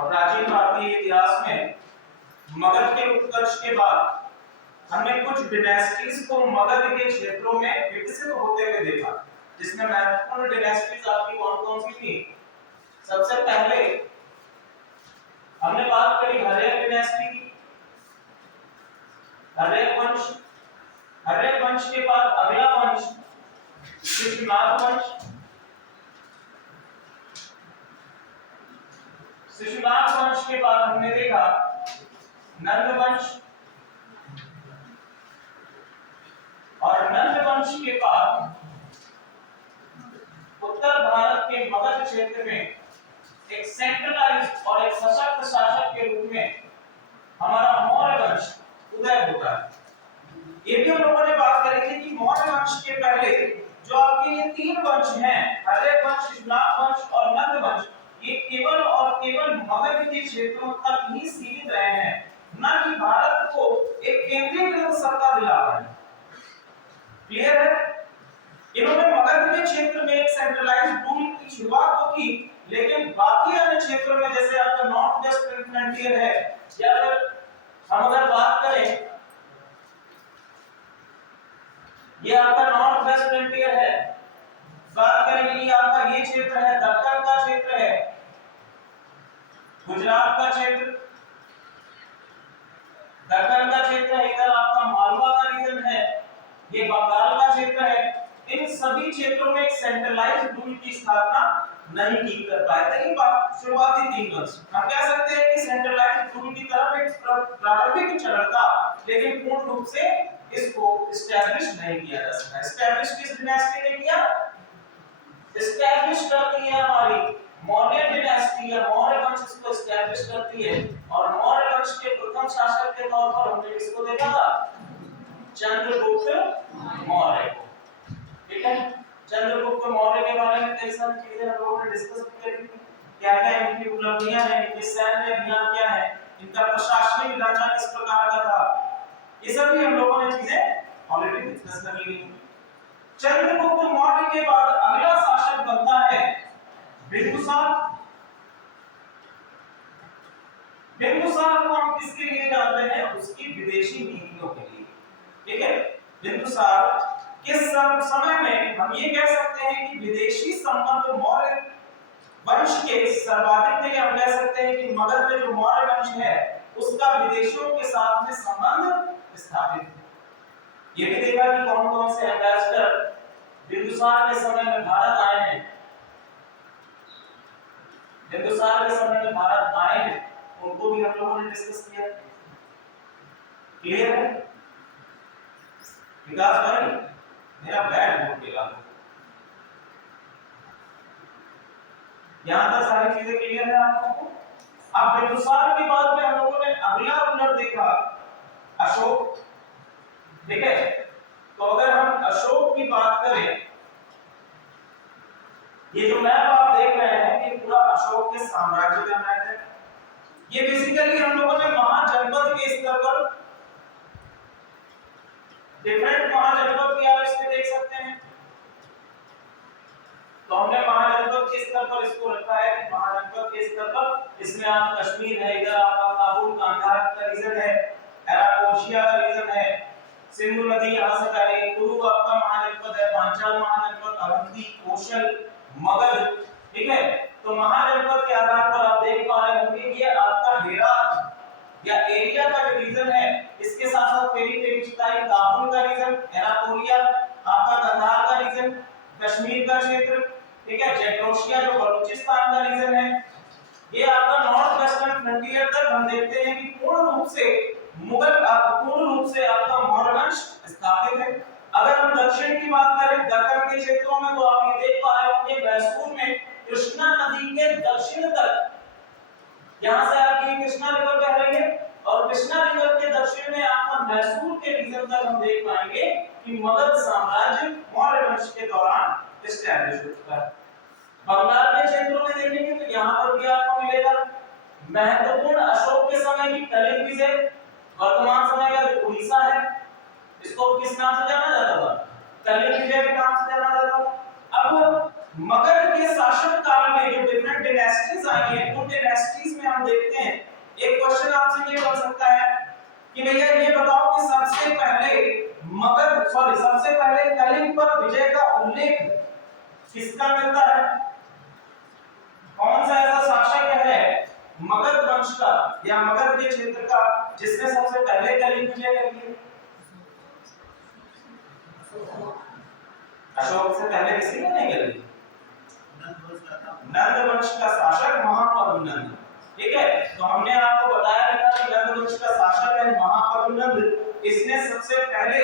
और प्राचीन भारतीय इतिहास में मगध के उत्कर्ष के बाद हमने कुछ डिनेस्टीज को मगध के क्षेत्रों में विकसित होते हुए देखा, जिसमें महत्वपूर्ण डिनेस्टीज आपकी कौन कौन सी थी। सबसे पहले हमने बात करी हर्यक डिनेस्टी की, हर्यक वंश। हर्यक वंश के बाद अगला वंश शिशुनाग वंश। शिशुनाग वंश के बाद हमने देखा नंद वंश, और नंद वंश के बाद उत्तर भारत के मगध क्षेत्र में एक सेंट्रलाइज्ड और एक सशक्त शासक के रूप में हमारा मौर्य वंश उदय होता है। ये भी हम लोगों ने बात करी थी कि मौर्य वंश के पहले जो आपके ये तीन वंश हैं, हर्यक वंश, शिशुनाग वंश और नंद वंश, ये केवल और केवल मगध के क्षेत्रों तक ही सीमित रहे हैं, न कि भारत को एक केंद्रीकृत सत्ता दिला पाए। क्लियर है? इन्होंने मगध के क्षेत्र में एक सेंट्रलाइज्ड रूल की शुरुआत तो की, लेकिन बाकी अन्य क्षेत्रों में जैसे आपका नॉर्थ वेस्ट फ्रंटियर है, या फिर हम अगर बात करें ये आपका नॉर्थ वेस्ट फ्रंटियर है, बात करेंगे ये आपका ये क्षेत्र है, दक्कन का क्षेत्र है, गुजरात का क्षेत्र, दक्कन का क्षेत्र है, इधर आपका मालवा का रीजन है, ये बंगाल का क्षेत्र है। इन सभी क्षेत्रों में एक सेंट्रलाइज्ड रूल की स्थापना नहीं की कर पाए थे। ये शुरुआती तीन वर्ष हम कह सकते हैं कि सेंट्रलाइज्ड रूल की तरफ एक प्रारंभिक चरण था, लेकिन पूर्ण रूप से इसको एस्टैब्लिश नहीं किया जा सका। एस्टैब्लिश किस डिनेस्टी ने किया? एस्टैब्लिश करती है हमारी मौर्य डिनेस्टी या मौर्य वंश इसको एस्टैब्लिश करती है, और मौर्य वंश के प्रथम शासक के तौर पर हमने किसको देखा था? चंद्रगुप्त मौर्य को। ठीक है, चंद्रगुप्त मौर्य के बारे में कई सारी चीजें हम लोगों ने डिस्कस की थी। क्या-क्या इनकी उपलब्धियां हैं, इनके सैन्य अभियान क्या है, इनका प्रशासनिक ढांचा किस प्रकार का था, ये सभी हम लोगों ने चीजें ऑलरेडी डिस्कस कर ली। चंद्रगुप्त मौर्य के बाद अगला शासक बनता है बिंदुसार। बिंदुसार को हम किसके लिए जानते हैं? उसकी विदेशी नीतियों के लिए। ठीक है, बिंदुसार किस समय में हम ये कह सकते हैं कि विदेशी संबंध मौर्य वंश के सर्वाधिक थे। हम कह सकते हैं कि मगध में जो मौर्य वंश है उसका विदेशियों के साथ में संबंध स्थापित है। ये भी देखा कि कौन-कौन से एम्बेसडर बिंदुसार के समय में भारत आए हैं, बिंदुसार के समय में भारत आए हैं, उनको भी हम लोगों ने डिस्कस किया। क्लियर है? विकास भाई मेरा बैड बोर्ड के लागू, यहां तक सारी चीजें क्लियर है आपको? अब बिंदुसार के बाद में हम लोगों ने अगला रूलर देखा अशोक। ठीक है, तो अगर हम अशोक की बात करें, ये जो मैप आप देख रहे हैं ये पूरा अशोक के साम्राज्य का मैप है। ये बेसिकली हम लोगों ने महाजनपद के स्तर पर डिफरेंट महाजनपद भी आप इसमें देख सकते हैं। तो हमने महाजनपद के स्तर पर इसको रखा है कि महाजनपद के स्तर पर इसमें आप कश्मीर है, इधर आपका काबुल कांधार का रीजन है, एराकोशिया का रीजन है, सिंधु नदी यहां से जा रही है, कुरु आपका महाजनपद है, पांचाल महाजनपद, अवंती, कौशल, मगध। ठीक है, तो महाजनपद के आधार पर आप देख पा रहे होंगे ये आपका हेरात या एरिया का जो रीजन है, इसके साथ साथ पेरी चिताई काबुल का रीजन, एराकोलिया आपका कंधार का रीजन, कश्मीर का क्षेत्र, ठीक है, जैक्रोशिया जो बलूचिस्तान का रीजन है, ये आपका नॉर्थ वेस्टर्न फ्रंटियर तक हम देखते हैं कि पूर्ण रूप से आपका मौर्य वंश स्थापित है। अगर हम दक्षिण की बात करें दक्कन के क्षेत्रों में, तो आप ये देख पा रहे होंगे मैसूर में कृष्णा नदी के दक्षिण तक, यहां से आपकी कृष्णा रिवर बह रही है, और कृष्णा रिवर के दक्षिण में आपका मैसूर के रीजन तक हम देख पाएंगे कि मगध साम्राज्य मौर्य वंश के दौरान एस्टैब्लिश हो चुका है। बंगाल के क्षेत्रों में देखेंगे तो यहां पर भी आपको मिलेगा महत्वपूर्ण अशोक के समय की कलिंग विजय, वर्तमान समय का उड़ीसा है, इसको किस नाम से जाना जाता था? कलिंग विजय के नाम से जाना जाता था। अब मगध के शासन काल में जो डिफरेंट डायनेस्टीज आई हैं, उन डायनेस्टीज में हम देखते हैं एक क्वेश्चन आपसे ये बन सकता है कि भैया ये बताओ कि सबसे पहले कलिंग पर विजय का उल्लेख किसका मिलता है? कौन सा ऐसा शासक है मगध वंश का या मगध के क्षेत्र का जिसने सबसे पहले कलिंग विजय करी है? अशोक से पहले किसी ने नहीं करी। नंद वंश का शासक महापद्मनंद। ठीक है, तो हमने आपको बताया था कि नंद वंश का शासक है महापद्मनंद, इसने सबसे पहले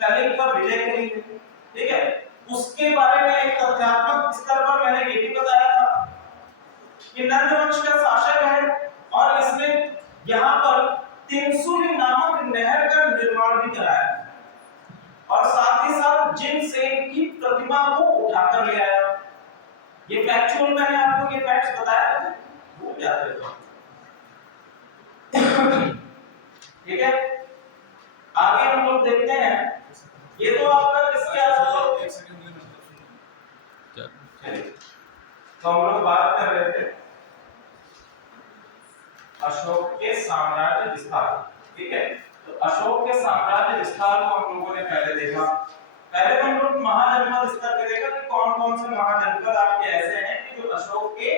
कलिंग पर विजय करी है। ठीक है, उसके बारे में एक तथ्यात्मक स्तर पर मैंने ये भी बताया था कि नंद वंश का शासक है और इसने यहाँ पर तिनसुली नामक नहर का निर्माण भी कराया और साथ ही साथ जिनसेन की प्रतिमा को उठाकर ले आया। ये फैक्चुअल मैंने आपको ये फैक्ट्स बताया था, भूल जाते हो। ठीक है, आगे हम लोग देखते हैं। ये तो आपका किसके आसपास, तो हम लोग बात कर रहे थे अशोक के साम्राज्य विस्तार। ठीक है, तो अशोक के साम्राज्य विस्तार को हम लोगों ने पहले देखा। पहले हम लोग महाजनपद स्तर पे देखा कि कौन कौन से महाजनपद आपके ऐसे हैं कि जो अशोक के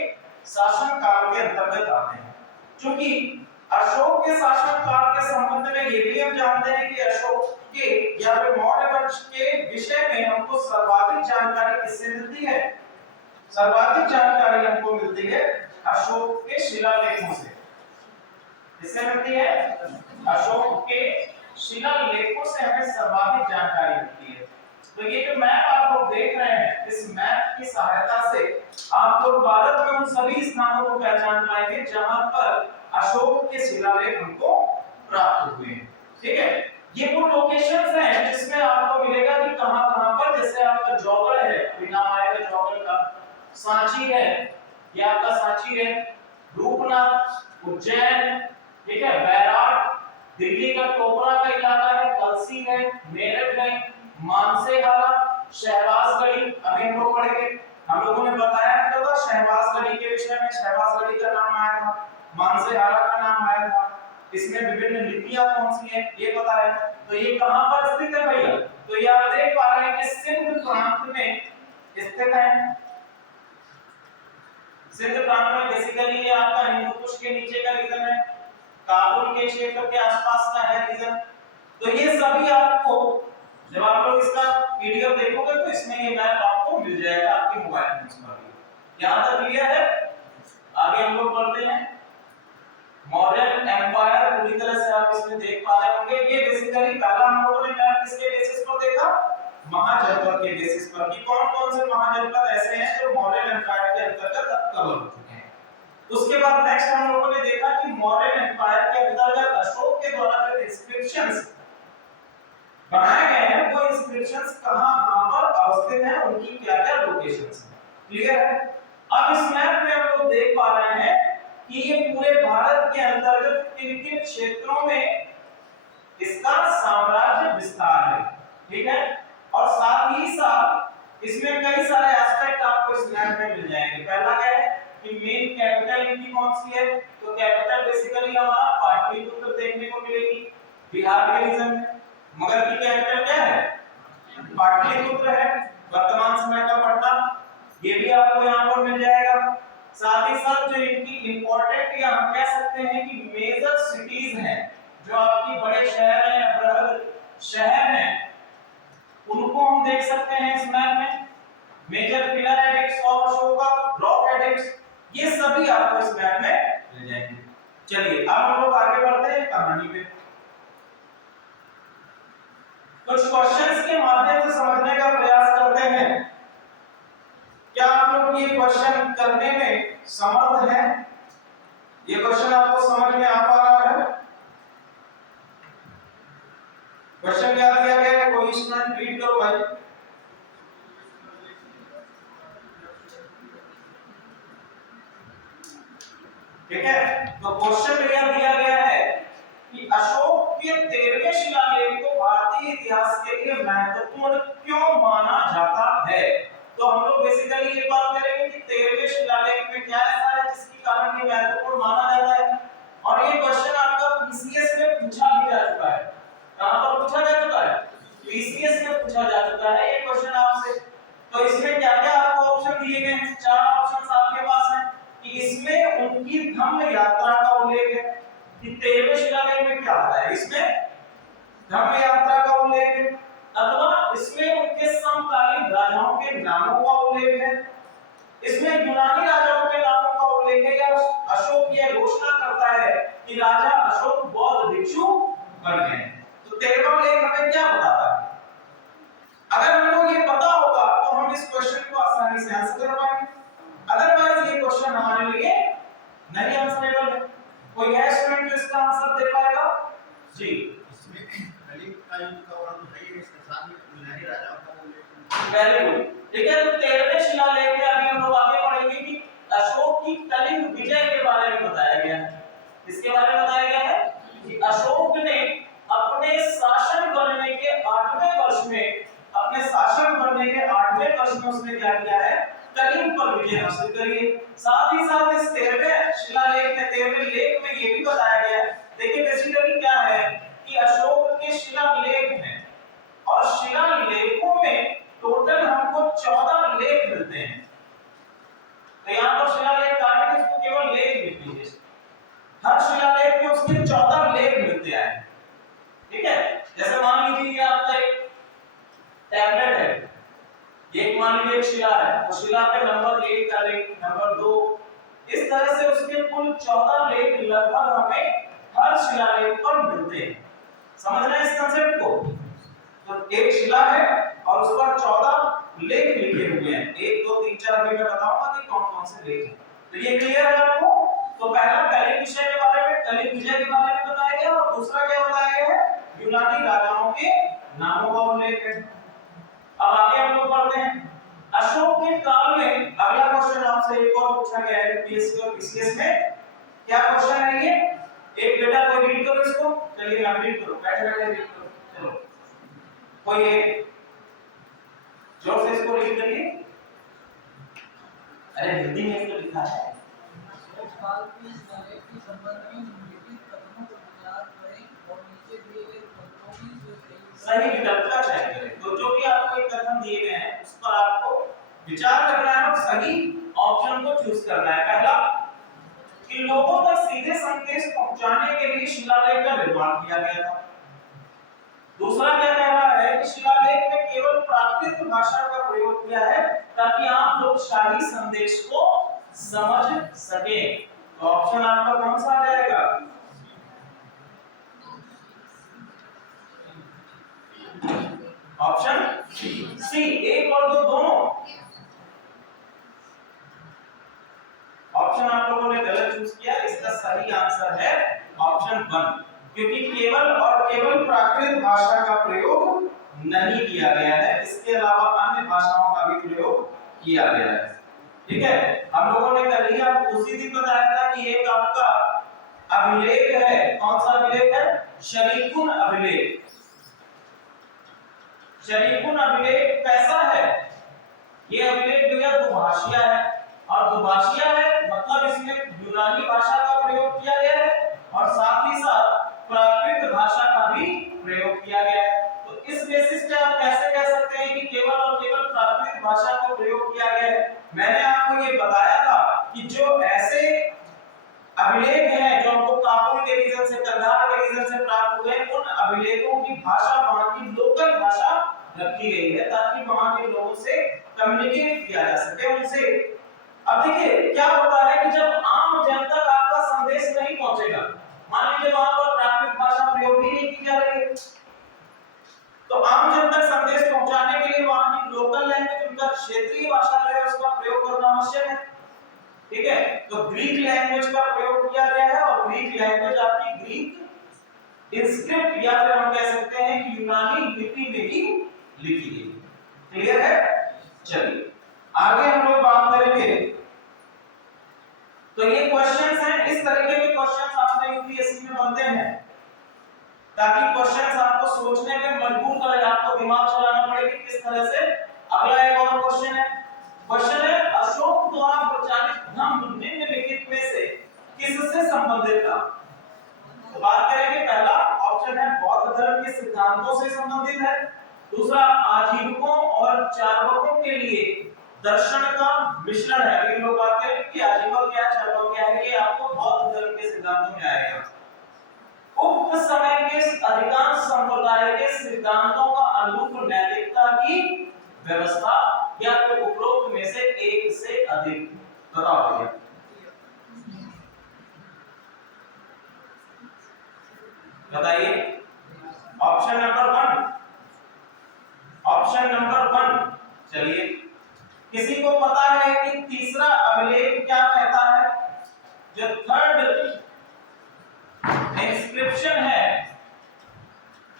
शासन काल के अंतर्गत आते हैं। क्योंकि अशोक के शासन काल के संबंध में ये भी हम जानते हैं कि अशोक के या फिर मौर्य वंश के विषय में हमको सर्वाधिक जानकारी किससे मिलती है? सर्वाधिक जानकारी हमको मिलती है अशोक के शिलालेखों से। किससे मिलती है? अशोक के शिलालेखों से हमें सर्वाधिक जानकारी मिलती है। तो ये जो मैप आप लोग देख रहे हैं, इस मैप की सहायता से आप लोग भारत में उन सभी स्थानों को पहचान पाएंगे जहां पर अशोक के शिलालेख हमको प्राप्त हुए हैं। ठीक है, ये वो लोकेशंस हैं जिसमें आपको मिलेगा कि कहां-कहां पर, जैसे आपका जौगड़ है, नाम आएगा जौगड़ का, सांची है, ये आपका सांची है, रूपनाथ, उज्जैन, ठीक है, बैराट, दिल्ली का टोपरा का इलाका है, कलसी है, मेरठ है, मानसेहारा, शहबाजगढ़ी, अभी हम लोग पढ़ेंगे। हम लोगों ने बताया कि तो शहबाजगढ़ी के विषय में, शहबाजगढ़ी का नाम आया था, मानसेहारा का नाम आया था, इसमें विभिन्न लिपियां कौन सी हैं ये पता है। तो ये कहां पर स्थित है भैया? तो ये आप देख पा रहे हैं कि सिंध प्रांत में स्थित है। सिंध प्रांत में बेसिकली ये आपका हिंदू कुश के नीचे का रीजन है, काबुल के क्षेत्र के आसपास का है रीजन। तो ये सभी आपको जब आप लोग इसका पीडीएफ देखोगे तो इसमें ये मैप आपको मिल जाएगा आपके मोबाइल फोन पर। यहां तक क्लियर है? आगे हम लोग बढ़ते हैं। मौर्यन एम्पायर पूरी तरह से आप इसमें देख पा रहे होंगे। ये बेसिकली पहला हम लोगों ने मैप किसके बेसिस पर देखा? महाजनपद के बेसिस पर कि कौन-कौन से महाजनपद ऐसे हैं जो मौर्यन एम्पायर के अंतर्गत कवर हो चुके हैं। उसके बाद नेक्स्ट हम लोगों ने देखा कि मौर्यन एम्पायर के अंतर्गत अशोक के द्वारा जो इंस्क्रिप्शंस बनाए गए हैं वो इंस्क्रिप्शंस कहां-कहां पर अवस्थित हैं, उनकी क्या-क्या लोकेशंस हैं। क्लियर है? अब इस मैप में हम लोग देख पा रहे हैं कि ये पूरे भारत के अंतर्गत किन-किन क्षेत्रों में इसका साम्राज्य विस्तार है। ठीक है, और साथ ही साथ इसमें कई सारे एस्पेक्ट आपको इस मैप में मिल जाएंगे। पहला क्या है कि मेन कैपिटल इनकी कौन सी है? तो कैपिटल बेसिकली हमारा पाटलिपुत्र देखने को मिलेगी बिहार के रीजन में। मगध की कैपिटल क्या है? पाटलिपुत्र है, वर्तमान समय का पटना, ये भी आपको यहाँ पर मिल जाएगा। साथ ही साथ जो इनकी इंपॉर्टेंट या हम कह सकते हैं कि मेजर सिटीज हैं, जो आपकी बड़े शहर हैं, बृहद शहर हैं, उनको हम देख सकते हैं इस मैप में। Major pillar edicts of Ashoka, rock edicts, ये सभी आपको इस मैप में मिल जाएंगे। चलिए अब हम लोग आगे बढ़ते हैं कहानी पे। कुछ क्वेश्चंस के माध्यम से समझने का प्रयास करते हैं। क्या आप लोग ये क्वेश्चन करने में समर्थ हैं? ये क्वेश्चन आपको समझ में आ पा रहा है? क्वेश्चन क्या दिया गया है? कोई स्टूडेंट रीड करो भाई। ठीक है, तो क्वेश्चन दिया गया है कि अशोक के 13वें शिलालेख को भारतीय इतिहास के लिए महत्वपूर्ण क्यों माना जाता है? तो हम लोग बेसिकली ये बात करेंगे कि 13वें शिलालेख में क्या ऐसा है जिसके कारण ये महत्वपूर्ण माना जाता है। और ये क्वेश्चन आपका पीसीएस में पूछा भी जा चुका है। कहां पर पूछा जा चुका है? पीसीएस में पूछा जा चुका है ये क्वेश्चन आपसे। तो इसमें क्या-क्या आपको ऑप्शन दिए गए हैं? 4 ऑप्शंस आपके पास हैं कि इसमें उनकी धम्म यात्रा का उल्लेख है कि 13वें शिलालेख में क्या आता है, इसमें धम्म यात्रा का उल्लेख है, अथवा इसमें उनके समकालीन राजाओं के नामों का उल्लेख है, इसमें यूनानी राजाओं के नामों का उल्लेख है, या अशोक यह घोषणा करता है कि राजा अशोक बौद्ध भिक्षु बन गए। तो 13वां लेख हमें क्या बताता है? अगर हमको ये पता होगा तो हम इस क्वेश्चन को आसानी से आंसर कर पाएंगे। अदरवाइज ये क्वेश्चन हमारे लिए नहीं आंसरेबल है। कोई है स्टूडेंट जो इसका आंसर दे पाएगा? जी, इसमें कलिंग का युद्ध का वर्णन है, इसके साथ में यूनानी राजाओं का उल्लेख। Very good. ठीक है, तो 13वें शिलालेख में अभी हम लोग आगे पढ़ेंगे कि अशोक की कलिंग विजय के बारे में बताया गया है। इसके बारे में बताया गया है कि अशोक ने अपने शासन बनने के 8वें वर्ष में, अपने शासन बनने के 8वें वर्ष में उसने क्या किया है? कलिंग पर विजय हासिल करी है। साथ ही साथ इस 13वें शिलालेख में, 13वें लेख में ये भी बताया गया है, देखिए बेसिकली क्या है कि अशोक के शिलालेख हैं और शिलालेखों में टोटल हमको 14 लेख मिलते हैं। तो यहां पर शिलालेख काट के इसको केवल लेख लिख लीजिए। हर शिलालेख में उसके 14 लेख मिलते हैं। ठीक है, जैसे मान लीजिए ये आपका एक टैबलेट है, एक मान लीजिए एक शिला है, तो शिला पे नंबर 1 का लेख, नंबर 2, इस तरह से उसके कुल 14 लेख लगभग हमें हर शिलालेख पर मिलते हैं। समझ रहे हैं इस कांसेप्ट को? तो एक शिला है और उस पर 14 लेख लिखे हुए हैं। 1 2 3 4 अभी मैं बताऊंगा कि कौन-कौन से लेख हैं। तो ये क्लियर है आपको? तो पहला कलिंग विषय के बारे में, कलिंग विजय के बारे में बताया गया, और दूसरा क्या बताया गया है? यूनानी राजाओं के नामों का उल्लेख है। अब आगे हम लोग पढ़ते हैं। अशोक के काल में अगला क्वेश्चन आपसे एक और पूछा गया है पीएससी और पीसीएस में। क्या क्वेश्चन है ये? एक बेटा कोई रीड करो इसको। चलिए आप रीड करो, बैठ रीड करो। चलो कोई एक जोर से इसको रीड करिए। अरे हिंदी में इसको लिखा है। काल के शिलालेख के संबंध में निम्नलिखित कथनों पर विचार करें और नीचे दिए गए विकल्पों की जो सही विकल्प का चयन करें। तो जो भी आपको एक कथन दिए गए हैं उस पर आपको विचार करना है और सही ऑप्शन को चूज करना है। पहला कि लोगों तक सीधे संदेश पहुंचाने के लिए शिलालेख का निर्माण किया गया था। दूसरा क्या कह रहा है कि शिलालेख में केवल प्राकृत भाषा का प्रयोग किया है ताकि आप लोग शाही संदेश को समझ सके। तो ऑप्शन आपका कौन सा आ जाएगा? ऑप्शन सी, 1 और 2 दोनों। ऑप्शन आप लोगों ने गलत चूज किया। इसका सही आंसर है ऑप्शन 1, क्योंकि केवल और केवल प्राकृत भाषा का प्रयोग नहीं किया गया है, इसके अलावा अन्य भाषाओं का भी प्रयोग किया गया है। ठीक है, हम लोगों ने कल ही आपको उसी दिन बताया था कि एक आपका अभिलेख है। कौन सा अभिलेख है? शरीकुन अभिलेख। शरीकुन अभिलेख कैसा है? ये अभिलेख भैया दुभाषिया है, और दुभाषिया है मतलब इसमें यूनानी भाषा का प्रयोग किया गया है और साथ ही साथ प्राकृत भाषा का भी प्रयोग किया गया है। तो इस बेसिस पे आप कैसे कह सकते हैं कि केवल और केवल प्राकृत भाषा का प्रयोग किया गया है? मैंने आपको ये बताया था कि जो ऐसे अभिलेख हैं जो हमको काबुल के रीजन से, कंधार के रीजन से प्राप्त हुए, उन अभिलेखों की भाषा वहां की लोकल भाषा रखी गई है ताकि वहां के लोगों से कम्युनिकेट किया जा सके उनसे। अब देखिए क्या होता है कि जब आम जन तक आपका संदेश नहीं पहुंचेगा, मान लीजिए वहां पर प्राकृत भाषा प्रयोग ही नहीं की जा रही है, तो आम जन तक संदेश पहुंचाने के लिए वहां की लोकल लैंग्वेज, उनका क्षेत्रीय भाषा जो है उसका प्रयोग करना आवश्यक है। ठीक है, तो ग्रीक लैंग्वेज का प्रयोग किया गया है और ग्रीक लैंग्वेज आपकी ग्रीक इंस्क्रिप्ट या फिर हम कह सकते हैं कि यूनानी लिपि में ही लिखी गई। क्लियर है? चलिए आगे हम लोग बात करेंगे। तो ये क्वेश्चंस हैं, इस तरीके के क्वेश्चंस आपने यूपीएससी में बनते हैं ताकि क्वेश्चंस आपको सोचने में मजबूर करें, आपको दिमाग चलाना पड़ेगा किस तरह से। अगला एक और क्वेश्चन है क्वेश्चन है अशोक द्वारा प्रचारित धम्म निम्नलिखित में से किससे संबंधित था? तो बात करेंगे, पहला ऑप्शन है बौद्ध धर्म के सिद्धांतों से संबंधित है, दूसरा आजीविकों और चार्वकों के लिए दर्शन का मिश्रण है। अभी लोग बात करें कि आजीवक क्या चार्वक क्या है, ये आपको बौद्ध धर्म के सिद्धांतों में आएगा। उक्त समय के अधिकांश संप्रदाय के सिद्धांतों का अनुरूप नैतिकता की व्यवस्था या फिर उपरोक्त में से एक से अधिक। बताओ भैया, बताइए। Option number 1, option number 1। चलिए, किसी को पता है कि तीसरा अभिलेख क्या कहता है? जो थर्ड इंस्क्रिप्शन है,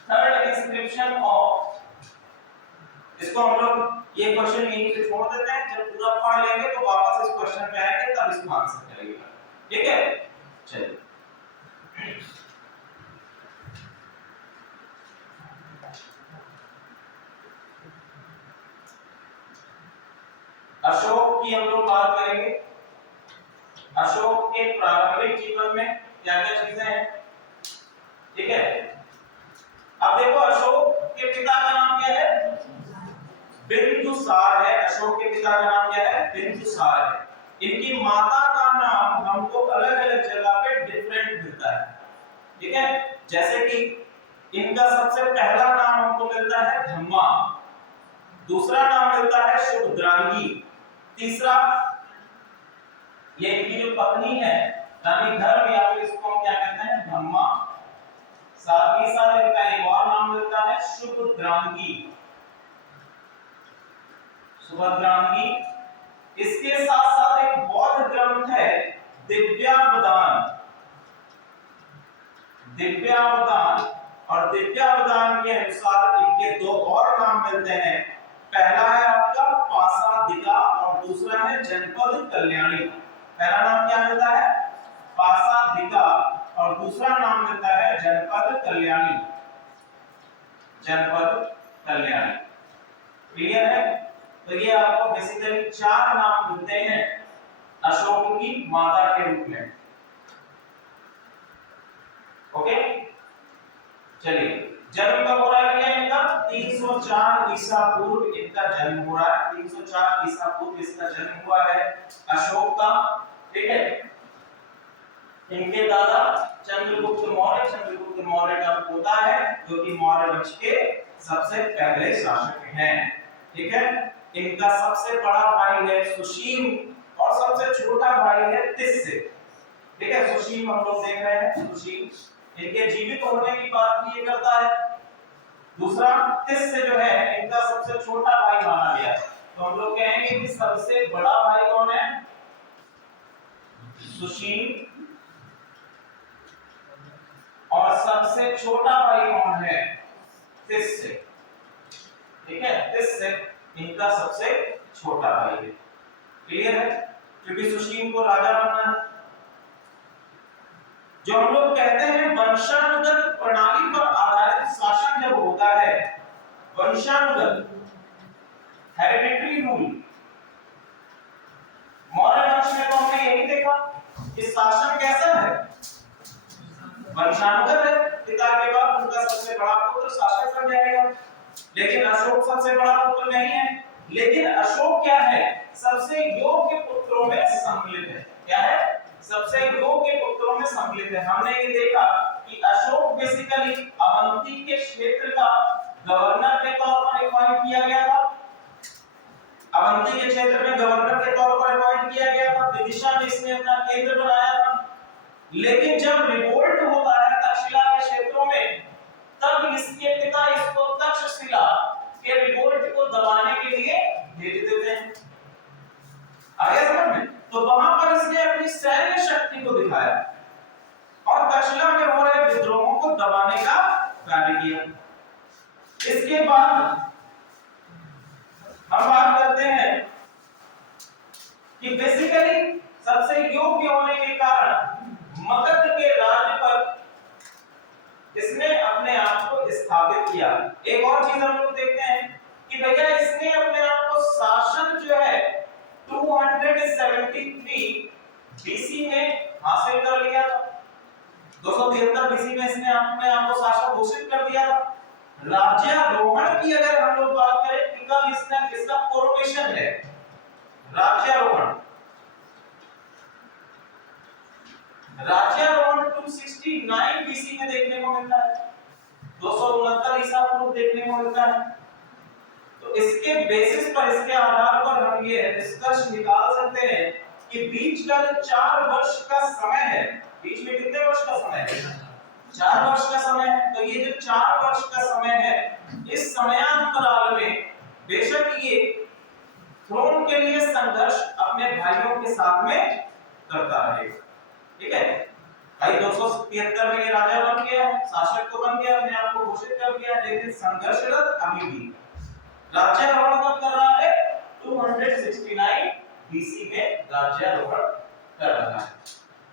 थर्ड इंस्क्रिप्शन ऑफ, इसको हम लोग ये क्वेश्चन यहीं पे छोड़ देते हैं, जब पूरा पढ़ लेंगे तो वापस इस क्वेश्चन पे आएंगे, तब इसको आंसर करेंगे। ठीक है, चलिए। अशोक की हम लोग बात करेंगे। अशोक के प्रारंभिक जीवन में क्या क्या चीजें हैं? ठीक है, अब देखो अशोक के पिता का नाम क्या है? बिंदुसार है। अशोक के पिता का नाम क्या है? बिंदुसार है। इनकी माता का नाम हमको अलग अलग जगह पे डिफरेंट मिलता है। ठीक है, जैसे कि इनका सबसे पहला नाम हमको मिलता है धम्मा, दूसरा नाम मिलता है शुभद्रांगी, तीसरा ये इनकी जो पत्नी है रानी धर्म या फिर इसको हम क्या कहते हैं? धम्मा। साथ ही साथ इनका एक और नाम मिलता है शुभद्रांगी, सुभद्रांगी। इसके साथ साथ एक बौद्ध ग्रंथ है दिव्यावदान, दिव्यावदान, और दिव्यावदान के अनुसार इनके दो और नाम मिलते हैं। पहला है आपका पासादिका और दूसरा है जनपद कल्याणी। पहला नाम क्या मिलता है? पासादिका और दूसरा नाम मिलता है जनपद कल्याणी, जनपद कल्याणी। क्लियर है? तो ये आपको बेसिकली 4 नाम मिलते हैं अशोक की माता के रूप में। ओके, चलिए। जन्म कब हो रहा है इनका? 304 ईसा पूर्व इनका जन्म हो रहा है। 304 ईसा पूर्व इसका जन्म हुआ है अशोक का। ठीक है, इनके दादा चंद्रगुप्त मौर्य, चंद्रगुप्त मौर्य का पोता है जो कि मौर्य वंश के सबसे पहले शासक हैं। ठीक है, इनका सबसे बड़ा भाई है सुशील और सबसे छोटा भाई है तिस्य। ठीक है, सुशील हम लोग देख रहे हैं, सुशील इनके जीवित होने की बात ये करता है। दूसरा तिस्य जो है इनका सबसे छोटा भाई माना गया है। तो हम लोग कहेंगे कि सबसे बड़ा भाई कौन है? सुशील, और सबसे छोटा भाई कौन है? तिस्य। ठीक है, तिस्य इनका सबसे छोटा भाई है। क्लियर है? क्योंकि सुशील को राजा बनना है। जो हम लोग कहते हैं वंशानुगत प्रणाली पर आधारित शासन जब होता है, वंशानुगत हेरिडिटरी रूल, मौर्य वंश में तो हमने यही देखा कि शासन कैसा है? वंशानुगत है। पिता के बाद उनका सबसे बड़ा पुत्र शासक बन जाएगा। लेकिन अशोक सबसे बड़ा पुत्र नहीं है। लेकिन अशोक क्या है? सबसे योग्य पुत्रों में सम्मिलित है। क्या है? सबसे योग्य पुत्रों में सम्मिलित है। हमने ये देखा कि अशोक बेसिकली अवंती के क्षेत्र का गवर्नर के तौर पर अपॉइंट किया गया था। अवंती के क्षेत्र में गवर्नर के तौर पर अपॉइंट किया गया था। विदिशा में इसने अपना केंद्र बनाया था। लेकिन जब रिवोल्ट होता है तक्षशिला के क्षेत्रों में, तब इसके पिता इसको तक्षशिला के रिवोल्ट को दबाने के लिए भेज देते हैं। आगे समझ में? तो वहां पर इसने अपनी सैन्य शक्ति को दिखाया और तक्षशिला में हो रहे विद्रोहों को दबाने का कार्य किया। इसके बाद हम बात करते हैं कि बेसिकली सबसे योग्य होने के कारण मगध के राज्य पर इसने अपने आप को स्थापित किया। एक और चीज हम लोग देखते हैं कि भैया इसने अपने आप को शासन जो है 273 बीसी में हासिल कर लिया था। 273 बीसी में इसने अपने आप को शासक घोषित कर दिया था। राज्यारोहण की अगर हम लोग बात करें कि कब इसका कोरोनेशन है, राज्यारोहण 269 बीसी में देखने को मिलता है, 269 ईसा पूर्व देखने को मिलता है। तो इसके बेसिस पर, इसके आधार पर हम ये निष्कर्ष निकाल सकते हैं कि बीच का जो 4 वर्ष का समय है, बीच में कितने वर्ष का समय है? 4 वर्ष का समय है। तो ये जो 4 वर्ष का समय है, इस समयांतराल में बेशक ये थ्रोन के लिए संघर्ष अपने भाइयों के साथ में करता रहेगा। ठीक है भाई, 273 में ये राजा बन गया, शासक तो बन गया, अपने आप को घोषित कर दिया, लेकिन संघर्षरत अभी भी राज्यारोहण कब कर रहा है? 269 बीसी में राज्यारोहण कर रहा है।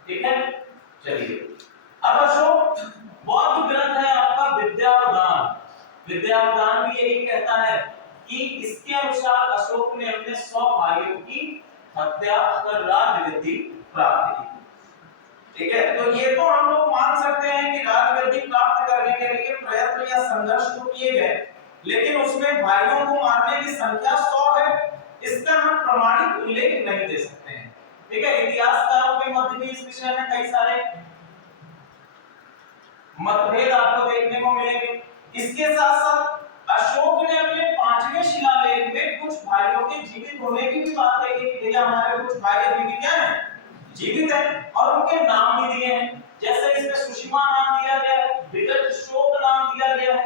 ठीक है, चलिए अब अशोक बौद्ध ग्रंथ है आपका विद्यावदान। विद्यावदान भी यही कहता है कि इसके अनुसार अशोक ने अपने 100 भाइयों की हत्या कर राजगद्दी प्राप्त की। ठीक है, तो ये तो हम लोग मान सकते हैं कि राजगद्दी प्राप्त करने के लिए प्रयत्न या संघर्ष तो किए गए, लेकिन उसमें भाइयों को मारने की संख्या 100 है, इसका हम प्रमाणित उल्लेख नहीं दे सकते हैं। ठीक है, इतिहासकारों के मध्य भी इस विषय में कई सारे मतभेद आपको देखने को मिलेंगे। इसके साथ साथ अशोक ने अपने 5वें शिलालेख में कुछ भाइयों के जीवित होने की भी बात कही है कि भैया हमारे कुछ भाई अभी भी क्या हैं, जीवित हैं, और उनके नाम भी दिए हैं। जैसे इसमें सुषमा नाम दिया गया है, विगतशोक नाम दिया गया है,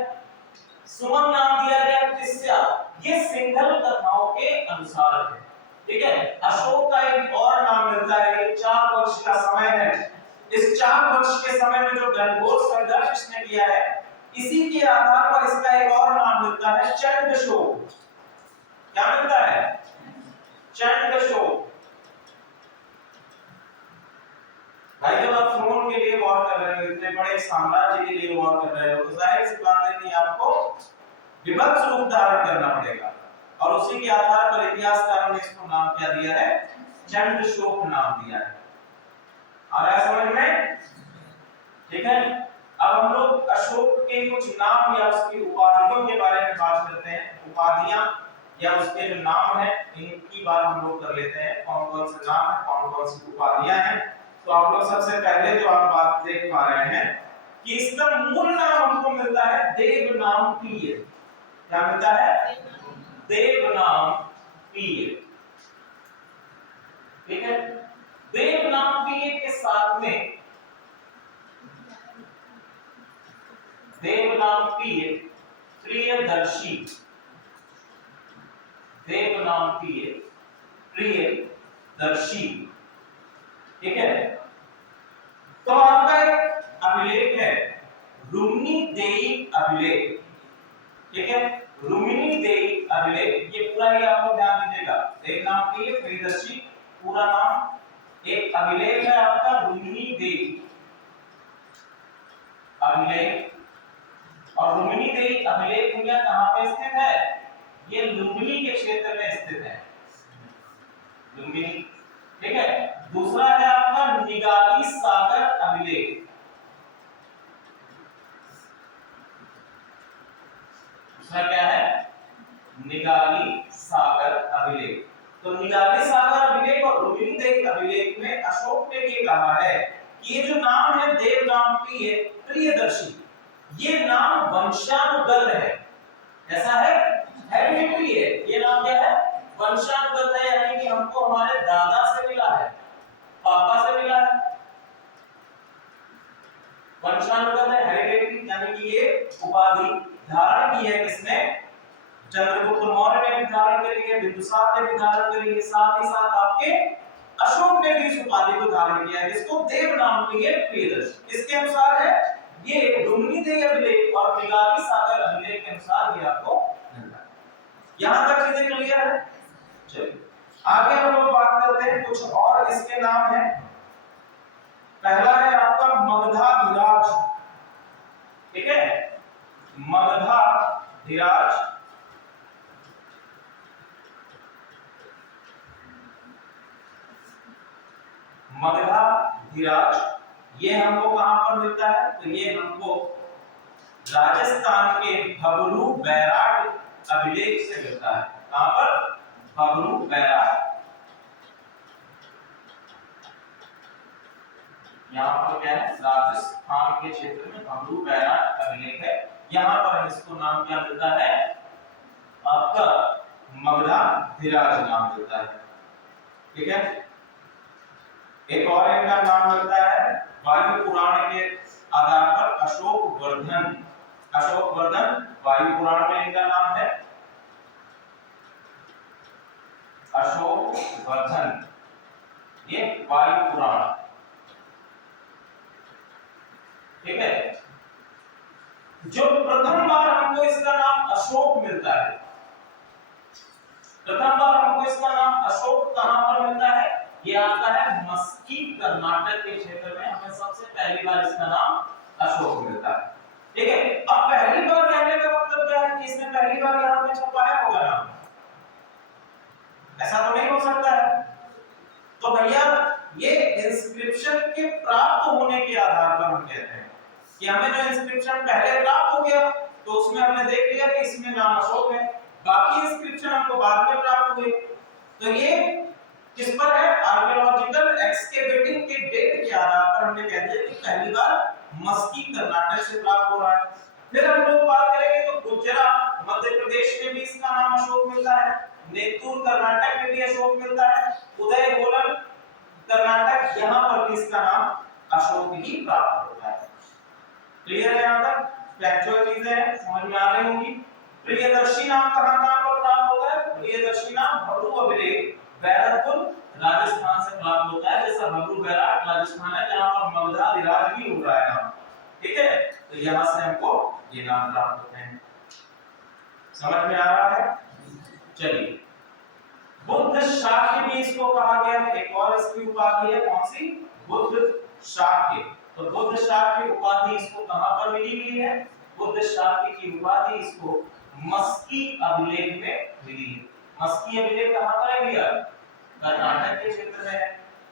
सुमन नाम दिया गया है, तिस्या। ये सिंघल कथाओं के अनुसार है। ठीक है, अशोक का एक और नाम मिलता है, 4 वर्ष का समय है। इस 4 वर्ष के समय में जो घनघोर संघर्ष इसने किया है, इसी के आधार पर इसका एक और नाम मिलता है चंद्रशोक। क्या मिलता है? चंद्रशोक। भाई जब आप थ्रोन के लिए वॉर कर रहे हो, इतने बड़े साम्राज्य के लिए वॉर कर रहे हो, तो जाहिर सी बात है कि आपको विभत्स रूप धारण करना पड़ेगा, और उसी के आधार पर इतिहासकारों ने इसको नाम क्या दिया है? चंद्रशोक नाम दिया है। आ रहा है समझ में? ठीक है, अब हम लोग अशोक के कुछ नाम या उसकी उपाधियों के बारे में बात करते हैं। उपाधियां या उसके जो नाम है, इनकी बात हम लोग कर लेते हैं। कौन कौन से नाम है, कौन कौन सी उपाधियां हैं। तो आप लोग सबसे पहले जो आप बात देख पा रहे हैं कि इसका मूल नाम हमको मिलता है देवनामप्रिय। क्या मिलता है? देवनामप्रिय। ठीक है, देवनामप्रिय के साथ में देवनामप्रिय प्रियदर्शी, देवनामप्रिय प्रियदर्शी। ठीक है, तो आपका एक अभिलेख है रुक्मिणी देई अभिलेख। ठीक है, रुक्मिणी देई अभिलेख, ये पूरा ही आपको ध्यान दीजिएगा। देवनामप्रिय प्रियदर्शी पूरा नाम, एक अभिलेख है आपका रुक्मिणी देई अभिलेख। और रुक्मिणी देई अभिलेख भैया कहां पे स्थित है? ये लुम्बिनी के क्षेत्र में स्थित है, लुम्बिनी। ठीक है, दूसरा है आपका निगाली सागर अभिलेख। दूसरा क्या है? निगाली सागर अभिलेख। तो निगाली सागर अभिलेख और रुक्मिणी देई अभिलेख में अशोक ने ये कहा है कि ये जो नाम है देवनामप्रिय प्रियदर्शी, ये नाम वंशानुगत है। ऐसा है, हेरिडिटरी है। ये नाम क्या है? वंशानुगत है, यानी कि हमको हमारे दादा से मिला है, पापा से मिला है। वंशानुगत है, हेरिडिटरी, यानी कि ये उपाधि धारण की है किसने? चंद्रगुप्त मौर्य ने भी धारण करी है, बिंदुसार ने भी धारण करी है, साथ ही साथ आपके अशोक ने भी इस उपाधि को धारण किया है, जिसको देवनामप्रिय प्रियदर्शी। इसके अनुसार है ये रुक्मिणी देई अभिलेख और निगाली सागर अभिलेख के अनुसार ये आपको मिलता है। यहां तक चीजें क्लियर है? चलिए आगे हम लोग बात करते हैं, कुछ और इसके नाम है। पहला है आपका मगधाधिराज। ठीक है, मगधाधिराज। मगधाधिराज। ये हमको कहां पर मिलता है? तो ये हमको राजस्थान के भबरू बैराट अभिलेख से मिलता है। कहां पर? भबरू बैराट। यहाँ पर क्या है? राजस्थान के क्षेत्र में भबरू बैराट अभिलेख है। यहाँ पर इसको नाम क्या मिलता है? आपका मगधाधिराज नाम मिलता है। ठीक है। एक और इनका नाम मिलता है वायु पुराण के आधार पर अशोक वर्धन। अशोक वर्धन वायु पुराण में इनका नाम है अशोक वर्धन। ये वायु पुराण। ठीक है। जो प्रथम बार हमको इसका नाम अशोक मिलता है, प्रथम बार हमको इसका नाम अशोक कहां पर मिलता है? ये आता है मस्की कर्नाटक के क्षेत्र में। हमें सबसे पहली बार इसका नाम अशोक मिलता है। ठीक है। अब पहली बार कहने का मतलब क्या है कि इसने पहली बार यहां पे छपाया होगा नाम, ऐसा तो नहीं हो सकता है। तो भैया ये इंस्क्रिप्शन के प्राप्त होने के आधार पर हम कहते हैं कि हमें जो इंस्क्रिप्शन पहले प्राप्त हो गया तो उसमें हमने देख लिया कि इसमें नाम अशोक है, बाकी इंस्क्रिप्शन हमको बाद में प्राप्त हुए। तो ये किस पर है? आर्कियोलॉजिकल एक्सकेवेटिंग के डेट के आधार पर हमने कह दिया कि पहली बार मस्की कर्नाटक से प्राप्त हो रहा है। फिर हम लोग बात करेंगे तो गुजरात मध्य प्रदेश में भी इसका नाम अशोक मिलता है, नेतूर कर्नाटक में भी अशोक मिलता है, उदयगोलन कर्नाटक, यहाँ पर भी इसका नाम अशोक ही प्राप्त होता है। क्लियर है? यहाँ तक फैक्चुअल चीजें हैं, समझ में आ रही होंगी। प्रियदर्शी नाम कहां पर प्राप्त होता है? प्रियदर्शी नाम भबरू अभिलेख बैरकपुर राजस्थान से प्राप्त होता है। जैसा भबरू बैराट राजस्थान है जहां पर मगधाधिराज भी हो रहा है नाम। ठीक है। तो यहां से हमको ये नाम प्राप्त होते हैं। समझ में आ रहा है? चलिए, बुद्ध शाक्य भी इसको कहा गया है। एक और इसकी उपाधि है, कौन सी? बुद्ध शाक्य। तो बुद्ध शाक्य उपाधि इसको कहां पर मिली हुई है? बुद्ध शाक्य की उपाधि इसको मस्की अभिलेख में मिली है। मस्की अभिलेख कहां पर है भैया? कर्नाटक के क्षेत्र में है।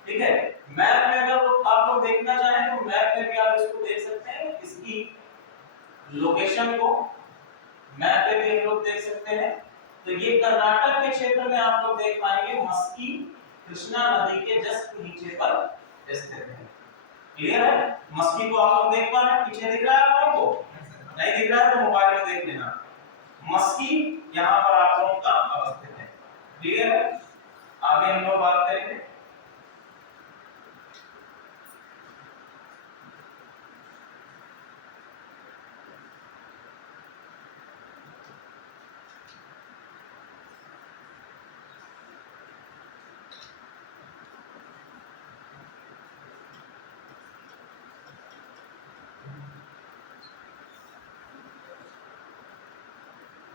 ठीक है। मैप में अगर आप लोग देखना चाहें तो मैप में भी आप इसको देख सकते हैं, इसकी लोकेशन को मैप पे भी हम लोग देख सकते हैं। तो ये कर्नाटक के क्षेत्र में आप लोग देख पाएंगे, मस्की कृष्णा नदी के जस्ट नीचे पर स्थित है। क्लियर है? मस्की को आप लोग देख पा रहे हैं? पीछे दिख रहा है आप लोगों को? नहीं दिख रहा है तो मोबाइल में देख लेना। मस्की यहाँ पर आप लोगों का अवस्थित है। क्लियर है? आगे हम लोग बात करेंगे।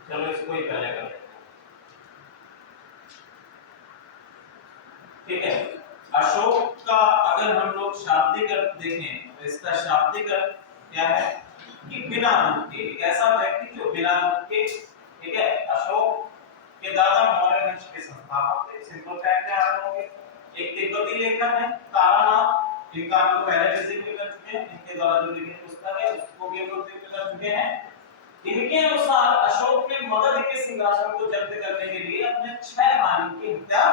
चलो इसको ही पहले करें। ठीक है। अशोक का अगर हम लोग शाब्दिक अर्थ देखें तो इसका शाब्दिक अर्थ क्या है कि बिना दुख के, एक ऐसा व्यक्ति जो बिना दुख के। ठीक है। अशोक के दादा मौर्य वंश के संस्थापक थे। सिंपल फैक्ट है आप लोगों के। एक तिब्बती लेखक है तारानाथ, इनका हम लोग पहले भी जिक्र कर चुके हैं। इनके द्वारा जो लिखित पुस्तक है उसको भी हम लोग जिक्र कर चुके हैं। इनके अनुसार अशोक ने मगध के सिंहासन को जब्त करने के लिए अपने 6 भाइयों की हत्या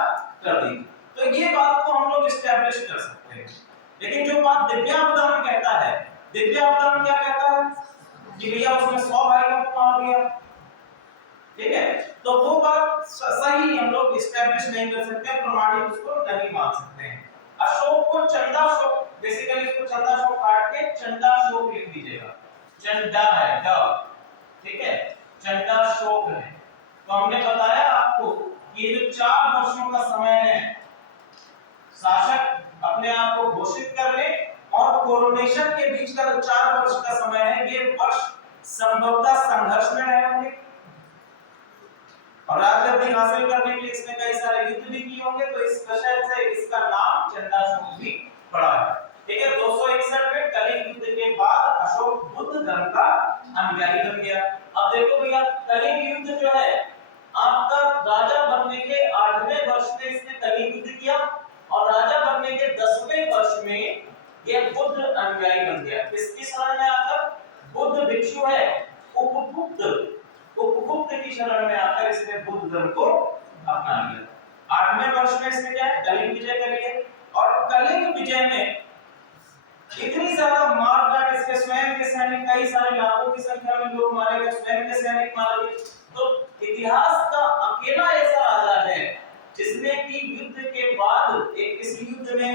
कर दी। तो ये बात को हम लोग एस्टैब्लिश कर सकते हैं। लेकिन जो बात दिव्यावतारण कहता है, दिव्यावतारण क्या कहता है कि भैया उसने 100 भाइयों को मार दिया। ठीक है। तो वो बात सही हम लोग एस्टैब्लिश नहीं कर सकते, प्रमाणित उसको नहीं मान सकते हैं। अशोक को चंदाशोक, बेसिकली इसको चंदाशोक काट के चंदाशोक लिख दीजिएगा। चंदा है ड, ठीक है, चंदाशोक है। तो हमने बताया आपको कि ये जो 4 वर्षों का समय है, शासक अपने आप को घोषित कर ले और कोरोनेशन के बीच का जो 4 वर्ष का समय है, ये वर्ष संभवतः संघर्ष में रहे होंगे और राजगद्दी हासिल करने के लिए इसने कई सारे युद्ध भी किए होंगे। तो इस वजह से इसका नाम चंदाशोक भी पड़ा है। ठीक है। 261 में कलिंग युद्ध के बाद अशोक बुद्ध धर्म का अनुयायी बन गया। अब देखो भैया, कलिंग युद्ध जो है आपका राजा बनने के 8वें वर्ष में इसने कलिंग युद्ध किया और राजा बनने के 10वें वर्ष में एक बुद्ध अनुयायी बन गया। किसकी शरण में आकर? बुद्ध भिक्षु है, उपगुप्त की शरण में आकर इसने बुद्ध धर्म को अपना लिया। 8वें वर्ष में इसने क्या है? कलिंग विजय करी है। और कलिंग विजय में इतनी ज्यादा मारकाट, इसके स्वयं के सैनिक, कई सारे लाखों की संख्या में लोग मारे गए, स्वयं के सैनिक मारे गए। तो इतिहास का अकेला ऐसा राजा है जिसने कि युद्ध के बाद एक किसी युद्ध में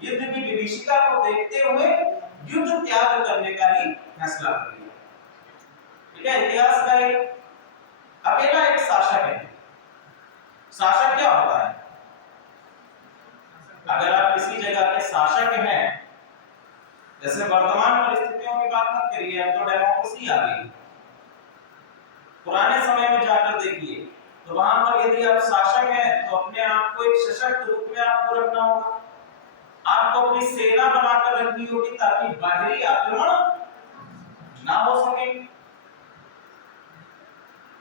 युद्ध की विभीषिका को देखते हुए युद्ध त्याग करने का ही फैसला कर लिया। ठीक है, इतिहास का एक अकेला एक शासक है। शासक क्या होता है? अगर आप किसी जगह के शासक हैं, जैसे वर्तमान परिस्थितियों की बात मत करिए, अब तो डेमोक्रेसी आ गई। पुराने समय में जाकर देखिए तो वहां पर यदि आप शासक हैं तो अपने आप को एक सशक्त रूप में आपको रखना होगा। आपको अपनी सेना बनाकर रखनी होगी ताकि बाहरी आक्रमण ना हो सके।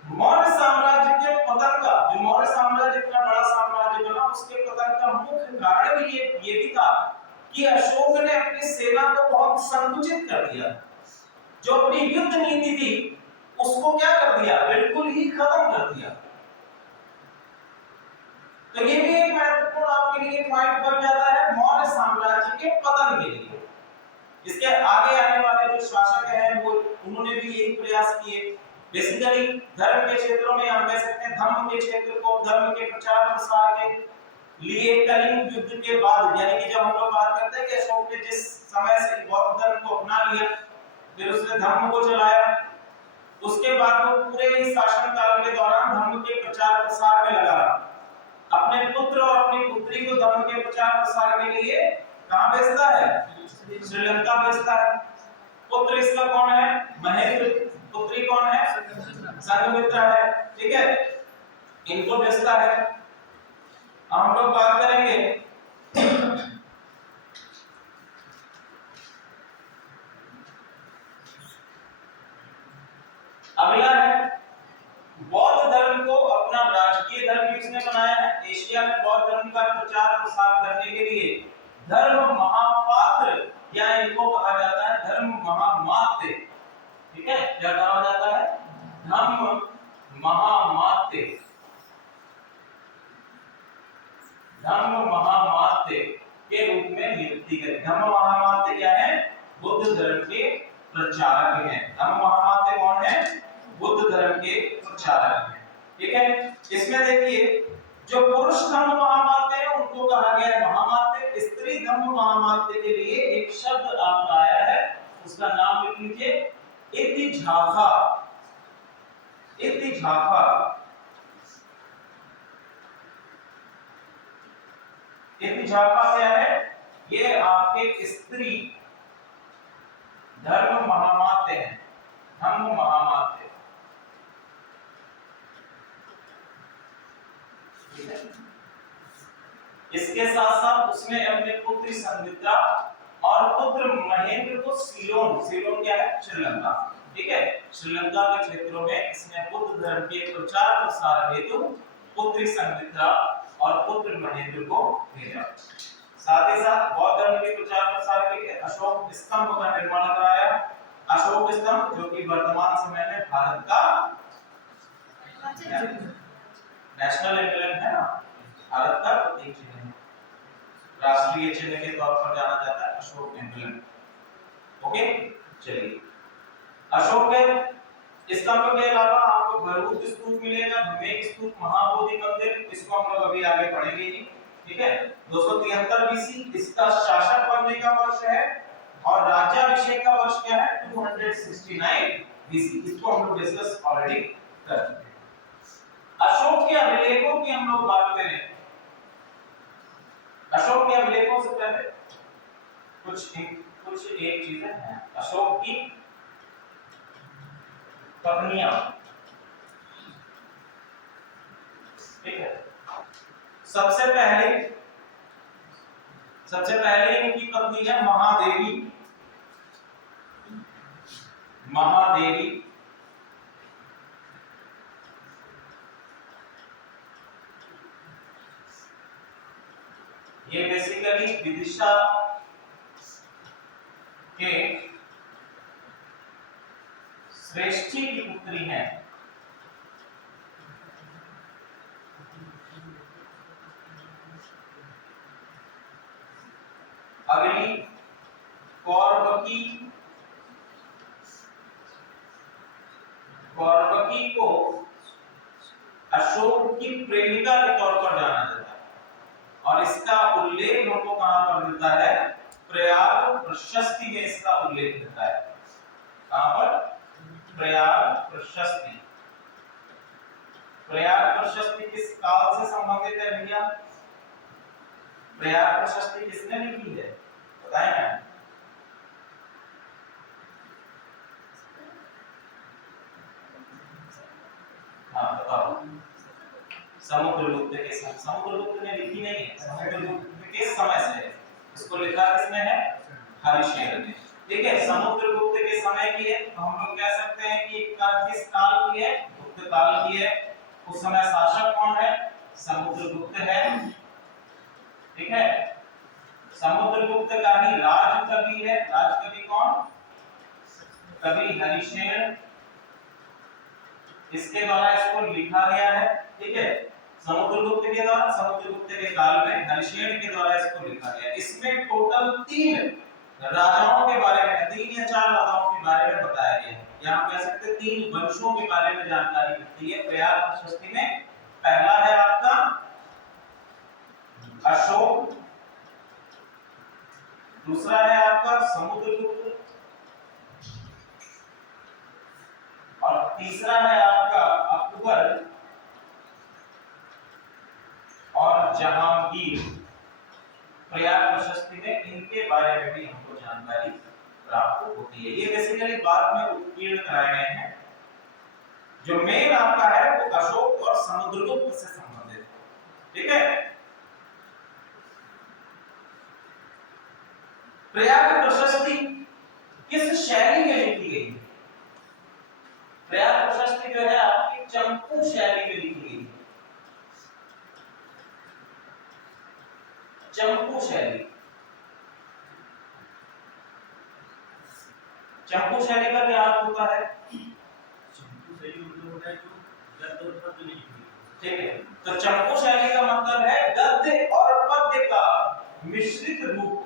मौर्य साम्राज्य के पतन का, जो मौर्य साम्राज्य इतना बड़ा साम्राज्य बना, उसके पतन का मुख्य कारण भी ये भी था कि अशोक ने अपनी सेना को बहुत संकुचित कर दिया। जो अपनी युद्ध नीति थी उसको क्या कर दिया? बिल्कुल ही खत्म कर दिया। तो ये भी एक महत्वपूर्ण आपके लिए पॉइंट बन जाता है मौर्य साम्राज्य के पतन के लिए। इसके आगे आने वाले जो शासक हैं वो उन्होंने भी यही प्रयास किए। बेसिकली धर्म के क्षेत्रों में हम कह सकते हैं, धर्म के क्षेत्र को, धर्म के प्रचार प्रसार के लिए कलिंग युद्ध के बाद, यानी कि जब हम लोग बात करते हैं कि अशोक ने जिस समय से बौद्ध धर्म को अपना लिया, फिर उसने धर्म को चलाया, उसके बाद वो पूरे ही शासन काल के दौरान धर्म के प्रचार प्रसार में लगा रहा। अपने पुत्र और अपनी पुत्री को धर्म के प्रचार प्रसार के लिए कहां भेजता है? श्रीलंका भेजता है। पुत्र इसका कौन है? महेंद्र। पुत्री कौन है? संघमित्रा है। ठीक है, इनको भेजता है। हम लोग बात करेंगे अगला है बौद्ध धर्म को अपना राजकीय धर्म किसने बनाया है? एशिया में बौद्ध धर्म का प्रचार प्रसार करने के लिए धर्म महापात्र, या इनको कहा जाता है धर्म महामात्य। ठीक है, क्या कहा जाता है? धर्म महामात्य। धर्म महामात्य के रूप में नियुक्ति करें। धर्म महामात्य क्या है? बुद्ध धर्म के प्रचारक हैं। धर्म महामात्य कौन है? बुद्ध धर्म के प्रचारक हैं। ठीक है, इसमें देखिए जो पुरुष धर्म महामात्य है उनको कहा गया है महामात्य। स्त्री धर्म महामात्य के लिए एक शब्द आपका आया है, उसका नाम लिख लीजिए, इतिझाखा। इतिझाखा। इतिझाखा क्या है? ये आपके स्त्री धर्म महामात्य है। धर्म महामात्य। इसके साथ साथ उसने अपने पुत्री संघमित्रा और पुत्र महेंद्र को सीलोन, सीलोन क्या है? श्रीलंका। ठीक है, श्रीलंका के क्षेत्रों में इसने बुद्ध धर्म के प्रचार प्रसार हेतु पुत्री संघमित्रा और पुत्र महेंद्र को भेजा। साथ ही साथ बौद्ध धर्म के प्रचार प्रसार के लिए अशोक स्तंभ का निर्माण कराया। अशोक स्तंभ जो कि वर्तमान समय में भारत का नेशनल एम्ब्लम है ना, भारत का प्रतीक चिन्ह है, राष्ट्रीय चिन्ह के तौर पर जाना जाता है अशोक एम्ब्लम। ओके, चलिए अशोक के स्तंभ के अलावा आपको भरभूत स्तूप मिलेगा, धम्मेक स्तूप, महाबोधि मंदिर, इसको हम लोग अभी आगे पढ़ेंगे जी। ठीक है, 273 बीसी इसका शासक बनने का वर्ष है और राज्याभिषेक का वर्ष क्या है? 269 बीसी। इसको हम लोग डिस्कस ऑलरेडी कर चुके हैं। अशोक के अभिलेखों की हम लोग बात करें, अशोक के अभिलेखों से पहले कुछ एक चीजें हैं। अशोक की पत्नियां, ठीक है, सबसे पहले इनकी पत्नी है महादेवी। महादेवी ये बेसिकली विदिशा श्रेष्ठी की पुत्री हैं। अगली कौरवकी, कौरवकी को अशोक की प्रेमिका के तौर पर जाना जाता है और इसका उल्लेख हमको कहां पर मिलता है? प्रयाग प्रशस्ति में इसका उल्लेख मिलता है। कहां पर? प्रयाग प्रशस्ति। प्रयाग प्रशस्ति किस काल से संबंधित है भैया? प्रयाग प्रशस्ति किसने लिखी है बताएं ना? हाँ बताओ। समुद्रगुप्त के समय। समुद्रगुप्त ने लिखी नहीं है, समुद्रगुप्त के समय से है। इसको लिखा किसने है? हरिश्चंद्र ने। ठीक है, समुद्रगुप्त के समय की है तो हम लोग कह सकते हैं कि किस काल की है? गुप्त काल की है। उस समय शासक कौन है? समुद्रगुप्त है। ठीक है, समुद्रगुप्त का ही राजकवि है। राजकवि कौन? कवि हरिश्चंद्र। इसके द्वारा इसको लिखा गया है। ठीक है, समुद्रगुप्त के द्वारा, समुद्रगुप्त के काल में हरिश्चंद्र के द्वारा इसको लिखा गया। इसमें टोटल 3 राजाओं के बारे में, 3 या 4 राजाओं के बारे में बताया गया है। यहाँ कह सकते हैं 3 वंशों के बारे में जानकारी मिलती है प्रयाग प्रशस्ति में। पहला है आपका अशोक, दूसरा है आपका समुद्रगुप्त और तीसरा है आपका अकबर और जहांगीर। प्रयाग प्रशस्ति में इनके बारे में भी हमको जानकारी प्राप्त होती है। ये बेसिकली बाद में उत्कीर्ण कराए गए हैं। जो मेन आपका है वो अशोक और समुद्रगुप्त से संबंधित है। ठीक है, प्रयाग प्रशस्ति किस शैली में लिखी गई है? प्रयाग प्रशस्ति जो है आपकी चंपू शैली में लिखी गई है। चंपू शैली। चंपू शैली का क्या अर्थ होता है? चंपू शैली मतलब होता है जो गद्य और पद्य में लिखी है। ठीक है, तो चंपू शैली का मतलब है गद्य और पद्य का मिश्रित रूप।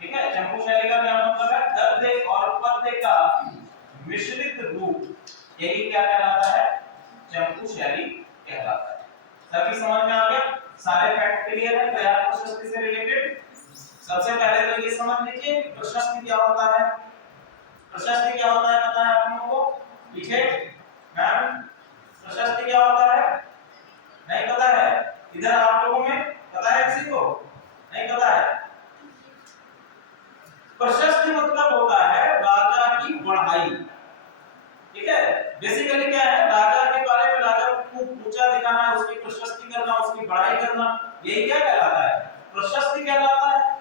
ठीक है, चंपू शैली का क्या मतलब है? गद्य और पद्य का मिश्रित रूप। यही क्या कहलाता है? चंपू शैली कहलाता है। सभी समझ में आ गया? सारे फैक्ट क्लियर है प्रयाग प्रशस्ति से रिलेटेड? सबसे पहले तो ये समझ लीजिए प्रशस्ति क्या होता है। प्रशस्ति क्या होता है पता है आप लोगों को? पीछे मैम, प्रशस्ति क्या होता है? नहीं पता है? इधर आप लोगों में पता है किसी को? नहीं पता है? प्रशस्ति मतलब होता है राजा की बढ़ाई। ठीक है, बेसिकली क्या है? राजा के बारे में, राजा को ऊंचा दिखाना, उसकी प्रशस्ति करना, उसकी बढ़ाई करना, यही क्या कहलाता है? प्रशस्ति कहलाता है।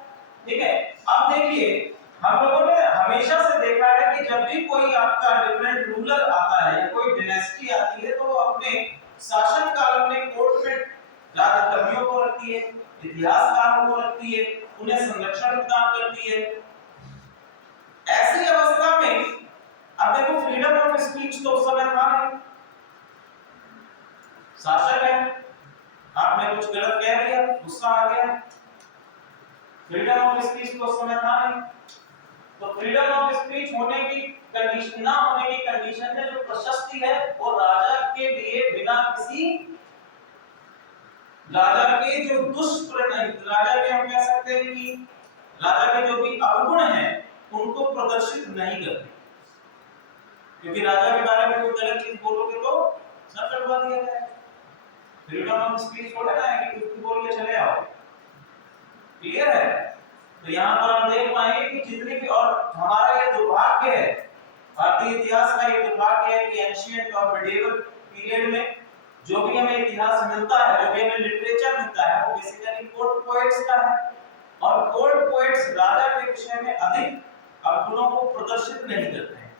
ठीक है, अब देखिए हम लोगों ने हमेशा से देखा है कि जब भी कोई आपका डिफरेंट रूलर आता है या कोई डायनेस्टी आती है तो वो अपने शासन काल में कोर्ट में राजकर्मियों को रखती है, इतिहासकारों को रखती है, उन्हें संरक्षण प्रदान करती है। ऐसी अवस्था में अब देखो फ्रीडम ऑफ स्पीच तो उस समय था नहीं। शासक है, आपने कुछ गलत कह दिया, गुस्सा आ गया, फ्रीडम ऑफ स्पीच तो उस समय था नहीं। तो फ्रीडम ऑफ स्पीच होने की कंडीशन, ना होने की कंडीशन में जो प्रशस्ति है वो राजा के लिए बिना किसी, राजा के जो राजा के हम कह सकते हैं कि राजा के जो भी अवगुण हैं उनको प्रदर्शित नहीं करते, क्योंकि राजा के बारे में कोई गलत चीज बोलोगे तो सर कटवा दिया जाएगा। फ्रीडम ऑफ स्पीच थोड़ा ना है कि कुछ भी बोल के चले आओ। क्लियर है? तो यहाँ पर हम देख पाएंगे कि जितनी भी, और हमारा ये दुर्भाग्य है, भारतीय इतिहास का ये दुर्भाग्य है कि एंशिएंट और मिडिवल पीरियड में जो भी हमें इतिहास मिलता है, जो भी हमें लिटरेचर मिलता है, वो बेसिकली कोर्ट पोएट्स का है। और कोर्ट पोएट्स राजा के विषय में अधिक अवगुणों को प्रदर्शित नहीं करते हैं।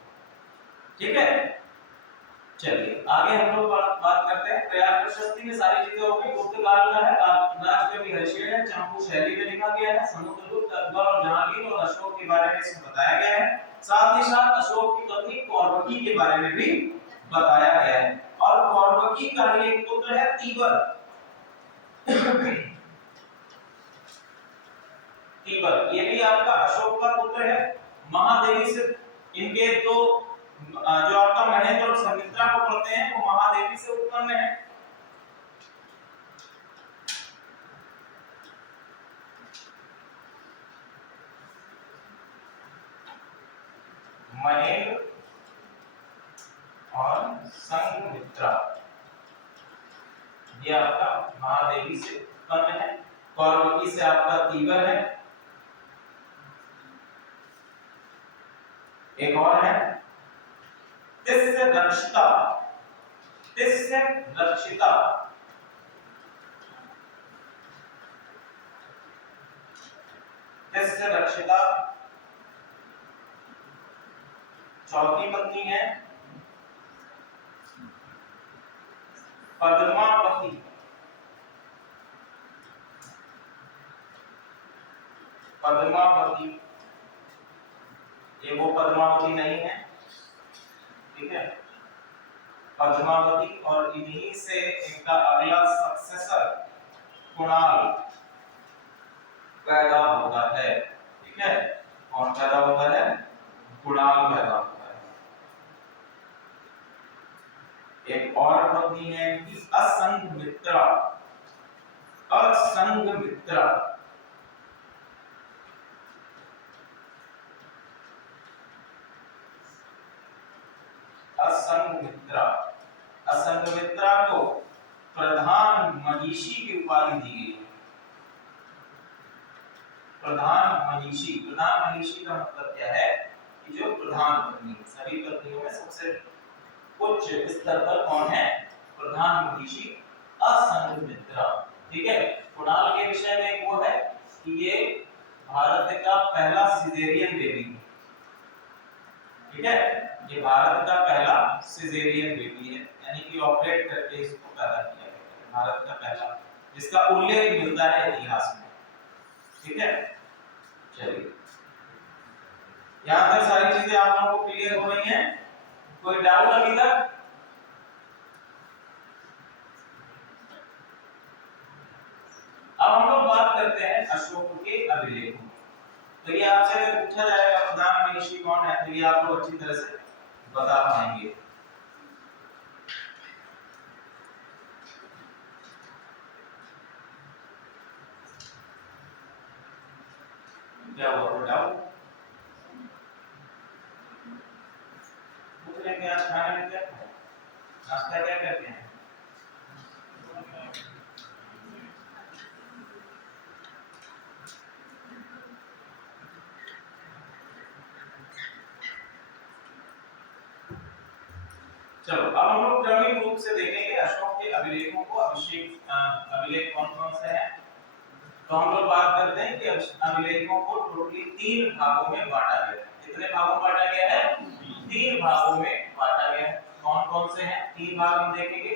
ठीक है, चलिए आगे हम लोग बात करते हैं। प्रयाग प्रशस्ति में सारी चीजें हो गई। गुप्त काल का है, राजकवि हर्षेय है, चंपू शैली में लिखा गया है, समुद्रगुप्त, अकबर और जहांगीर और अशोक के बारे में इसमें बताया गया है। साथ ही साथ अशोक की पत्नी कौरवकी के बारे में भी बताया गया है। और कौरवकी का ही एक पुत्र है तीबर। तीबर ये भी आपका अशोक का पुत्र है। महादेवी से इनके दो जो आपका महेंद्र और संमित्रा को पढ़ते हैं वो महादेवी से उत्पन्न है। महेंद्र और संघमित्रा ये आपका महादेवी से उत्पन्न है। कौरवकी से आपका तीबर है। एक और है तिस्य रक्षिता। तिस्य रक्षिता तिस्य रक्षिता चौथी पत्नी है पद्मावती। पद्मावती ये वो पद्मावती नहीं है, ठीक है। पद्मावती और इन्हीं से इनका अगला सक्सेसर कुणाल पैदा होता है, ठीक है। कौन पैदा होता है? कुणाल पैदा होता है। एक और पत्नी है इनकी असंघमित्रा। असंघमित्रा असंघमित्रा असंघमित्रा को प्रधान मनीषी की उपाधि दी गई। प्रधान मनीषी का मतलब क्या है कि जो प्रधान पत्नी, सभी पत्नियों में सबसे उच्च स्तर पर कौन है? प्रधान मनीषी असंघमित्रा, ठीक है। कुणाल के विषय में वो है कि ये भारत का पहला सिजेरियन बेबी, ठीक है। ये भारत का पहला सिजेरियन बेबी है, यानी कि ऑपरेट करके इसको पैदा किया गया। भारत का पहला जिसका उल्लेख मिलता है इतिहास में, ठीक है। चलिए यहां तक सारी चीजें आप लोगों को क्लियर हो रही हैं? कोई डाउट अभी तक? अब हम लोग बात करते हैं अशोक के अभिलेखों। तो ये आपसे अगर पूछा जाएगा प्रधान मनीषी कौन है, तो ये आप लोग अच्छी तरह से बता पाएंगे। क्या हुआ डाउट? पूछ रहे हैं आज खाने में क्या खाया, नाश्ता क्या करते हैं? चलो अब हम लोग क्रमिक रूप से देखेंगे अशोक के अभिलेखों को। अभिलेख कौन कौन से हैं? तो हम लोग बात करते हैं कि अभिलेखों को टोटली 3 भागों में बांटा गया है। कितने भागों में बांटा गया है? 3 भागों में बांटा गया है। कौन कौन से हैं 3 भाग हम देखेंगे।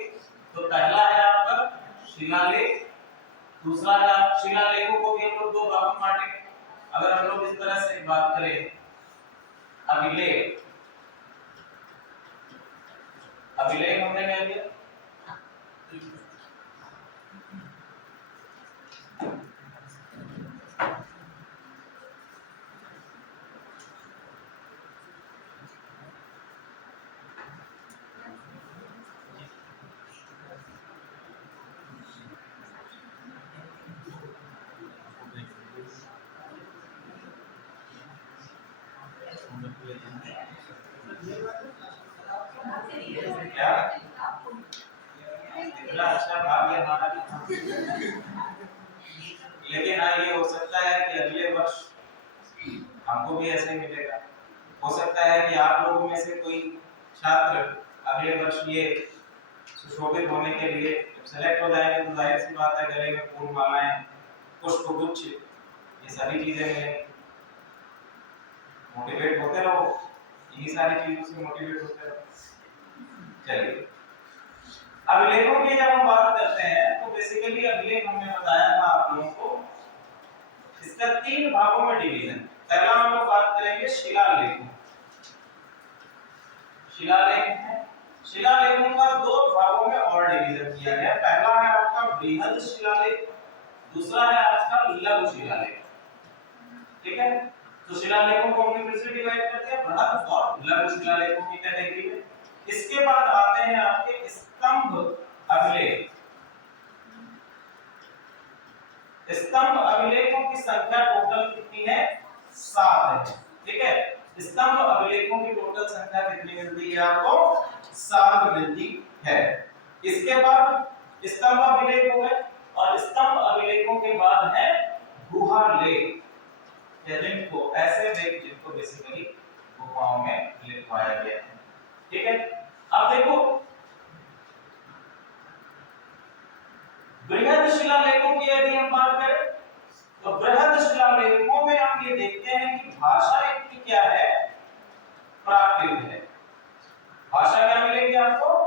तो पहला है आपका शिलालेख, दूसरा है शिलालेखों को भी हम लोग 2 भागों में बांटेंगे। अगर हम लोग इस तरह से बात करें अभिलेख, अभिलेख हमने कह दिया क्या? इतना अच्छा भाग्य हमारा भी था। लेकिन हाँ ये हो सकता है कि अगले वर्ष हमको भी ऐसे मिलेगा। हो सकता है कि आप लोगों में से कोई छात्र अगले वर्ष ये सुशोभित होने के लिए सेलेक्ट हो जाएंगे, तो जाहिर सी बात है गले में फूल मालाएं, पुष्पगुच्छ, ये सभी चीजें मिलेंगी। मोटिवेट होते रहो, इन्हीं सारी चीजों से मोटिवेट होते रहो। चलिए, अभिलेखों की जब हम बात करते हैं तो बेसिकली अभिलेख हमने बताया था आप लोगों को, इसका 3 भागों में डिवीजन। पहला हम लोग बात करेंगे शिलालेखों। शिलालेख है, शिलालेखों का 2 भागों में और डिवीजन किया गया। पहला है आपका बृहद शिलालेख, दूसरा है आपका लघु शिलालेख। ठीक है, तो शिलालेखों को हमने फिर से डिवाइड कर दिया बृहद और लघु शिलालेखों की कैटेगरी में। इसके बाद आते हैं आपके स्तंभ अभिलेख। स्तंभ अभिलेखों की संख्या टोटल कितनी है? 7 है। ठीक है, स्तंभ अभिलेखों की टोटल संख्या कितनी मिलती है आपको? 7 मिलती है। इसके बाद स्तंभ अभिलेख हो गए और स्तंभ अभिलेखों के बाद है गुहा लेख, जिनको ऐसे लेख जिनको बेसिकली गुफाओं में लिखवाया गया है। ठीक है, अब देखो बृहद शिलालेखों की यदि हम बात करें तो बृहद शिलालेखों में हम ये देखते हैं कि भाषा इनकी क्या है? प्राकृत है। भाषा क्या मिलेगी आपको?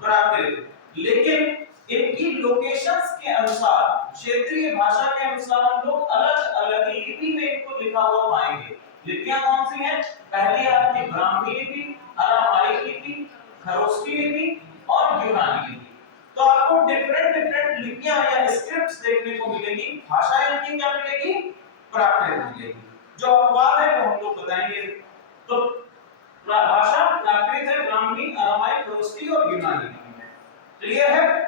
प्राकृत। लेकिन इनकी लोकेशंस के अनुसार, क्षेत्रीय भाषा के अनुसार हम लोग अलग अलग लिपि में इनको लिखा हुआ पाएंगे। लिपियां कौन सी हैं? पहली आपकी ब्राह्मी लिपि, अरामाइक लिपि, खरोष्ठी लिपि और यूनानी लिपि। तो आपको डिफरेंट लिपियां या स्क्रिप्ट्स देखने को मिलेगी। भाषा इनकी क्या मिलेगी? प्राकृत मिलेगी। जो अपवाद है वो हम लोग बताएंगे। तो भाषा प्राकृत है, ब्राह्मी, अरामाइक, खरोष्ठी और यूनानी लिपि में। क्लियर है?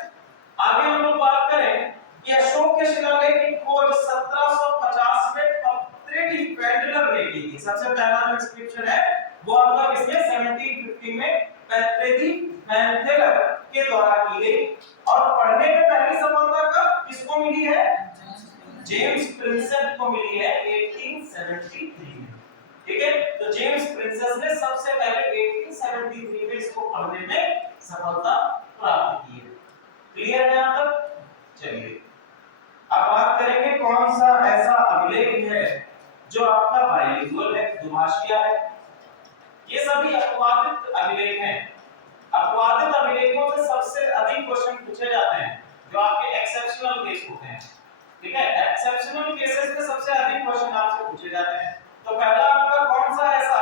आगे हम लोग बात करें कि अशोक के शिलालेख की खोज 1750 में पत्रेडी पेंडलर ने की थी। सबसे पहला जो इंस्क्रिप्शन है वो आपका किसने? 1750 में पेंडलर के द्वारा की गई। और पढ़ने में पहली सफलता कब किसको मिली है? जेम्स प्रिंसेप को मिली है 1873 में। ठीक है, तो जेम्स प्रिंसेस ने सबसे पहले 1873 में इसको पढ़ने में सफलता प्राप्त की है। क्लियर है यहां तक? चलिए, अब बात करेंगे कौन सा ऐसा अभिलेख है जो आपका बाइलिंगुअल है, दुभाषिया है। ये सभी अपवादित अभिलेख हैं। अपवादित अभिलेखों से सबसे अधिक क्वेश्चन पूछे जाते हैं, जो आपके एक्सेप्शनल केस होते हैं। ठीक है, एक्सेप्शनल केसेस में सबसे अधिक क्वेश्चन आपसे पूछे जाते हैं। तो पहला आपका कौन सा ऐसा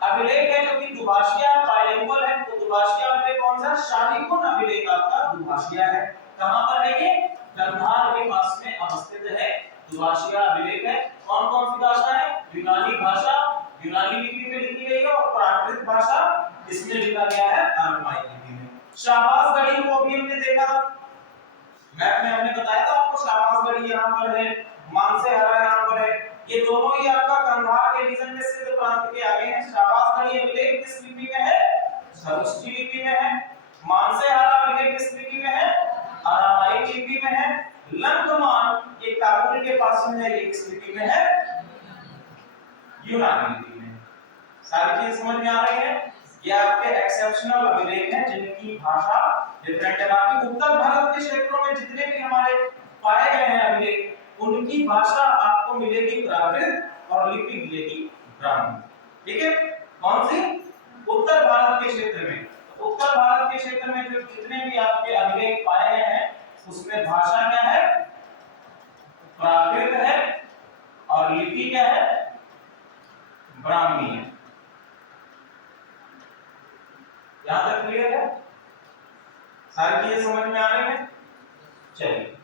अभिलेख है जो कि दुभाषिया बाइलिंगुअल है? तो दुभाषिया अभिलेख कौन सा? शालिकुन अभिलेख आपका दुभाषिया है। कहां पर है ये? गंधार के पास में अवस्थित है दुभाषिया अभिलेख है। कौन कौन सी भाषा है? यूनानी भाषा, यूनानी लिपि में लिखी गई है, और प्राकृत भाषा इसमें लिखा गया है अरामाइक लिपि में। शाहबाज गढ़ी को भी हमने देखा था, मैप में हमने बताया था आपको। शाहबाज गढ़ी यहाँ पर है, मानसेहरा यहाँ पर है। ये दोनों ही आपका गंधार के रीजन में सिंध प्रांत के आगे हैं। शाहबाज गढ़ी अभिलेख किस लिपि में है? खरोष्ठी लिपि में है। मानसेहरा अभिलेख किस लिपि में है? अरामाइक लिपि में है। लंकमान ये काबुल के पास में है, ये किस लिपि में है? यूनानी लिपि में। सारी चीज समझ में आ रही है? ये आपके एक्सेप्शनल अभिलेख हैं जिनकी भाषा डिफरेंट है। बाकी उत्तर भारत के क्षेत्रों में जितने भी हमारे पाए गए हैं अभिलेख, उनकी भाषा आपको मिलेगी प्राकृत और लिपि मिलेगी ब्राह्मी। ठीक है, कौन सी? उत्तर भारत के क्षेत्र में। उत्तर भारत के क्षेत्र में जो जितने भी आपके अभिलेख पाए गए हैं उसमें भाषा क्या है? प्राकृत है, और लिपि क्या है? ब्राह्मी है। यहां तक क्लियर है? सारी चीजें समझ में आ रही है? चलिए,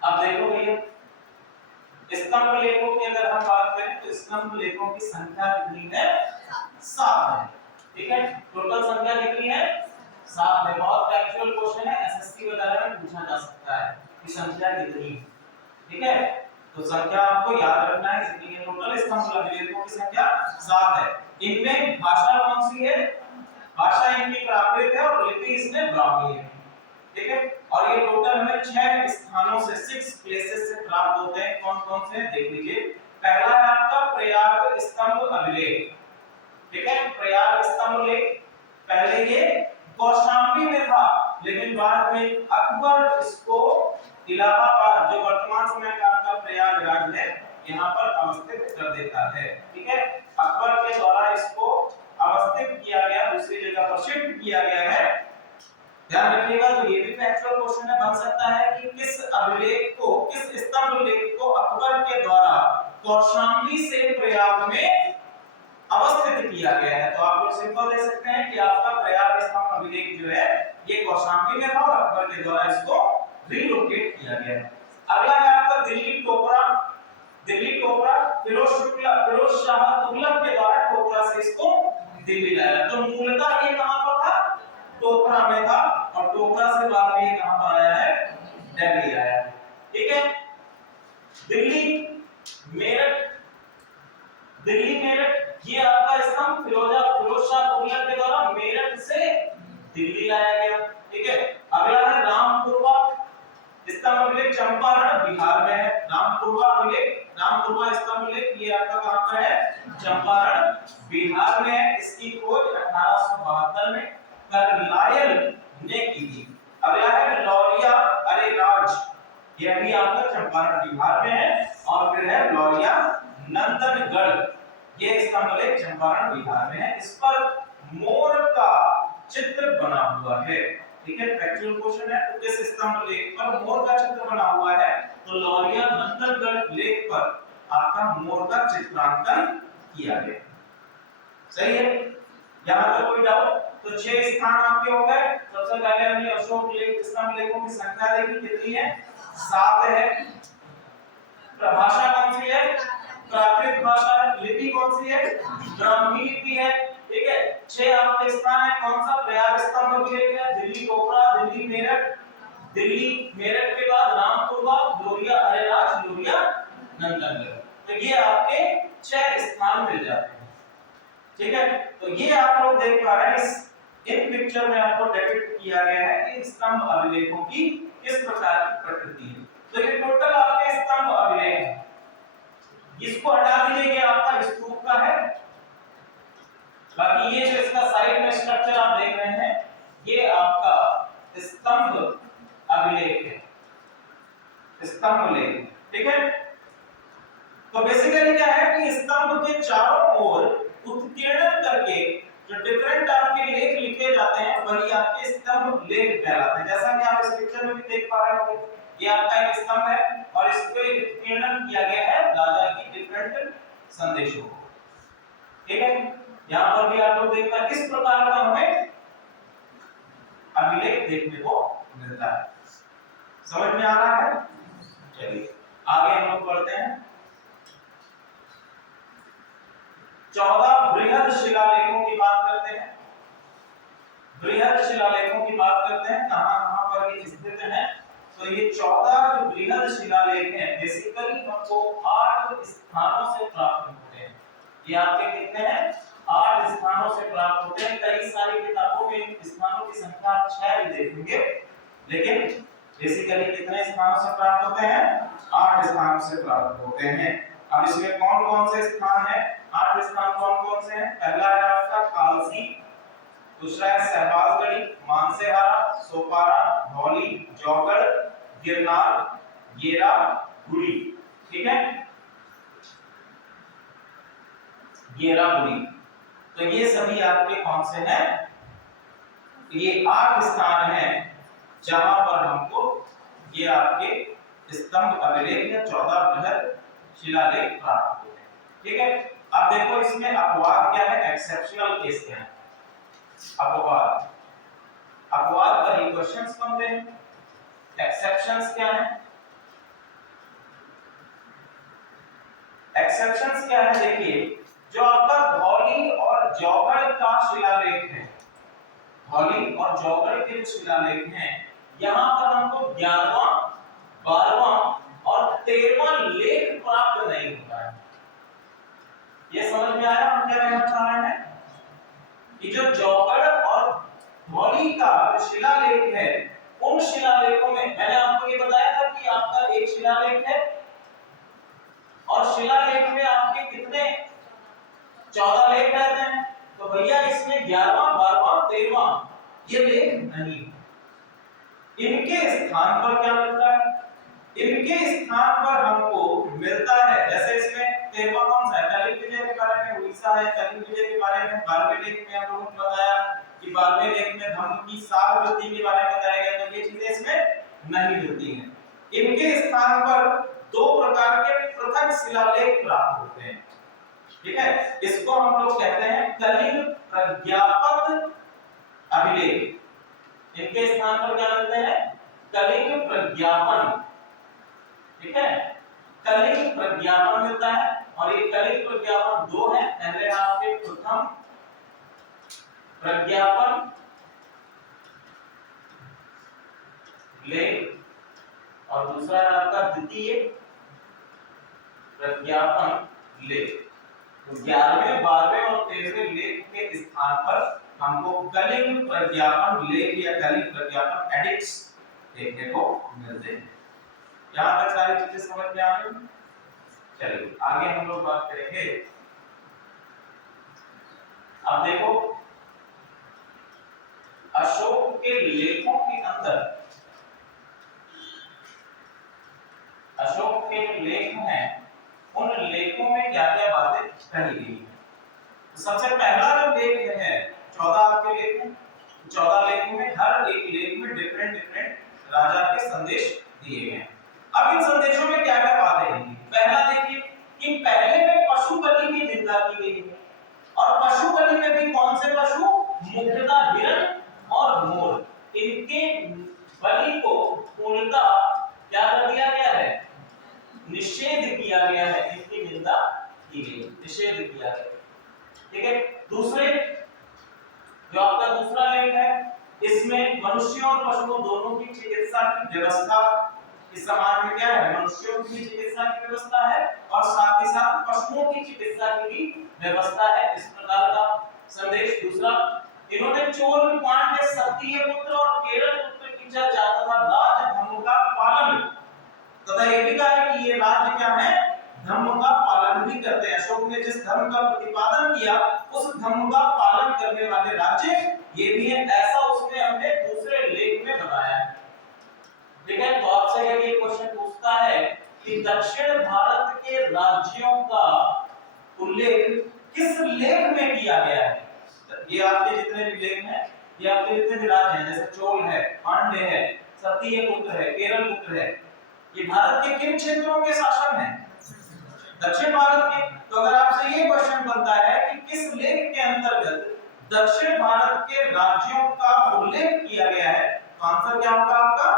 अब देखो भैया, स्तंभ लेखों की अगर हम बात करें तो स्तंभ लेखों की संख्या कितनी है? 7 है। ठीक है, टोटल संख्या कितनी है? 7 है। बहुत एक्चुअल क्वेश्चन है, एसएससी वगैरह में पूछा जा सकता है कि संख्या कितनी है। ठीक है, तो संख्या आपको याद रखना है कितनी है। टोटल स्तंभ लेखों की संख्या 7 है। इनमें भाषा कौन सी है? भाषा इनकी प्राकृत है और लिपि इसमें ब्राह्मी है। ठीक है, और ये टोटल हमें 6 स्थानों से 6 प्लेसेस से प्राप्त होते हैं। कौन कौन से देख लीजिए। पहला है आपका प्रयाग स्तंभ अभिलेख। ठीक है, प्रयाग स्तंभ लेख पहले ये कौशाम्बी में था, लेकिन बाद में अकबर इसको इलाहाबाद, जो वर्तमान समय का आपका प्रयागराज है, यहाँ पर अवस्थित कर देता है। ठीक है, अकबर के द्वारा इसको शिफ्ट किया गया है। ध्यान रखिएगा, तो ये भी फैक्चुअल क्वेश्चन है, बन सकता है कि किस अभिलेख को, किस स्तंभ लेख को अकबर के द्वारा कौशाम्बी से प्रयाग में अवस्थित किया गया है। तो आप लोग सिंपल दे सकते हैं कि आपका प्रयाग स्तंभ अभिलेख जो है ये कौशाम्बी में था और अकबर के द्वारा इसको रिलोकेट किया गया है। अगला है आपका दिल्ली टोपरा। दिल्ली टोपरा फिरोज शाह तुगलक के द्वारा टोपरा से इसको दिल्ली लाया। तो मूलतः ये कहां पर था? टोपरा में था, और टोपरा से बाद में ये कहां पर आया है? दिल्ली आया है। ठीक है, दिल्ली मेरठ ये आपका स्तंभ फिरोज शाह तुगलक के द्वारा मेरठ से दिल्ली लाया गया। ठीक है, अगला है रामपुरवा स्तंभ अभिलेख, चंपारण बिहार में है। रामपुरवा स्तंभ अभिलेख ये आपका कहां पर है? चंपारण बिहार में है। इसकी खोज 1872 में करलायल ने की थी। अगला है लौरिया अरेराज, यह भी आपका चंपारण बिहार में है। और फिर है लौरिया नंदनगढ़, ये स्तंभ अभिलेख चंपारण बिहार में है। इस पर मोर का चित्र बना हुआ है। ठीक है, फैक्चुअल क्वेश्चन है। तो किस स्तंभ लेख पर मोर का चित्र बना हुआ है? तो लौरिया नंदनगढ़ लेख पर आपका मोर का चित्रांकन किया गया। सही है, यहां तक कोई डाउट? तो 6 स्थान आपके हो गए। सबसे पहले हमने अशोक लेख स्तंभ लेखों की संख्या देखी, कितनी है? 7 है। भाषा कौन सी है? प्राकृत भाषा है। लिपि कौन सी है? ब्राह्मी लिपि है। ठीक है, 6 आपके स्थान है। कौन सा? प्रयाग स्तंभ अभिलेख है, दिल्ली टोपरा, दिल्ली मेरठ के बाद रामपुरवा, लोरिया अरेराज, लोरिया नंदनगढ़। तो ये आपके 6 स्थान मिल जाते हैं। ठीक है, तो ये आप लोग देख पा रहे हैं, इन पिक्चर में आपको डिपिक्ट किया गया है कि स्तंभ अभिलेखों की किस प्रकार की प्रकृति है। तो ये टोटल आपके स्तंभ अभिलेख है। इसको हटा दीजिए, ये आपका स्तूप का है। बाकी ये जो इसका साइड में स्ट्रक्चर आप देख रहे हैं, ये आपका स्तंभ अभिलेख है, स्तंभ लेख। ठीक है, तो बेसिकली क्या है कि स्तंभ के चारों ओर उत्कीर्णन करके जो डिफरेंट आपके लेख लिखे जाते हैं वही आपके स्तंभ लेख कहलाते हैं। जैसा कि आप इस पिक्चर में भी देख पा रहे होंगे, ये आपका एक स्तंभ है और इस पे उत्कीर्णन किया गया है राजा की डिफरेंट संदेशों को। ठीक है, यहां पर भी आप लोग देख पा किस प्रकार का हमें अभिलेख देखने को मिलता है। समझ में आ रहा है? चलिए आगे हम लोग पढ़ते हैं। 14 बृहद शिलालेखों की बात करते हैं। बृहद शिलालेखों की बात करते हैं, कहां-कहां पर ये स्थित हैं। तो ये 14 जो बृहद शिलालेख हैं बेसिकली हमको 8 स्थानों से प्राप्त होते हैं। ये आपके कितने हैं? 8 स्थानों से प्राप्त होते हैं। कई सारी किताबों में स्थानों की संख्या 6 भी देखेंगे, लेकिन बेसिकली कितने स्थानों से प्राप्त होते हैं? 8 स्थानों से प्राप्त होते हैं। अब इसमें कौन-कौन से स्थान हैं? 8 स्थान कौन-कौन से हैं? पहला है आपका कालसी, दूसरा है सहबाजगढ़ी, मानसेहारा, सोपारा, धौली, जौगढ़, गिरनार, गेरा, गुड़ी। ठीक है, गेरा, गुड़ी। तो ये सभी आपके कौन से हैं? ये 8 स्थान हैं जहां पर हमको ये आपके स्तंभ अभिलेख या 14 बृहद शिलालेख प्राप्त होते हैं। ठीक है, अब देखो इसमें अपवाद क्या है, एक्सेप्शनल केस क्या है। अपवाद पर ही क्वेश्चंस बनते हैं। एक्सेप्शंस क्या है? एक्सेप्शंस क्या है? देखिए, जो आपका धौली और जौगढ़ का शिलालेख है, धौली और जौगढ़ के जो शिलालेख हैं, यहां पर हमको 11वां, 12वां और 13वां लेख प्राप्त नहीं होता है। ये समझ में आया हम क्या कहना चाह रहे हैं? कि जो जौगढ़ और धौली का जो शिलालेख है, उन शिलालेखों में मैंने आपको ये बताया था कि आपका एक शिलालेख है और शिलालेख में आपके कितने 14 लेख रहते हैं। तो भैया इसमें 11वां, 12वां, 13वां ये लेख नहीं। इनके स्थान पर क्या मिलता है? इनके स्थान पर हमको मिलता है, जैसे इसमें 13वां कौन सा है? कलिंग विजय के बारे में, उड़ीसा है, कलिंग विजय के बारे में 12वें लेख में हम लोगों ने बताया कि 12वें लेख में धम्म की सार वृत्ति के बारे में बताया गया, तो ये चीजें इसमें नहीं मिलती हैं। इनके स्थान पर दो प्रकार के पृथक शिलालेख प्राप्त होते हैं, ठीक है। इसको हम लोग कहते हैं कलिंग प्रज्ञापद अभिलेख। इनके स्थान पर क्या मिलते हैं? कलिंग प्रज्ञापन, ठीक है, कलिंग प्रज्ञापन मिलता है। और ये कलिंग प्रज्ञापन दो है, पहले आपके प्रथम प्रज्ञापन लेख और दूसरा है आपका द्वितीय प्रज्ञापन लेख। तो 11वें 12वें और 13वें लेख के स्थान पर हमको कलिंग प्रज्ञापन लेख या कलिंग प्रज्ञापन एडिक्ट्स देखने को मिलते हैं। यहां तक सारी चीजें समझ में आ गई। चलिए आगे हम लोग बात करेंगे। अब देखो अशोक के लेखों के अंदर, अशोक के जो लेख हैं उन लेखों में क्या क्या बातें कही गई हैं। तो सबसे पहला जो लेख है 14 आपके लेख हैं, 14 लेखों में हर एक लेख में डिफरेंट डिफरेंट राजा के संदेश दिए गए हैं। अब इन संदेशों में क्या क्या बातें हैं? पहला देखिए कि पहले में पशु बलि की निंदा की गई है, और पशु बलि में भी कौन से पशु? मुख्यतः हिरण और मोर, इनके बलि को पूर्णतः क्या कर दिया गया है? निषेध किया गया है, इनकी निंदा की गई, निषेध किया गया, ठीक है। दूसरे जो आपका दूसरा लेख है, इसमें मनुष्यों और पशुओं दोनों की चिकित्सा की व्यवस्था, इस समाज में क्या है? मनुष्यों की चिकित्सा की व्यवस्था है और साथ ही साथ पशुओं की चिकित्सा की भी व्यवस्था है, इस प्रकार का संदेश। दूसरा, इन्होंने चोल पांड्य क्षत्रिय पुत्र और केरल पुत्र की चर्चा तथा राज धर्म का पालन तथा ये भी कहा है कि ये राज्य क्या है? धर्म का पालन भी करते हैं। अशोक ने जिस धर्म का प्रतिपादन किया उस धर्म का पालन करने वाले राज्य ये भी है, ऐसा उसने अपने दूसरे लेख में बताया है, ठीक है। तो आपसे अगर ये क्वेश्चन पूछता है कि दक्षिण भारत के राज्यों का उल्लेख किस लेख में किया गया है, ये आपके जितने भी लेख हैं, ये आपके जितने भी राज्य हैं, जैसे चोल है, पांड्य है, क्षत्रिय पुत्र है, केरल पुत्र है, ये भारत के किन क्षेत्रों के शासन हैं? दक्षिण भारत के। तो अगर आपसे ये क्वेश्चन बनता है कि किस लेख के अंतर्गत दक्षिण भारत के राज्यों का उल्लेख किया गया है, तो आंसर क्या होगा आपका?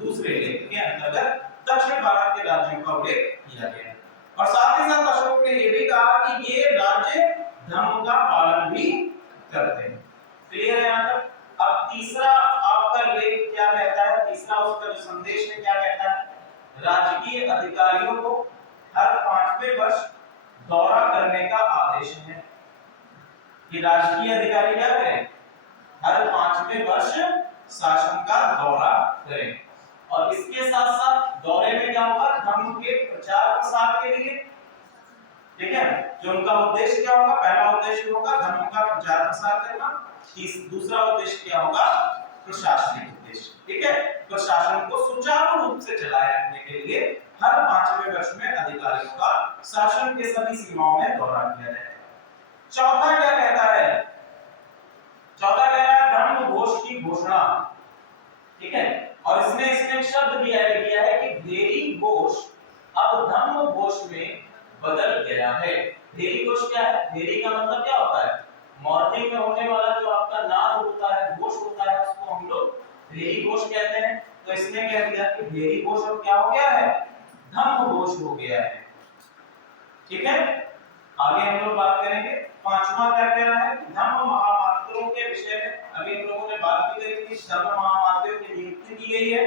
दूसरे लेख के अंतर्गत दक्षिण भारत के राज्यों का उल्लेख किया गया है। और साथ ही साथ अशोक ने ये भी कहा कि ये राज्य धर्म का पालन भी करते हैं। क्लियर है यहां तक? अब तीसरा आपका लेख क्या कहता है? तीसरा उसका जो संदेश है क्या कहता है? राजकीय अधिकारियों को हर 5वें वर्ष दौरा करने का आदेश है कि राजकीय अधिकारी क्या करें? हर 5वें वर्ष शासन का दौरा करें। और इसके साथ साथ दौरे में क्या होगा? धर्म के प्रचार प्रसार के लिए, ठीक है, जो उनका उद्देश्य क्या होगा? पहला उद्देश्य होगा धर्म का प्रचार प्रसार करना, दूसरा उद्देश्य क्या होगा? प्रशासनिक उद्देश्य, ठीक है। प्रशासन को सुचारू रूप से चलाए रखने के लिए हर 5वें वर्ष में अधिकारियों का शासन के सभी सीमाओं में दौरा किया जाए। चौथा क्या कहता है? चौथा कह रहा है धर्म घोष की घोषणा, ठीक है। और इसमें शब्द भी ऐड किया है कि भेरी घोष अब धर्म घोष में बदल गया है। भेरी घोष क्या है? भेरी का मतलब क्या होता है? मॉर्निंग में होने वाला जो आपका नाद होता है, घोष होता है, उसको हम लोग भेरी घोष कहते हैं। तो इसने कह दिया कि भेरी घोष अब क्या हो गया है? धर्म घोष हो गया है, ठीक है। आगे हम लोग बात करेंगे। पांचवा क्या कह रहा है? धर्म महामात्रों के विषय में अभी हम लोगों ने बात की थी, धर्म महामात्रों की नियुक्ति की गई है,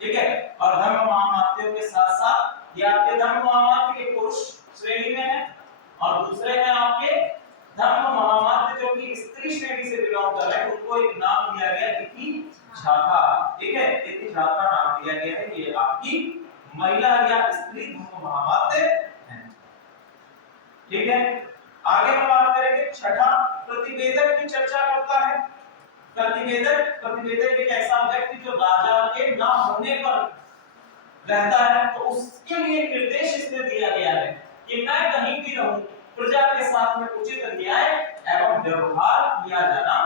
ठीक है। और धर्म महामात्रों के साथ साथ ये आपके धर्म महामात्र के पुरुष श्रेणी में है और दूसरे हैं आपके धर्म महामात्र जो कि स्त्री श्रेणी से बिलोंग कर रहे हैं, उनको एक नाम दिया गया तिथि झाका, ठीक है। तिथि झाका नाम दिया गया है। ये आपकी महिला या स्त्री धर्म महामात्र है, ठीक है। आगे हम बात करेंगे। छठा, प्रतिवेदक की चर्चा करता है। प्रतिवेदक एक ऐसा व्यक्ति जो राजा के ना होने पर रहता है, तो उसके लिए निर्देश इसमें दिया गया है कि मैं कहीं भी रहूं, प्रजा के साथ में उचित न्याय एवं व्यवहार किया जाना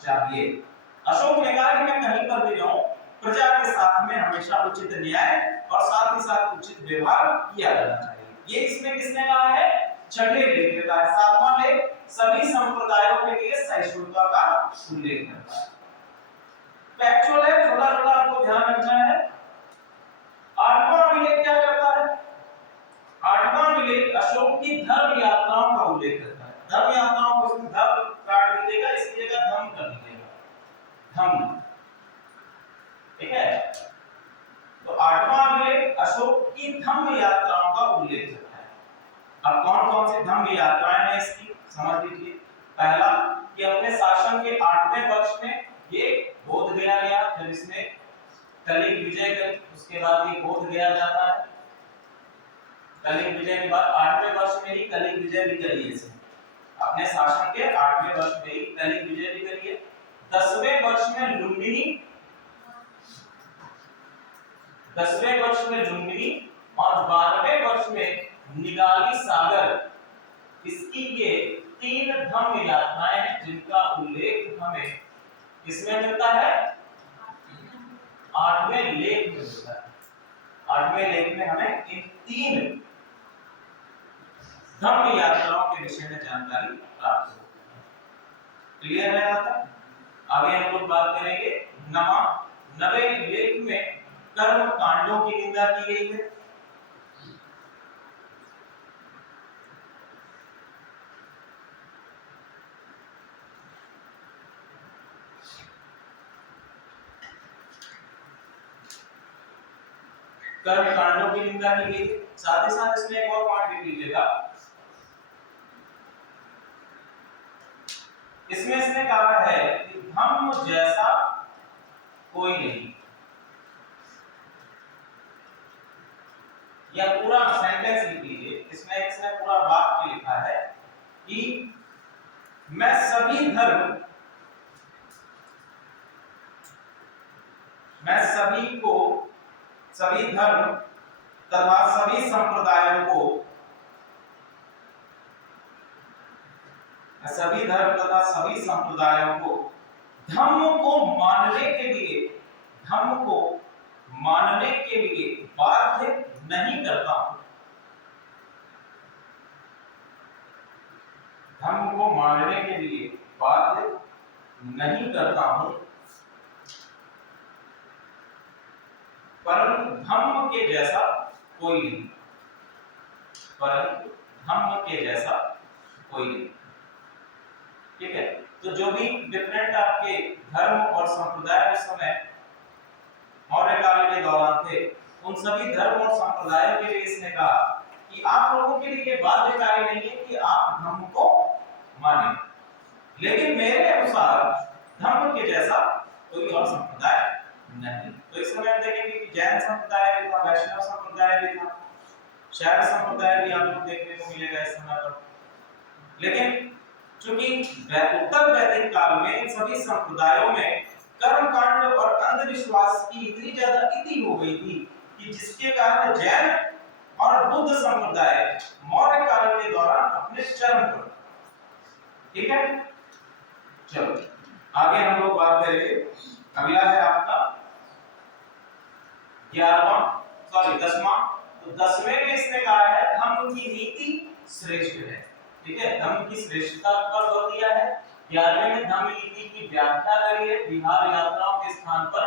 चाहिए। चाहिए। अशोक ने कहा कि मैं कहीं पर भी रहूं, प्रजा के साथ में हमेशा उचित न्याय और साथ ही साथ उचित व्यवहार किया जाना चाहिए। ये इसमें किसने कहा है? छठे लेख में कहा है। सातवां लेख सभी संप्रदायों के लिए सहिष्णुता का उल्लेख करता है। फैक्चुअल है, छोटा छोटा आपको ध्यान रखना है। आठवां अभिलेख क्या करता है? आठवां अभिलेख अशोक की धर्म यात्राओं का उल्लेख करता है। धर्म यात्राओं को इसमें धर्म काट दीजिएगा, इसकी जगह धर्म कर दीजिएगा, धर्म, ठीक है। तो आठवां अभिलेख अशोक की धम्म यात्राओं का उल्लेख करता है। अब कौन कौन सी धम्म यात्राएं हैं इसकी समझ लीजिए। पहला कि अपने शासन के 8वें वर्ष में ये बोध गया गया, जब इसने कलिंग विजय करी, उसके बाद ये बोध गया जाता है। कलिंग विजय के बाद 8वें वर्ष में ही कलिंग विजय भी करी है इसने। अपने शासन के 8वें वर्ष में ही कलिंग विजय भी करी है। 10वें वर्ष में लुम्बिनी, 10वें वर्ष में लुम्बिनी और 12वें वर्ष में निगाली सागर, इसकी ये 3 धम्म यात्राएं हैं जिनका उल्लेख हमें किसमें मिलता है? 8वें लेख में मिलता है। 8वें लेख में हमें इन 3 धम्म यात्राओं के विषय में जानकारी प्राप्त होती है। क्लियर है यहाँ तक? आगे हम लोग बात करेंगे 9वें लेख में कर्म कांडों की निंदा की गई है। कर्म कांडों की निंदा की गई है। साथ ही साथ इसमें एक और पॉइंट लिख लीजिएगा, इसमें इसने कहा है कि धम्म जैसा कोई नहीं। या पूरा सेंटेंस लिख लीजिए, इसमें इसने पूरा वाक्य लिखा है कि मैं सभी धर्म, मैं सभी को, सभी धर्म तथा सभी संप्रदायों को, सभी धर्म तथा सभी संप्रदायों को धम्म को मानने के लिए, धम्म को मानने के लिए बाध्य नहीं करता हूं। धम्म को मानने के लिए बाध्य नहीं करता हूं, परंतु धम्म के जैसा कोई नहीं, परंतु धम्म के जैसा कोई नहीं। ठीक है, तो जो भी डिफरेंट आपके धर्म और संप्रदाय उस समय मौर्य काल के दौरान थे, उन सभी धर्म और संप्रदायों के लिए इसने कहा कि आप लोगों के लिए बाध्यकारी नहीं है कि आप धर्म को माने, लेकिन मेरे अनुसार धर्म के जैसा कोई और संप्रदाय नहीं। तो इस समय हम देखेंगे कि जैन संप्रदाय भी था, वैष्णव संप्रदाय भी था, शैव संप्रदाय भी आपको देखने को मिलेगा इस समय पर। लेकिन चूंकि उत्तर वैदिक काल में इन सभी संप्रदायों में कर्मकांड और अंधविश्वास की इतनी ज्यादा इति हो गई थी कि जिसके कारण जैन और बुद्ध संप्रदाय मौर्य काल के दौरान अपने चरम पर। ठीक है, चलो आगे हम लोग बात करेंगे। अगला है आपका 10वां। तो 10वें में इसने कहा है धम्म की नीति श्रेष्ठ है। ठीक है, धम्म की श्रेष्ठता पर बल दिया है। 11वें में धम्म नीति की व्याख्या करी है। विहार यात्राओं के स्थान पर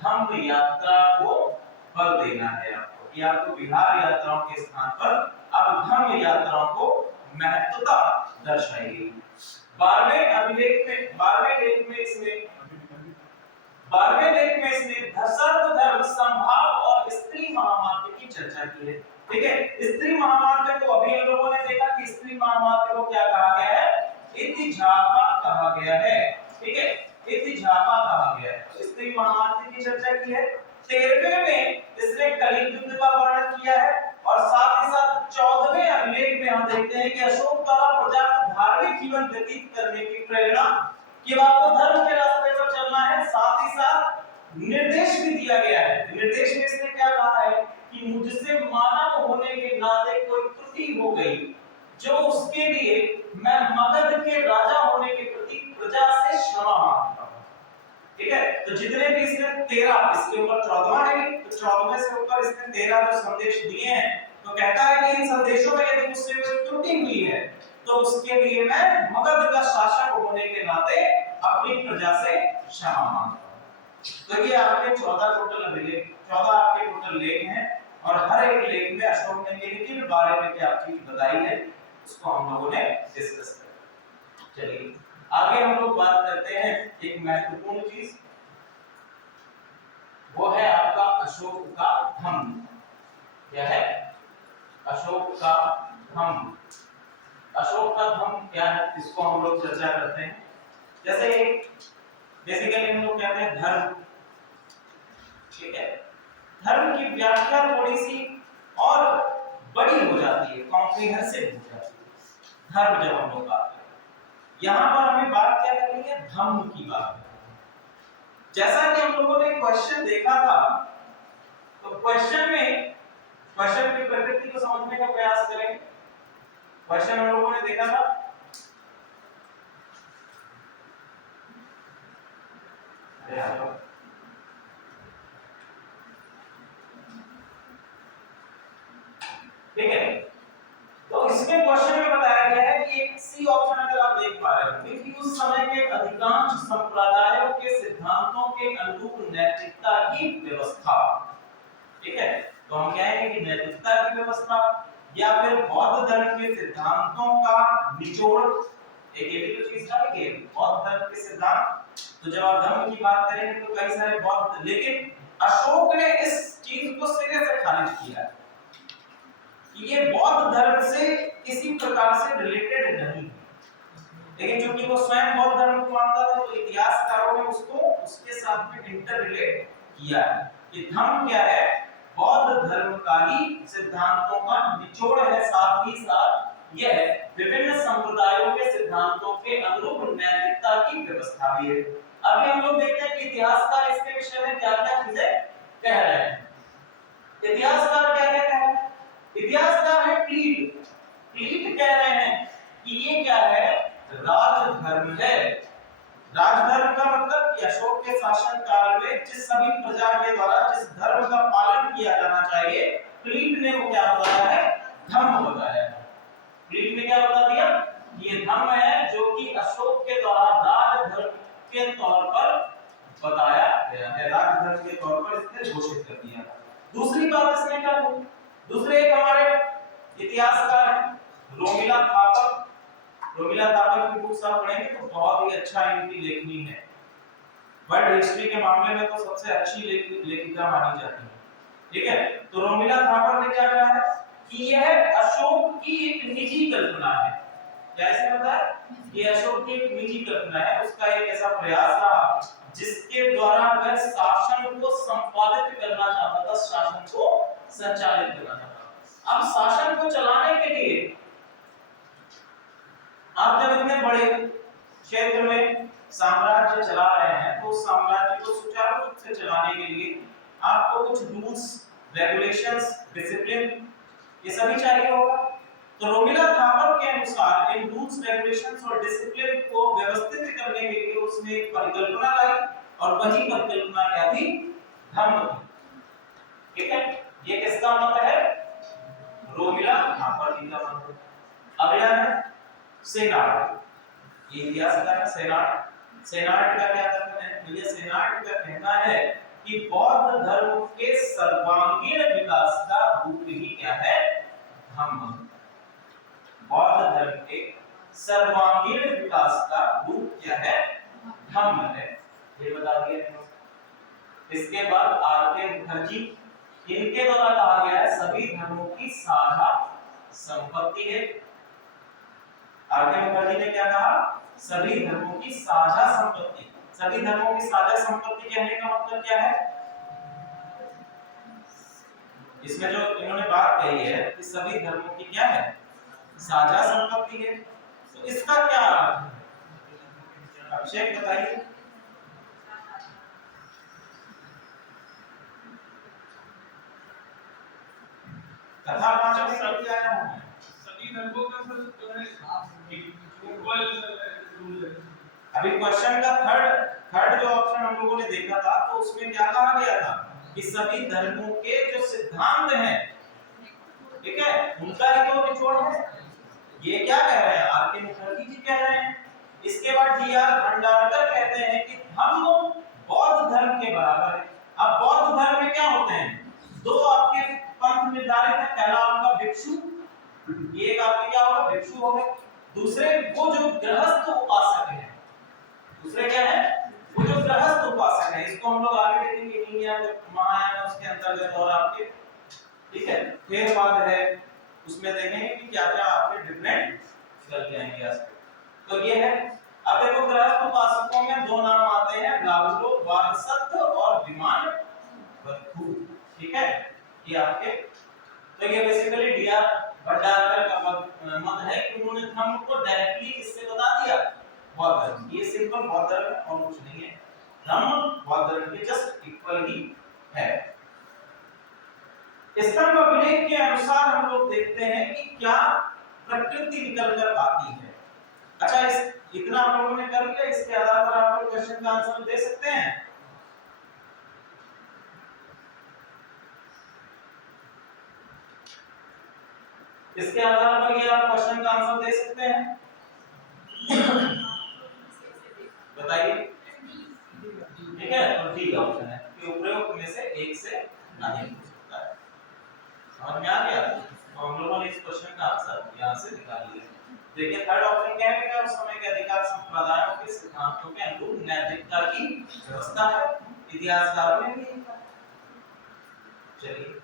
धम्म यात्रा को बल देना है आपको, कि आपको विहार यात्राओं के स्थान पर अब धम्म यात्राओं को महत्वता दर्शाएगी। 12वें लेख में इसने सर्वधर्म समभाव और स्त्री महामार्ग की चर्चा की है। ठीक है, स्त्री महामार्ग को अभी हम लोगों ने देखा कि स्त्री महामार्ग को क्या कहा गया है? इतिझापा कहा गया है। ठीक है, इतिझापा कहा गया है। स्त्री महामार्ग की चर्चा की है। 13वें में इसने कलिंग युद्ध का वर्णन किया है और साथ ही साथ 14वें अभिलेख में हम देखते हैं कि अशोक द्वारा प्रजा को धार्मिक जीवन व्यतीत करने की प्रेरणा कि आपको धर्म के रास्ते पर चलना है, साथ ही साथ निर्देश भी दिया गया है। निर्देश में इसने क्या कहा है कि मुझसे मानव होने के नाते कोई त्रुटि हो गई, जो उसके लिए मैं मगध के राजा होने के प्रति प्रजा से क्षमा मांगता हूं। ठीक है, तो जितने भी इसने 13, इसके ऊपर 14वां है, तो 14वें से ऊपर इसने 13 जो संदेश दिए हैं, तो कहता है कि इन संदेशों में यदि मुझसे कोई त्रुटि हुई है तो उसके लिए मैं मगध का शासक होने के नाते अपनी प्रजा से क्षमा मांगता हूं। तो ये आपके 14 टोटल लेख, 14 आपके टोटल लेख हैं, और हर एक लेख में अशोक ने किन बारे में क्या चीज बताई है उसको हम लोगों ने डिस्कस किया। चलिए आगे हम लोग बात करते हैं एक महत्वपूर्ण चीज, वो है आपका अशोक का धम्म। क्या है? अशोक का धम्म। अशोक का धम्म क्या है, इसको हम लोग चर्चा करते हैं। जैसे बेसिकली हम लोग कहते हैं धर्म, ठीक है, धर्म की व्याख्या थोड़ी सी और बड़ी हो जाती है, कॉम्प्रिहेंसिव हो जाती है धर्म जब हम लोग बात करते हैं। यहां पर हमें बात क्या करनी है? धम्म की बात। जैसा कि हम लोगों ने क्वेश्चन देखा था, तो क्वेश्चन की प्रकृति को समझने का प्रयास करेंगे। क्वेश्चन हम लोगों ने देखा था, ठीक है, तो इसमें क्वेश्चन में बताया गया है कि एक सी ऑप्शन अगर आप देख पा रहे होंगे कि उस समय के अधिकांश संप्रदायों के सिद्धांतों के अनुरूप नैतिकता की व्यवस्था, ठीक है, तो हम कहेंगे कि नैतिकता की व्यवस्था या फिर बौद्ध धर्म के सिद्धांतों का निचोड़, एक ये भी तो चीज था कि बौद्ध धर्म के सिद्धांत, तो जब आप धर्म की बात करेंगे तो कई सारे बौद्ध, लेकिन अशोक ने इस चीज को सिरे से खारिज किया है कि ये बौद्ध धर्म से किसी प्रकार से रिलेटेड नहीं है। लेकिन चूंकि वो स्वयं बौद्ध धर्म को मानता था, तो इतिहासकारों ने उसको उसके साथ में इंटर रिलेट किया है कि धम्म क्या है? बौद्ध धर्म का ही सिद्धांतों का निचोड़ है, साथ ही साथ यह विभिन्न संप्रदायों के सिद्धांतों के अनुरूप नैतिकता की व्यवस्था भी है। अभी हम लोग देखते हैं कि इतिहासकार इसके विषय में क्या-क्या चीजें कह रहे हैं। इतिहासकार क्या कहते हैं? इतिहासकार है प्लीट कह रहे हैं कि ये क्या है? राजधर्म है। राजधर्म का मतलब कि अशोक के शासन काल में जिस सभी प्रजा के द्वारा जिस धर्म का पालन किया जाना चाहिए, प्लीट ने वो क्या बताया है? धम्म बताया है। प्लीट ने क्या बता दिया? ये धम्म है जो कि अशोक के द्वारा राजधर्म के तौर पर बताया गया है, राजधर्म के तौर पर इसने घोषित कर दिया। दूसरी बात इसने क्या बोली? दूसरे एक हमारे इतिहासकार हैं रोमिला थापर। रोमिला थापर की बुक्स आप पढ़ेंगे तो बहुत ही अच्छा इनकी लेखनी है। वर्ल्ड हिस्ट्री के मामले में तो सबसे अच्छी लेखिका मानी जाती है, ठीक है। तो रोमिला थापर ने क्या कहा है कि यह अशोक की एक निजी कल्पना है। क्या ऐसे बताया? ये अशोक की एक निजी कल्पना है, उसका एक ऐसा प्रयास रहा जिसके द्वारा वह शासन को संपादित करना चाहता था, शासन को संचालित करना चाहता था। अब शासन को चलाने के लिए आप जब इतने बड़े क्षेत्र में साम्राज्य चला रहे हैं, तो साम्राज्य को सुचारू रूप से चलाने के लिए आपको कुछ रूल्स, रेगुलेशंस, डिसिप्लिन, ये सभी चाहिए होगा। तो रोमिला थापर के अनुसार इन रूल्स, रेगुलेशंस और डिसिप्लिन को व्यवस्थित करने के लिए उसने एक परिकल्पना लाई, और वही परिकल्पना क्या थी? धम्म थी, ठीक है। ये किसका मत है? रोमिला थापर जी का मत है। अगला है सेनाट। ये इतिहासकार है सेनाट। सेनाट का क्या कहना है? भैया सेनाट का कहना है कि बौद्ध धर्म के सर्वांगीण विकास का रूप ही क्या है? धम्म। बौद्ध धर्म के सर्वांगीण विकास का रूप क्या है? धम्म है। ये बता दिया। इसके बाद आर.के. मुखर्जी, इनके द्वारा कहा गया है सभी धर्मों की साझा संपत्ति है। आर.के. मुखर्जी ने क्या कहा? सभी धर्मों की साझा संपत्ति। सभी धर्मों की साझा संपत्ति कहने का मतलब क्या है? इसमें जो इन्होंने बात कही है कि सभी धर्मों की क्या है? साझा संपत्ति है। तो इसका क्या अर्थ है? अभिषेक बताइए। कथा पांचों में कभी आया हूं। सभी धर्मों का सर जो है इक्वल रूल है। अभी क्वेश्चन का थर्ड जो ऑप्शन हम लोगों ने देखा था तो उसमें क्या कहा गया था कि सभी धर्मों के जो सिद्धांत हैं, ठीक है, उनका ही तो निचोड़ है। ये क्या कह रहे हैं, आर के मुखर्जी जी कह रहे हैं। इसके बाद डीआर भंडारकर कहते हैं कि हम लोग बौद्ध धर्म के बराबर है। अब बौद्ध धर्म में क्या होते हैं, दो आपके पंथ निर्धारित है, पहला आपका भिक्षु, ये एक आपके क्या होगा, भिक्षु हो गए। दूसरे वो जो गृहस्थ उपासक है, दूसरे क्या है, वो जो गृहस्थ उपासक है, इसको हम लोग आगे देखेंगे इंडिया महायान उसके अंतर्गत और आपके, ठीक है, फिर बाद है उसमें देखेंगे कि क्या क्या आपके डिफरेंट निकल के आएंगे एस्पेक्ट। तो ये है। अब देखो गृहस्थ उपासकों में दो नाम आते हैं, लाहुलो वारसत्व और विमान वस्तु, ठीक है, ये आपके। तो ये बेसिकली डीआर भंडारकर का मत है कि उन्होंने हम को डायरेक्टली किससे बता दिया, बौद्ध धर्म। ये सिंपल बौद्ध धर्म है और कुछ नहीं है, धर्म बौद्ध धर्म के जस्ट इक्वल ही है। स्तंभ अभिलेख के अनुसार हम लोग देखते हैं कि क्या प्रकृति निकल कर आती है। अच्छा, इस इतना हम लोगों ने कर लिया, इसके आधार पर आप लोग क्वेश्चन का आंसर दे सकते हैं। इसके आधार पर ये आप क्वेश्चन का आंसर दे सकते हैं, बताइए। ठीक है, तो ठीक ऑप्शन है कि उपरोक्त में से एक से अधिक हो सकता है। समझ में आ गया? तो हम लोगों ने इस क्वेश्चन का आंसर यहां से निकाल लिया। देखिए थर्ड ऑप्शन क्या है, उस समय के अधिकार संप्रदायों के सिद्धांतों के अनुरूप नैतिकता की व्यवस्था है, इतिहासकारों ने भी लिखा। चलिए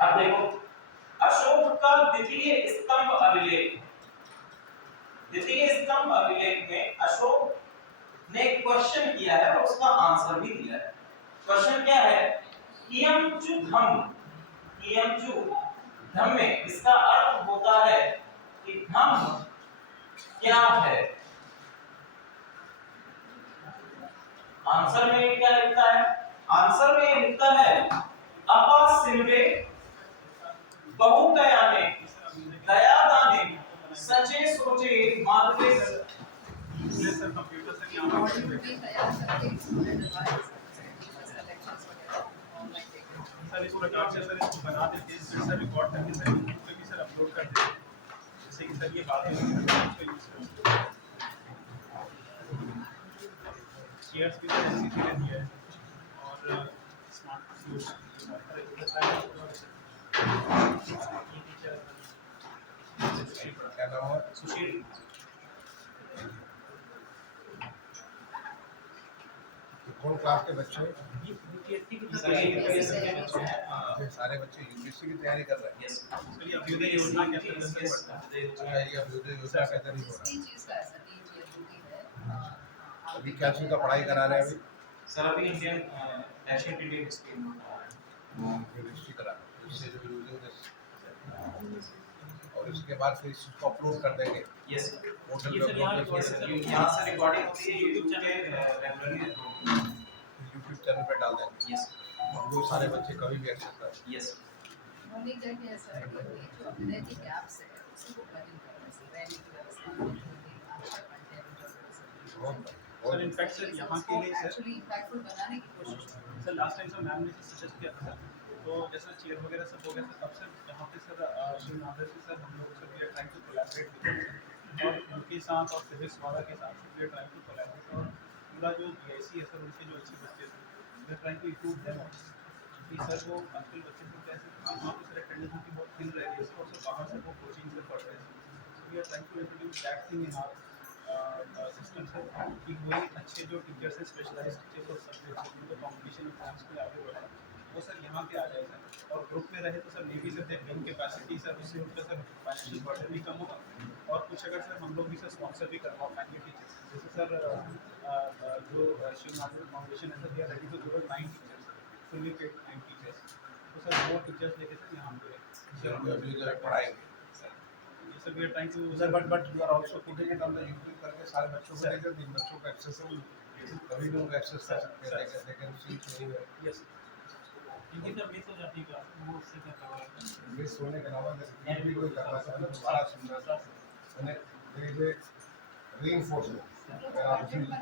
अब देखो अशोक का द्वितीय स्तंभ अभिलेख, द्वितीय स्तंभ अभिलेख में अशोक ने क्वेश्चन किया है और उसका आंसर भी दिया है। क्वेश्चन क्या है, कियमचु धम्मे, इसका अर्थ होता है कि धम्म क्या है। आंसर में क्या लिखता है, आंसर में लिखता है अपा सिल्वे बहुकयाने दयादाने सचे सोचे मार्गे। सर कंप्यूटर से क्या सर इस प्रकार से सर इसको बना देते हैं, सर रिकॉर्ड करके सर यूट्यूब पे भी सर अपलोड कर देते हैं, जैसे कि सर ये बातें शेयर्स भी सर ऐसी चीज़ें दिया है और स्मार्ट यूज क्या नाम है? सुशील। कौन क्लास के बच्चे हैं? सारे बच्चे यूपीएससी की तैयारी कर रहे हैं। यस सर ये अभ्युदय योजना के अंतर्गत ये अभ्युदय योजना के तहत हो रहा है। अभी क्या चीज़ का पढ़ाई करा रहे हैं अभी? सर अभी Indian national TV scheme history करा रहे हैं, इससे जो यूजिंग और इसके बाद फिर इसको अपलोड कर देंगे। यस पोर्टल पे अपलोड करके यहाँ से रिकॉर्डिंग होती है यूट्यूब चैनल पे डाल देंगे। यस और वो सारे बच्चे कभी भी एक्सेस कर सकते हैं। यस होने का क्या ऐसा है कि जो अभिनय की गैप्स है उसी को प्लानिंग करना है, रहने की व्यवस्था, आपका कंटेंट सर इनफैक्ट सर यहाँ के लिए सर एक्चुअली इम्पैक्टफुल बनाने की कोशिश कर रहे हैं। Sir last time sir ma'am ने सजेस्ट किया था सर, तो जैसा चेयर वगैरह सब हो गया सर, तब सर यहाँ पे सर शिवनाथ से सर हम लोग sir we are trying to collaborate with और उनके साथ और फिजिक्स वाला के साथ we are trying to collaborate और पूरा जो जीआईसी है सर उनके जो अच्छे बच्चे थे we are trying to improve them कि सर वो आजकल बच्चे को कैसे वहाँ पे सर अटेंडेंस उनकी बहुत थिन रह रही है और सर बाहर से वो कोचिंग से पढ़ रहे हैं। So we are trying to introduce that thing in our system sir कि वही अच्छे जो टीचर्स हैं स्पेशलाइज्ड टीचर्स और सब्जेक्ट्स जिनको कॉम्पिटिशन एग्जाम्स में आगे बढ़ाएं वो सर यहाँ पे आ जाए सर और ग्रुप में रहे तो sir maybe sir then capacity sir उससे उनका सर फाइनेंशियल बर्डन भी कम होगा और कुछ अगर सर हम लोग भी सर स्पॉन्सर भी करवा पाएंगे टीचर्स जैसे सर जो शिवनाथ फाउंडेशन है sir we are ready to give 9 teachers fully paid 9 teachers तो सर वो टीचर्स लेके सर यहाँ पे सर अभी जो पढ़ाएंगे sir we are trying to sir but you are also putting it on the YouTube करके सारे बच्चों को देकर जिन बच्चों को एक्सेसिबल कभी लोग एक्सेस कर सकते हैं they can see anywhere। Yes इनकी तो मिस हो जाती है वो उससे क्या करवाएंगे मिस होने के अलावा नेट भी कोई करवा सकता है दोबारा सुनना and there is a reinforcement. Where आप उसी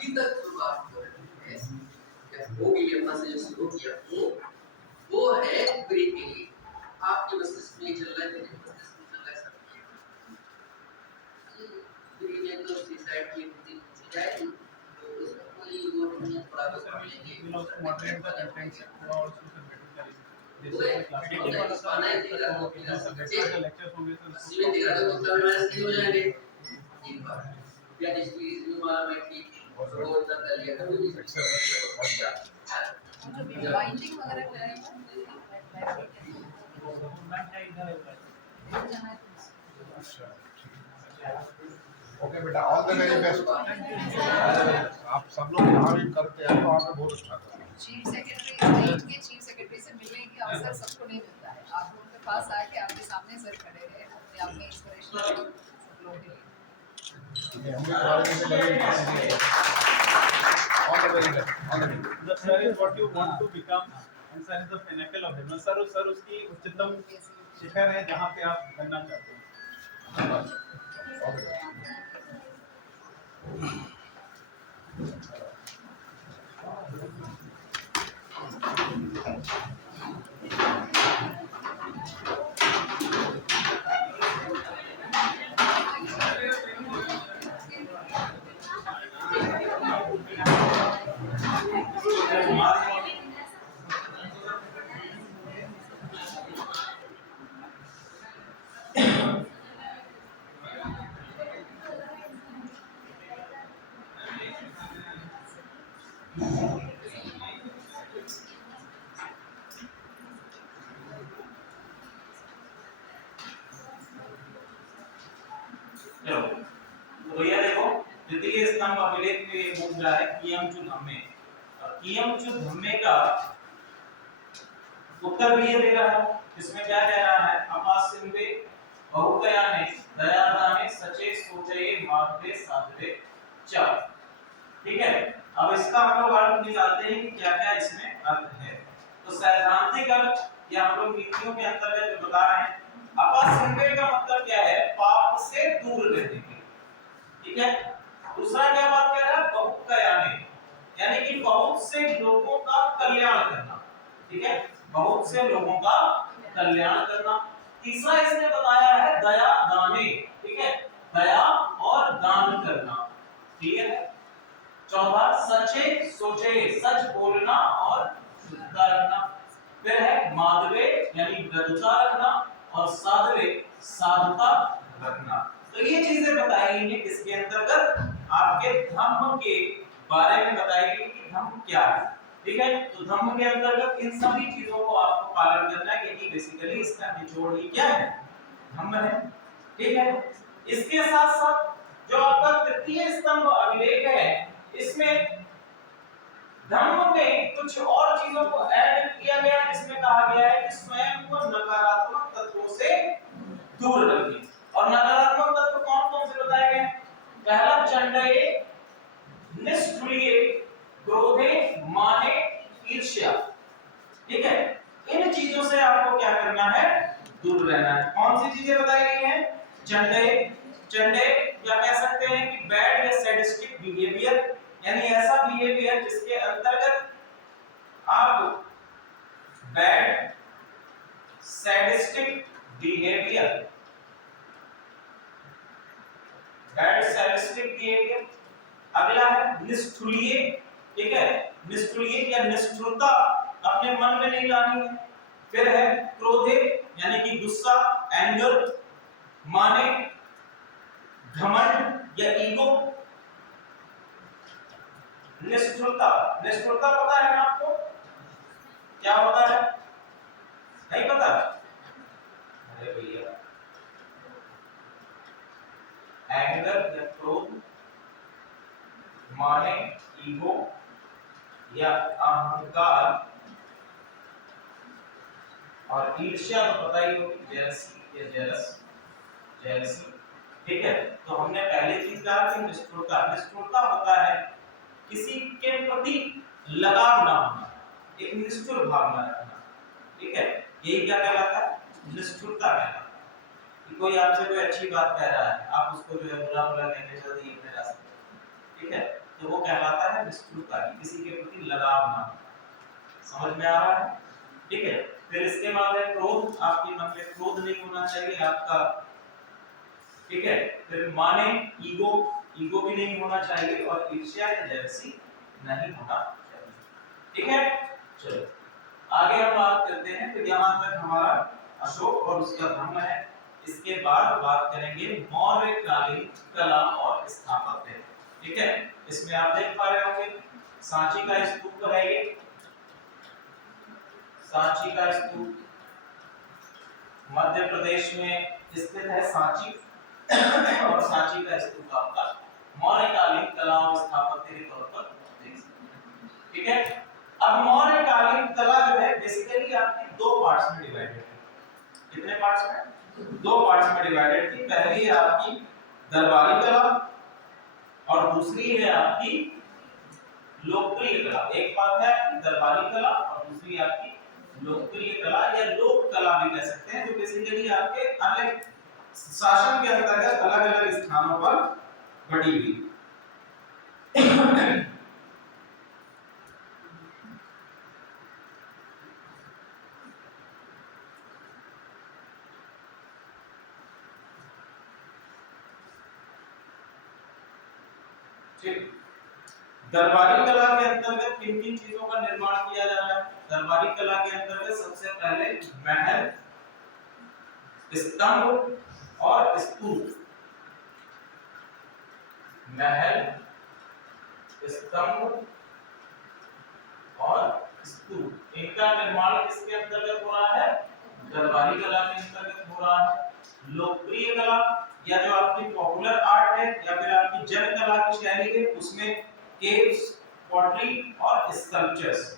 किधर शुरुआत हो रही है वो भी अपना से जो शुरू किया वो है ब्रेक के लिए आपके बिजनेस में चल रहा है मेरे बिजनेस में चल रहा है सब ब्रेक में तो डिसाइड की होती जाएगी तो उसमें कोई वो नहीं थोड़ा तो कर लेंगे will also moderate the content थोड़ा और उसको बेटर करेंगे वो है बना है तेरा तो जैसे लेक्चर होंगे तो सीमेंट दिख रहा है तो मतलब मैंने स्किल हो जाएंगे एक बार या डिस्ट्रीज में मारा मैं ठीक और तक कर लिया तो भी अच्छा जो बाइंडिंग वगैरह करेंगे ओके बेटा, ऑल द वेरी बेस्ट। आप सब लोग यहाँ भी करते हैं तो आपने बहुत अच्छा करा। चीफ सेक्रेटरी से मिलने की अवसर सबको नहीं मिलता है। आप लोगों के पास आके आपके सामने सर खड़े रहे अपने आप में इंस्पिरेशन सब लोगों के लिए। हम भी तुम्हारे लिए बड़े all the very best, all the very the sir is what you want to become and sir is the pinnacle of it sir उसकी उच्चतम शिखर है जहाँ पे आप बनना चाहते हैं चलो तो भैया देखो द्वितीय स्तंभ अभिलेख में ये बोल रहा है कियमचु धम्मे। कियमचु धम्मे का उत्तर भी ये दे रहा है। इसमें क्या कह रहा है? अपासिंबे बहुकयाने दयादाने सचे सोचये माधवे साधवे च। ठीक है, अब इसका हम लोग अर्थ निकालते हैं कि क्या क्या इसमें अर्थ है। तो सैद्धांतिक अर्थ या हम लोग नीतियों के अंतर्गत जो बता रहे हैं, अपासिंबे का मतलब क्या है? पाप से दूर रहने के। ठीक है, दूसरा क्या बात कह रहा है? बहुकयाने यानी कि बहुत से लोगों का कल्याण करना। ठीक है, बहुत से लोगों का कल्याण करना। तीसरा इसने बताया है दया दाने। ठीक है, दया और दान करना। क्लियर है? चौथा सचे सोचे, सच बोलना और शुद्धता रखना। फिर है माधवे यानी गदता रखना और साधवे साधुता रखना। तो ये चीजें बताई गई हैं किसके अंतर्गत? आपके धम्म के बारे में बताई गई कि धम्म क्या है। ठीक है, तो धम्म के अंतर्गत इन सभी चीजों को आपको पालन करना है क्योंकि बेसिकली इसका निचोड़ ही क्या है? धम्म है। ठीक है, इसके साथ साथ जो आपका तृतीय स्तंभ अभिलेख है, इसमें धम्म में कुछ और चीजों को ऐड किया गया है। इसमें कहा गया है कि स्वयं को नकारात्मक तत्वों से दूर रखिए। और नकारात्मक तत्व कौन-कौन से बताए गए हैं? पहला चंडये, निष्ठुरिये, क्रोधे, माने, ईर्ष्या। ठीक है, इन चीजों से आपको क्या करना है? दूर रहना है। कौन सी चीजें बताई गई हैं? चंडे या कह सकते हैं कि बैड या सैडिस्टिक बिहेवियर, यानी ऐसा बिहेवियर जिसके अंतर्गत आप बैड सैडिस्टिक बिहेवियर, अगला है निष्ठुरिये। ठीक है, निष्ठुरिये या निष्ठुरता अपने मन में नहीं लानी है। फिर है क्रोधे यानी कि गुस्सा, एंगर, माने घमंड या ईगो। निष्ठुरता पता है ना आपको क्या होता है? नहीं पता? अरे भैया, एंगर या क्रोध, माने ईगो या अहंकार और ईर्ष्या तो पता ही होगी, जेलसी या जेलसी। ठीक है, तो हमने पहले चीज कहा कि निष्ठुरता होता है किसी के प्रति लगाव ना होना, एक निष्ठुर भावना रखना। ठीक है, यही क्या कहलाता है? निष्ठुरता कहलाता है। कि कोई आपसे कोई अच्छी बात कह रहा है, आप उसको जो है बुरा भला कहने चल दिए अपने रास्ते। ठीक है, तो वो कहलाता है निष्ठुरता, किसी के प्रति लगाव ना। समझ में आ रहा है? ठीक है, फिर इसके बाद है क्रोध। आपके मन में क्रोध नहीं होना चाहिए आपका। ठीक है, फिर माने ईगो भी नहीं होना चाहिए, और ईर्ष्या या जेलसी नहीं होना चाहिए। ठीक है, चलो आगे हम बात करते हैं। तो यहाँ तक हमारा अशोक और उसका धर्म है। इसके बाद बात करेंगे मौर्यकालीन कला और स्थापत्य। ठीक है, इसमें आप देख पा रहे होंगे सांची का स्तूप है, ये सांची का स्तूप मध्य प्रदेश में स्थित है सांची। और सांची का स्तूप आपका मौर्यकालीन कला और स्थापत्य के तौर पर देख सकते हैं। ठीक है, अब मौर्यकालीन कला जो है बेसिकली आपकी दो पार्ट्स में डिवाइडेड है। कितने पार्ट्स में? दो पार्ट्स में डिवाइडेड थी। पहली है आपकी दरबारी कला और दूसरी है आपकी लोकप्रिय कला। एक बात है दरबारी कला और दूसरी आपकी लोकप्रिय कला या लोक कला भी कह सकते हैं, जो बेसिकली आपके अलग शासन के अंतर्गत अलग-अलग स्थानों पर बढ़ी हुई। ठीक, दरबारी कला के अंतर्गत किन किन चीजों का निर्माण किया जा रहा है? दरबारी कला के अंतर्गत सबसे पहले महल, स्तंभ और स्तूप। महल, स्तंभ और स्तूप, इनका निर्माण किसके अंतर्गत हो रहा है? दरबारी कला के अंतर्गत हो रहा है। लोकप्रिय कला या जो आपकी पॉपुलर आर्ट है या फिर आपकी जन कला की शैली है, उसमें केव्स, पॉटरी और स्कल्पचर्स।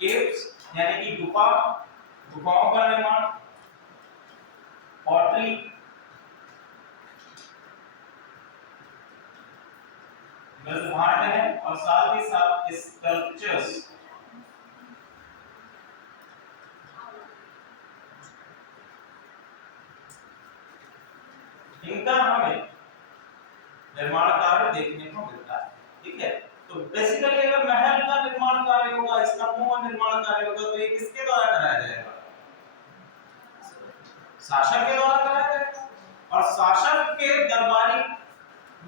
केव्स यानी कि गुफाओं का निर्माण, पॉटरी मृदभांड है, और साथ ही साथ स्कल्पचर्स इनका हमें निर्माण कार्य देखने को मिलता है। ठीक है, तो बेसिकली अगर महल का निर्माण कार्य होगा, स्तंभों का निर्माण कार्य होगा, तो ये किसके द्वारा कराया जाएगा? शासक के द्वारा कराया जाएगा। और शासक के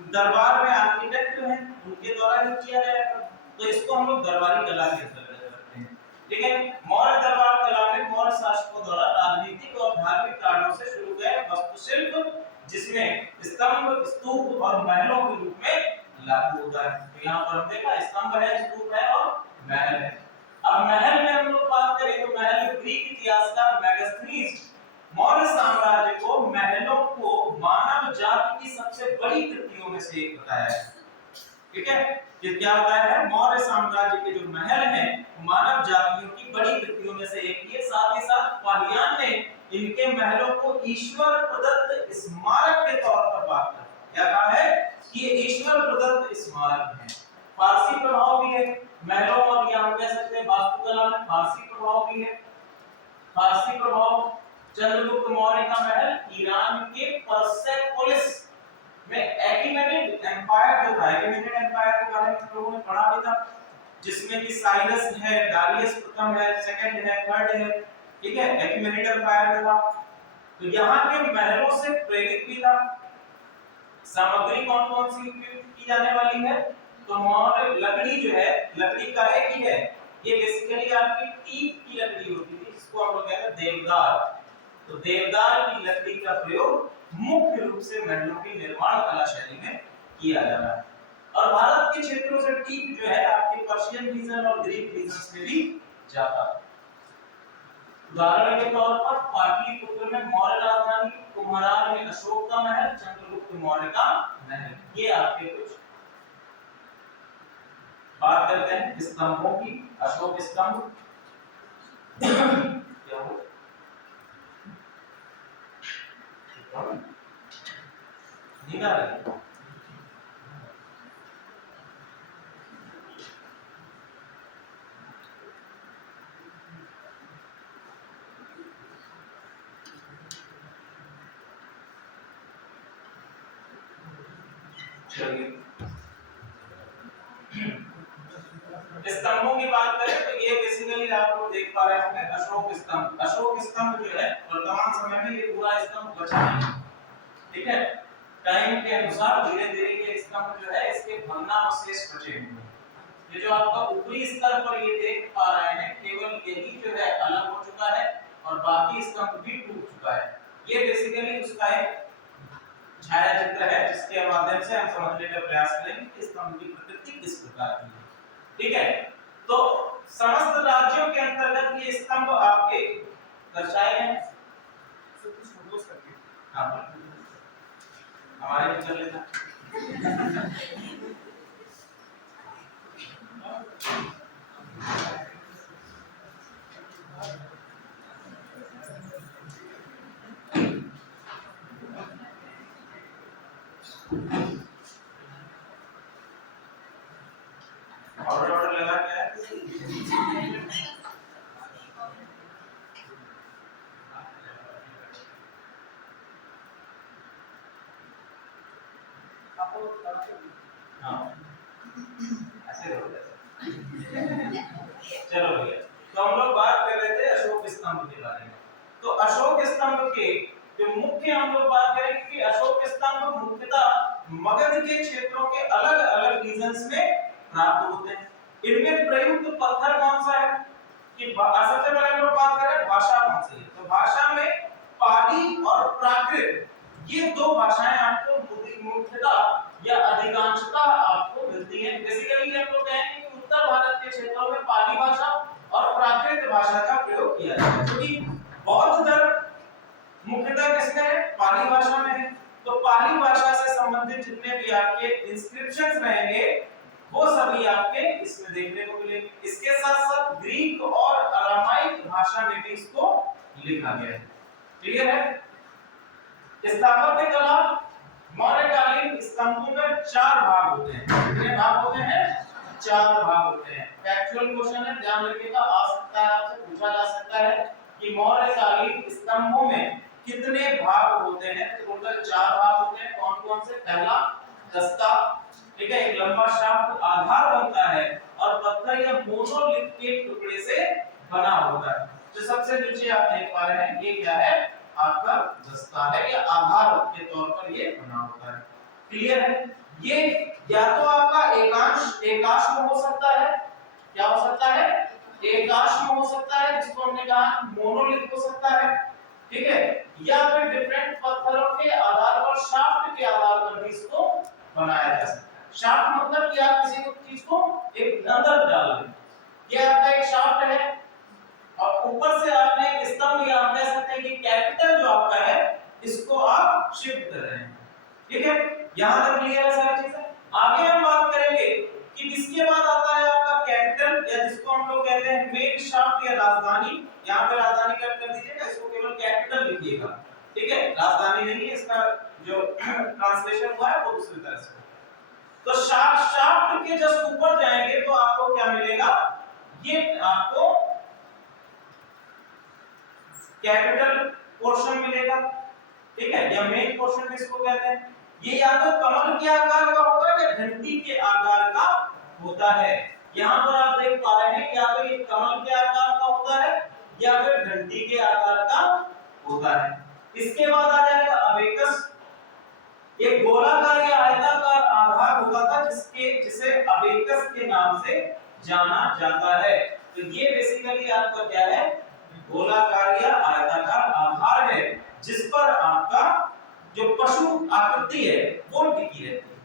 दरबार में आर्किटेक्ट हैं, उनके द्वारा ही किया जाएगा। तो इसको हम लोग दरबारी कला के अंतर्गत रखते हैं। ठीक है, मौर्य दरबार कला में मौर्य शासकों द्वारा राजनीतिक और धार्मिक कारणों से शुरू गए वास्तुशिल्प, जिसमें स्तंभ, स्तूप और महलों के रूप में लागू होता है। तो यहाँ पर हम देखा स्तंभ है, स्तूप है और महल है। अब महल में हम लोग बात करें तो महल में ग्रीक इतिहासकार मेगास्थनीज मौर्य साम्राज्य को महलों को मानव जाति की सबसे बड़ी कृतियों में से एक बताया है। ठीक है, ये क्या बताया है? मौर्य साम्राज्य के जो महल हैं मानव जातियों की बड़ी कृतियों में से एक है। साथ ही साथ पाहियान ने इनके महलों को ईश्वर प्रदत्त स्मारक के तौर पर बात किया। क्या कहा है कि ये ईश्वर प्रदत्त स्मारक है। फारसी प्रभाव भी है महलों, और यहाँ हम कह सकते हैं वास्तुकला में फारसी प्रभाव भी है। फारसी प्रभाव, चंद्रगुप्त मौर्य का महल ईरान के परसेपोलिस में एकिमेनिड एम्पायर जो था, एकिमेनिड एम्पायर के बारे में लोगों ने पढ़ा भी था, जिसमें कि साइलस है, डारियस प्रथम है, सेकंड है, थर्ड है। ठीक है, एकिमेनिड एम्पायर में था। तो यहाँ के महलों से प्रेरित भी था। सामग्री कौन कौन सी उपयोग की जाने वाली है? तो मौर्य लकड़ी जो है, लकड़ी का एक ही है, ये बेसिकली आपकी टीक की लकड़ी होती थी, जिसको हम लोग कहते हैं देवदार। तो देवदार की लकड़ी का प्रयोग मुख्य रूप से महलों की निर्माण कला शैली में किया जा रहा है। और भारत के क्षेत्रों से टीक जो है आपके पर्शियन रीजन और ग्रीक रीजन में भी जाता है। उदाहरण के तौर पर पाटलिपुत्र में मौर्य राजधानी, कुम्हरार में अशोक का महल, चंद्रगुप्त मौर्य का महल, ये आपके कुछ बात करते हैं स्तंभों की। अशोक स्तंभ क्या हो नींद आ रही है? चलिए स्तंभों की बात करें तो ये बेसिकली आप लोग देख पा रहे होंगे अशोक स्तंभ। अशोक स्तंभ जो है वर्तमान समय में ये पूरा स्तंभ बचा नहीं, ठीक है। टाइम के अनुसार धीरे धीरे ये स्तंभ जो है इसके भग्नावशेष बचे हुए हैं। ये जो आपका ऊपरी स्तर पर ये देख पा रहे हैं केवल यही जो है अलग हो चुका है और बाकी स्तंभ भी टूट चुका है। ये बेसिकली उसका एक छाया चित्र है जिसके माध्यम से हम समझने का प्रयास करेंगे कि स्तंभ की प्रकृति किस प्रकार की है, ठीक है। तो समस्त राज्यों के अंतर्गत ये स्तंभ आपके दर्शाए हैं। कुछ फोटोज करके हाँ हमारे भी कर लेना। ऑर्डर लगा क्या है? हाँ ऐसे हो गया। चलो भैया तो हम लोग बात कर रहे थे अशोक स्तंभ के बारे में। तो अशोक स्तंभ के जो मुख्य हम लोग बात करेंगे कि अशोक स्तंभ मुख्यतः मगध के क्षेत्रों के अलग अलग रीजन्स में प्राप्त होते हैं। इनमें प्रयुक्त पत्थर कौन सा है कि सबसे पहले हम लोग बात करें भाषा कौन सी है। तो भाषा में पाली और प्राकृत ये दो भाषाएं आपको मुख्यतः या अधिकांशतः आपको मिलती हैं। बेसिकली हम लोग कहेंगे कि उत्तर भारत के क्षेत्रों में पाली भाषा और प्राकृत भाषा का प्रयोग किया जाता है, क्योंकि बौद्ध धर्म मुख्यतः किसमें है? पाली भाषा में है। तो पाली भाषा से संबंधित जितने भी आपके इंस्क्रिप्शंस रहेंगे वो सभी आपके इसमें देखने को मिलेंगे। इसके साथ साथ ग्रीक और अरामाइक भाषा में भी इसको लिखा गया है। क्लियर है? स्थापत्य कला मौर्यकालीन स्तंभों में 4 भाग होते हैं। कितने भाग होते हैं? 4 भाग होते हैं। फैक्चुअल क्वेश्चन है, ध्यान रखिएगा, आ सकता है, आपसे पूछा जा सकता है कि मौर्यकालीन स्तंभों में कितने भाग होते हैं। तो टोटल 4 भाग होते हैं। कौन कौन से? पहला दस्ता, ठीक है, एक लंबा शाफ्ट आधार बनता है और पत्थर या मोनोलिथ के टुकड़े से बना होता है। जो सबसे नीचे आप देख पा रहे हैं ये क्या है? आपका दस्ता है या आधार के तौर पर ये बना होता है। क्लियर है? ये या तो आपका एकाश्म हो सकता है। क्या हो सकता है? एकाश्म हो सकता है, जिसको हमने कहा मोनोलिथ हो सकता है, ठीक है, या फिर डिफरेंट पत्थरों के आधार पर शाफ्ट के आधार पर भी इसको बनाया जा सकता है। शाफ्ट मतलब कि आप किसी को चीज को एक अंदर डाल रहे हैं। ये आपका एक शाफ्ट है और ऊपर से आपने एक स्तंभ या आप कह सकते हैं कि कैपिटल जो आपका है इसको आप शिफ्ट कर रहे हैं, ठीक है। यहां तक क्लियर है सारी चीजें। आगे हम बात करेंगे कि इसके बाद आता है आपका कैपिटल या जिसको हम लोग कहते हैं मेन शाफ्ट या राजधानी। यहां पे राजधानी कट कर दीजिएगा, इसको केवल कैपिटल लिखिएगा, ठीक है, राजधानी नहीं है। इसका जो ट्रांसलेशन हुआ है वो दूसरी तरह से। तो शाफ्ट के जस्ट ऊपर जाएंगे तो आपको क्या मिलेगा? ये आपको कैपिटल पोर्शन मिलेगा, ठीक है, या मेन पोर्शन इसको कहते हैं। ये या तो कमल के आकार का होगा या घंटी के आकार का होता है। यहां पर आप देख पा रहे हैं या तो ये कमल के आकार का होता है या फिर घंटी के आकार का होता है। इसके बाद आ जाएगा अबेकस। एक गोलाकार या आयताकार आधार होता था जिसे अबेकस के नाम से जाना जाता है। तो ये बेसिकली आपका क्या है? गोलाकार या आयताकार आधार है जिस पर आपका जो पशु आकृति है वो टिकी रहती है,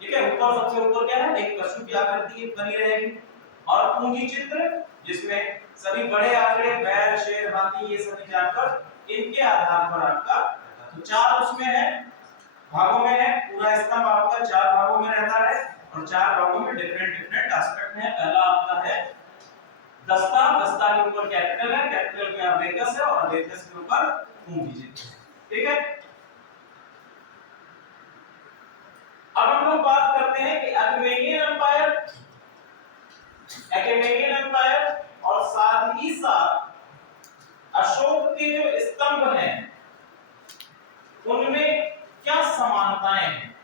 ठीक है। ऊपर सबसे ऊपर क्या है? एक पशु की आकृति बनी रहेगी और पूंजी चित्र जिसमें सभी बड़े आंकड़े बैल, शेर, हाथी ये सभी जानवर इनके आधार पर आपका। तो 4 उसमें है, भागों में है। पूरा स्तंभ आपका 4 भागों में रहता है। और 4 भागों में डिफरेंट डिफरेंट एस्पेक्ट हैं। पहला आपका है दस्ता, दस्ता के ऊपर कैपिटल है, कैपिटल पे अबेकस है और अबेकस के ऊपर पूंजीजित है। ठीक है, अब हम लोग बात करते हैं कि अकेमेनियन एम्पायर और साथ ही साथ अशोक के जो स्तंभ हैं उनमें क्या समानताएं हैं,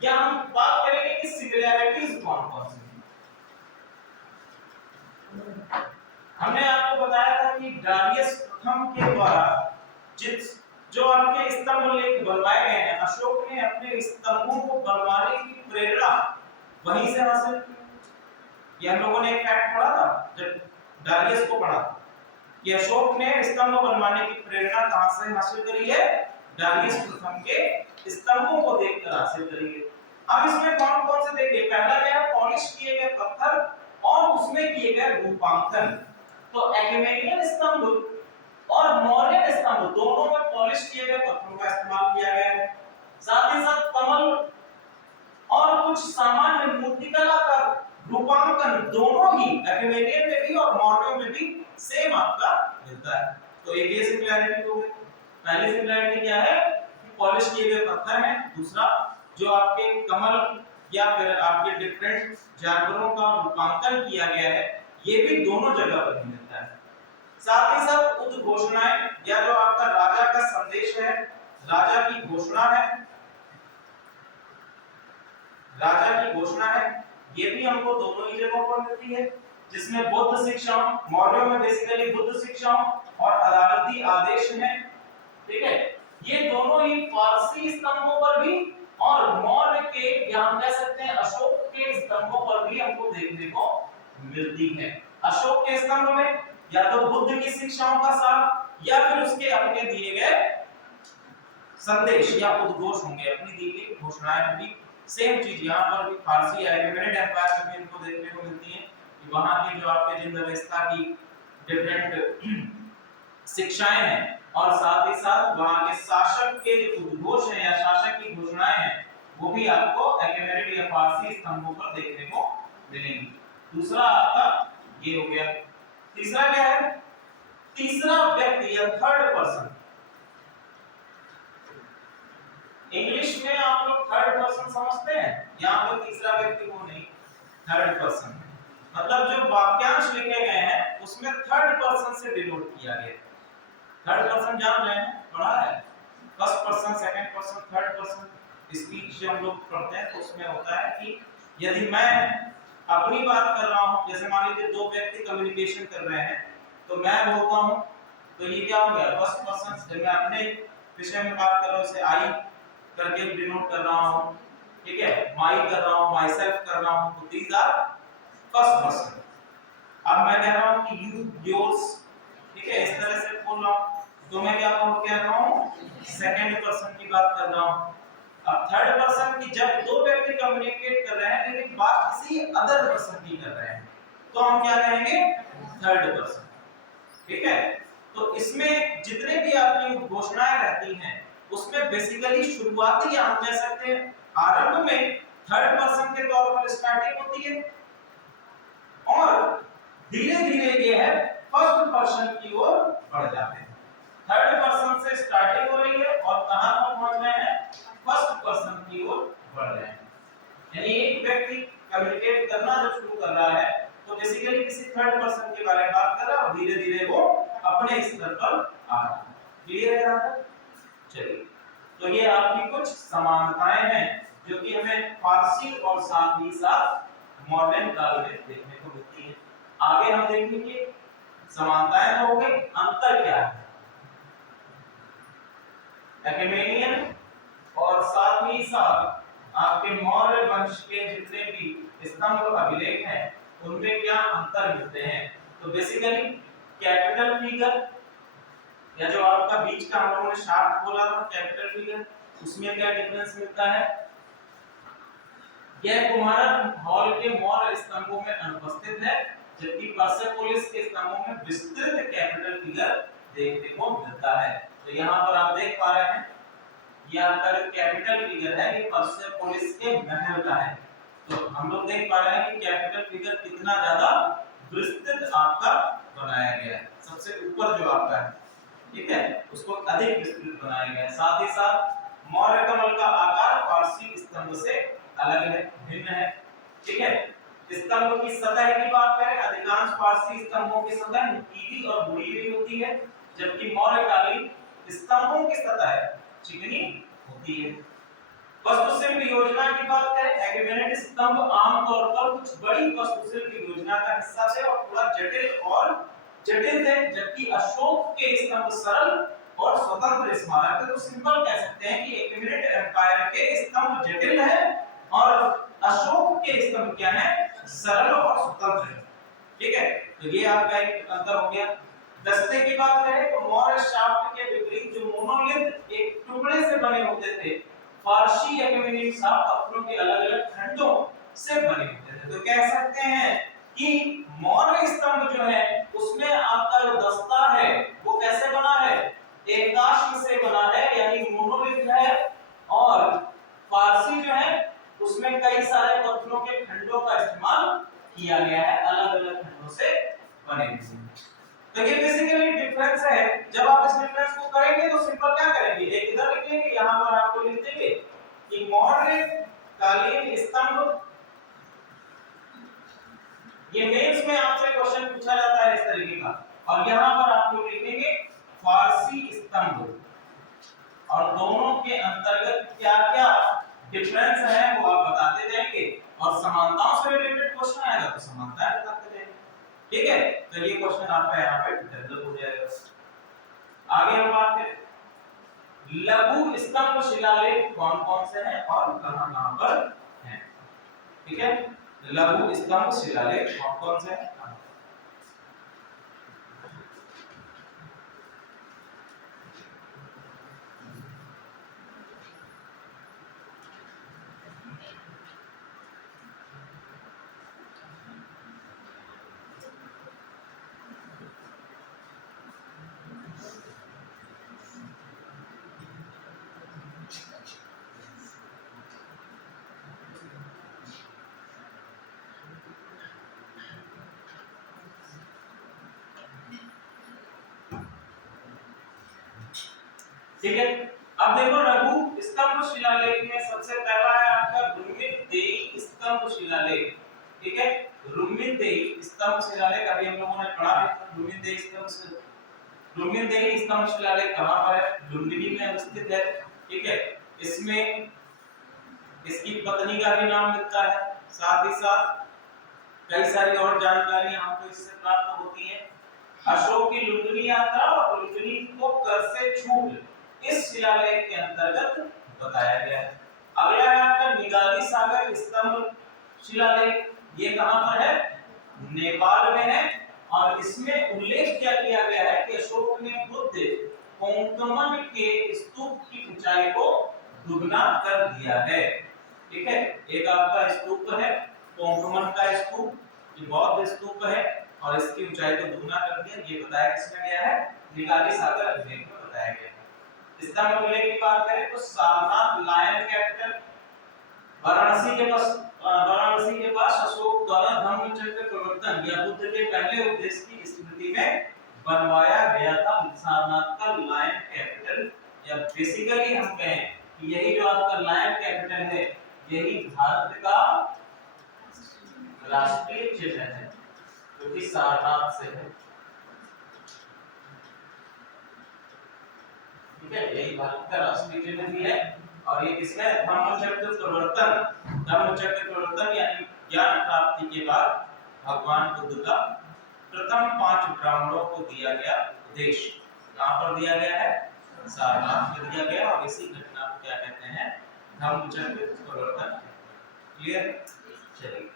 या हम बात करेंगे कि सिमिलैरिटीज कौन कौन सी हैं। हमने आपको बताया था कि डारियस प्रथम के द्वारा जो आपके स्तंभ लेख बनवाए गए हैं, अशोक ने अपने स्तंभों को बनवाने की प्रेरणा वहीं से हासिल की। हम लोगों ने एक फैक्ट पढ़ा था जब डारियस को पढ़ा कि अशोक ने स्तंभ बनवाने की प्रेरणा कहां से हासिल करी है, डारियस प्रथम के स्तंभों को देखकर हासिल करी है। अब इसमें कौन कौन से देखिए, पहला क्या है, पॉलिश किए गए पत्थर और उसमें किए गए रूपांकन। तो एक्यूमेनियन स्तंभ और मौर्य स्तंभ दोनों में पॉलिश किए गए पत्थरों का इस्तेमाल किया गया है। साथ ही साथ कमल और कुछ सामान्य मूर्तिकला का रूपांकन दोनों ही एक्यूमेनियन में भी और मौर्य में भी सेम आपका मिलता है। तो एक ये सिमिलैरिटी हो गई। पहली सिमिलैरिटी क्या है कि पॉलिश किए गए पत्थर हैं। दूसरा, जो आपके कमल या फिर आपके डिफरेंट जानवरों का रूपांकन किया गया है, ये भी दोनों जगह पर मिलता है। साथ ही साथ उद्घोषणाएं या जो आपका राजा का संदेश है, राजा की घोषणा है, राजा की घोषणा है, ये भी हमको दोनों ही जगहों पर मिलती है, जिसमें बुद्ध शिक्षाओं, मौर्यों में बेसिकली बुद्ध शिक्षाओं और अदालती आदेश हैं। ठीक है, ये दोनों ही फारसी स्तंभों पर भी और मौर्य के, या हम कह सकते हैं अशोक के स्तंभों पर भी हमको देखने को मिलती है। अशोक के स्तंभ में या तो बुद्ध की शिक्षाओं का सार या फिर उसके अपने दिए गए संदेश या उद्घोष होंगे, अपनी दी गई घोषणाएं होंगी। सेम चीज यहाँ पर भी फारसी एक्यूमेनियन एम्पायर में भी इनको देखने को मिलती है कि वहां की जो आपके जिन व्यवस्था की डिफरेंट शिक्षाएं हैं और साथ ही साथ वहां के शासक के जो उद्घोष हैं या शासक की घोषणाएं हैं, वो भी आपको एक्यूमेनियन या फारसी स्तंभों पर देखने को मिलेंगी। दूसरा आपका ये हो गया। तीसरा क्या है, तीसरा व्यक्ति या थर्ड पर्सन। इंग्लिश में आप लोग थर्ड पर्सन समझते हैं, यहाँ पर तीसरा व्यक्ति वो नहीं, थर्ड पर्सन मतलब जो वाक्यांश लिखे गए हैं उसमें थर्ड पर्सन से डिनोट किया गया। थर्ड पर्सन जान रहे हैं, पढ़ा है, first person, second person, third person. Speech जब हम लोग पढ़ते हैं तो उसमें होता है कि यदि मैं अपनी बात कर रहा हूं, जैसे मान लीजिए दो व्यक्ति कम्युनिकेशन कर रहे हैं, तो मैं बोलता हूं तो ये क्या हो गया, फर्स्ट पर्सन। जब मैं अपने विषय में बात कर रहा हूं, इसे आई करके डिनोट कर रहा हूं, ठीक है, माई कर रहा हूं, माई सेल्फ कर रहा हूं, तो दीज आर फर्स्ट पर्सन। अब मैं कह रहा हूं कि यू, योर्स, ठीक है, इस तरह से बोल रहा हूं, तो मैं क्या कह रहा हूं, सेकंड पर्सन की बात कर रहा हूं। अब थर्ड पर्सन की जब दो व्यक्ति कम्युनिकेट कर रहे हैं लेकिन बात किसी अदर पर्सन की कर रहे हैं, तो हम क्या कहेंगे, थर्ड पर्सन। ठीक है, तो इसमें जितने भी आपकी घोषणाएं रहती हैं उसमें बेसिकली शुरुआती, हम कह सकते हैं आरंभ में थर्ड पर्सन के तौर पर स्टार्टिंग होती है और धीरे धीरे ये है फर्स्ट पर्सन की ओर बढ़ जाते हैं। थर्ड पर्सन से स्टार्टिंग हो रही है और कहां पर पहुंच रहे हैं, फर्स्ट पर्सन की ओर बढ़ रहे हैं। यानी एक व्यक्ति कम्युनिकेट करना जब शुरू कर रहा है तो बेसिकली किसी थर्ड पर्सन के बारे में बात कर रहा है और धीरे धीरे वो अपने स्तर पर आ रहा है। क्लियर है यहाँ तक? चलिए, तो ये आपकी कुछ समानताएं हैं जो कि हमें फारसी और साथ ही साथ मॉडर्न काल में देखने को मिलती है। आगे हम देखेंगे समानताएं तो हो गई, अंतर क्या है। एक्यूमेनियन और साथ ही साथ आपके मौर्य वंश के जितने भी स्तंभ अभिलेख हैं उनमें क्या अंतर मिलते हैं। तो बेसिकली कैपिटल फिगर या जो आपका बीच का हम लोगों ने शाफ्ट बोला था कैपिटल फिगर, उसमें क्या डिफरेंस मिलता है, यह कुमारक हॉल के मौर्य स्तंभों में अनुपस्थित है, जबकि परसेपोलिस के स्तंभों में विस्तृत कैपिटल फिगर देखने को मिलता है। तो यहाँ पर आप देख पा रहे हैं ये आपका जो कैपिटल फिगर है ये परसेपोलिस के महल का है। तो हम लोग देख पा रहे हैं कि कैपिटल फिगर कितना ज्यादा विस्तृत आपका बनाया गया है। सबसे ऊपर जो आपका है, ठीक है, उसको अधिक विस्तृत बनाया गया है। साथ ही साथ मौर्य कमल का आकार पारसी स्तंभ से अलग है, भिन्न है, ठीक है। स्तंभ की सतह की बात करें, अधिकांश पारसी स्तंभों की सतह नुकीली और मुड़ी हुई होती है, जबकि मौर्यकालीन स्तंभों की सतह चिकनी होती है। वास्तुशिल्प योजना की बात करें, एक्विमिनेट स्तंभ आमतौर पर कुछ बड़ी वास्तुशिल्प योजना का हिस्सा थे और थोड़ा जटिल थे, जबकि अशोक के स्तंभ सरल और स्वतंत्र स्मारक थे। तो सिंपल कह सकते हैं कि एक्विमिनेट एम्पायर के स्तंभ जटिल है और अशोक के स्तंभ क्या है, सरल और स्वतंत्र है, ठीक है। तो ये आपका एक अंतर हो गया। दस्ते की बात करें तो मौर्य शाफ्ट के विपरीत जो मोनोलिथ एक टुकड़े से बने होते थे, फारसी एक्विमिनेट शाफ्ट पत्थरों के अलग-अलग खंडों से बने होते थे। तो कह सकते हैं कि मौर्य स्तंभ जो है उसमें आपका जो दस्ता है वो कैसे बना है, एकाश्म से बना है, यानी मोनोलिथ है, और फारसी जो है उसमें कई सारे पत्थरों के खंडों का इस्तेमाल किया गया है, अलग-अलग खंडों से बने हुए। तो ये बेसिकली डिफरेंस है। जब आप इस डिफरेंस को करेंगे तो सिंपल क्या करेंगे, एक इधर लिख लेंगे, यहां पर आपको लिख देंगे कि मौर्य कालीन स्तंभ, ये मेंस में आपसे क्वेश्चन पूछा जाता है इस तरीके का, और यहां पर आप लोग लिखेंगे फारसी स्तंभ, और दोनों के अंतर्गत क्या-क्या डिफरेंस है वो आप बताते जाएंगे, और समानताओं से रिलेटेड क्वेश्चन आएगा तो समानताएं बताते जाएंगे, ठीक है। तो ये क्वेश्चन आपका यहाँ पे डेवलप हो जाएगा। आगे हम बात करें लघु स्तंभ शिलालेख कौन-कौन से हैं और कहां-कहां पर हैं, ठीक है। लघु स्तंभ शिलालेख कौन-कौन से हैं। ठीक है। अब देखो लघु स्तंभ शिलालेख में सबसे पहला है आपका रुम्मिनदेही स्तंभ शिलालेख, ठीक है। रुम्मिनदेही स्तंभ शिलालेख अभी हम लोगों ने पढ़ा है। रुम्मिनदेही स्तंभ शिलालेख कहां पर है, लुम्बिनी में स्थित है, ठीक है। इसमें इसकी पत्नी का भी नाम मिलता है, साथ ही साथ कई सारी और जानकारियां हमको इससे प्राप्त होती हैं। अशोक की लुम्बिनी यात्रा और लुम्बिनी को कर से छूट इस शिलालेख के अंतर्गत बताया गया है। अगला है आपका निगाली सागर स्तंभ शिलालेख, ये कहां पर है, नेपाल में है, और इसमें उल्लेख क्या किया गया है कि अशोक ने बुद्ध कोंकमन के स्तूप की ऊंचाई को दुगना कर दिया है, ठीक है। एक आपका स्तूप है कोंकमन का स्तूप, ये बौद्ध स्तूप है, और इसकी ऊंचाई को दुगना कर दिया, ये बताया किसमें गया है, निगाली सागर अभिलेख में बताया गया है। स्तंभ अभिलेख की बात करें तो सारनाथ लायन कैपिटल वाराणसी के पास अशोक द्वारा धम्मचक्र प्रवर्तन या बुद्ध के पहले उपदेश की स्मृति में बनवाया गया था सारनाथ का लायन कैपिटल, या बेसिकली हम कहें कि यही जो आपका लायन कैपिटल है यही भारत का राष्ट्रीय चिन्ह है, जो कि सारनाथ से है, ठीक है। यही भारत का राष्ट्रीय चिन्ह भी है, और ये किसमें, धम्मचक्र प्रवर्तन यानी ज्ञान प्राप्ति के बाद भगवान बुद्ध का प्रथम 5 ब्राह्मणों को दिया गया उपदेश कहां पर दिया गया है, सारनाथ में दिया गया, और इसी घटना को क्या कहते हैं, धम्मचक्र प्रवर्तन। क्लियर, चलिए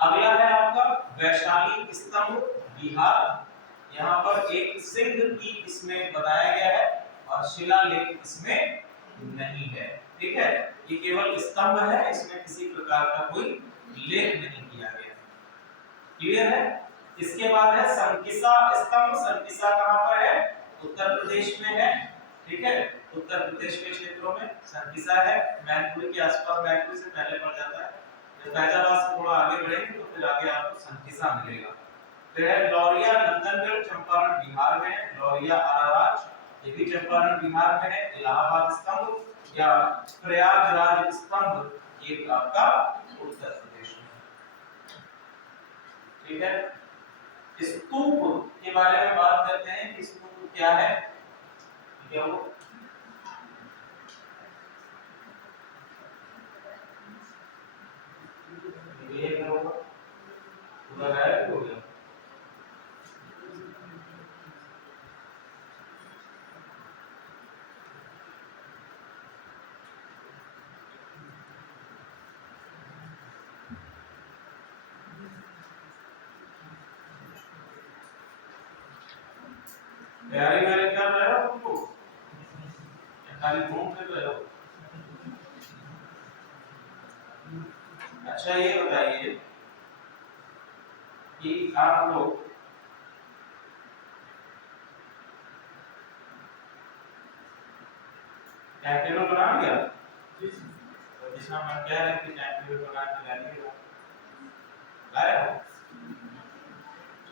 अगला है आपका वैशाली स्तंभ बिहार, यहाँ पर एक सिंह की इसमें बताया गया है और शिलालेख इसमें नहीं है, ठीक है। ये केवल स्तंभ है, इसमें किसी प्रकार का कोई लेख नहीं किया गया, क्लियर है। इसके बाद है संकिसा स्तंभ, संकिसा कहां पर है, उत्तर प्रदेश में है, ठीक है। उत्तर प्रदेश के क्षेत्रों में संकिसा है, मैनपुरी के आसपास, मैनपुरी से पहले पड़ जाता है। जब फैजाबाद से थोड़ा आगे बढ़ेंगे तो फिर आगे आपको संकिसा मिलेगा। फिर है लौरिया नंदनगढ़, चंपारण बिहार में है। लौरिया अराराज ये भी चंपारण बिहार में है। इलाहाबाद स्तंभ या प्रयागराज स्तंभ ये आपका उत्तर प्रदेश में। ठीक है, स्तूप के बारे में बात करते हैं कि स्तूप क्या है। क्या वो ये करो पूरा गायब हो गया। तैयारी कर रहे हो तुमको, खाली घूम फिर रहे हो। अच्छा ये बताइए कि आप लोग टाइम टेबल बना लिया? तो जिसमें हम कह रहे हैं कि टाइम टेबल बना के लाइएगा, लाए हो?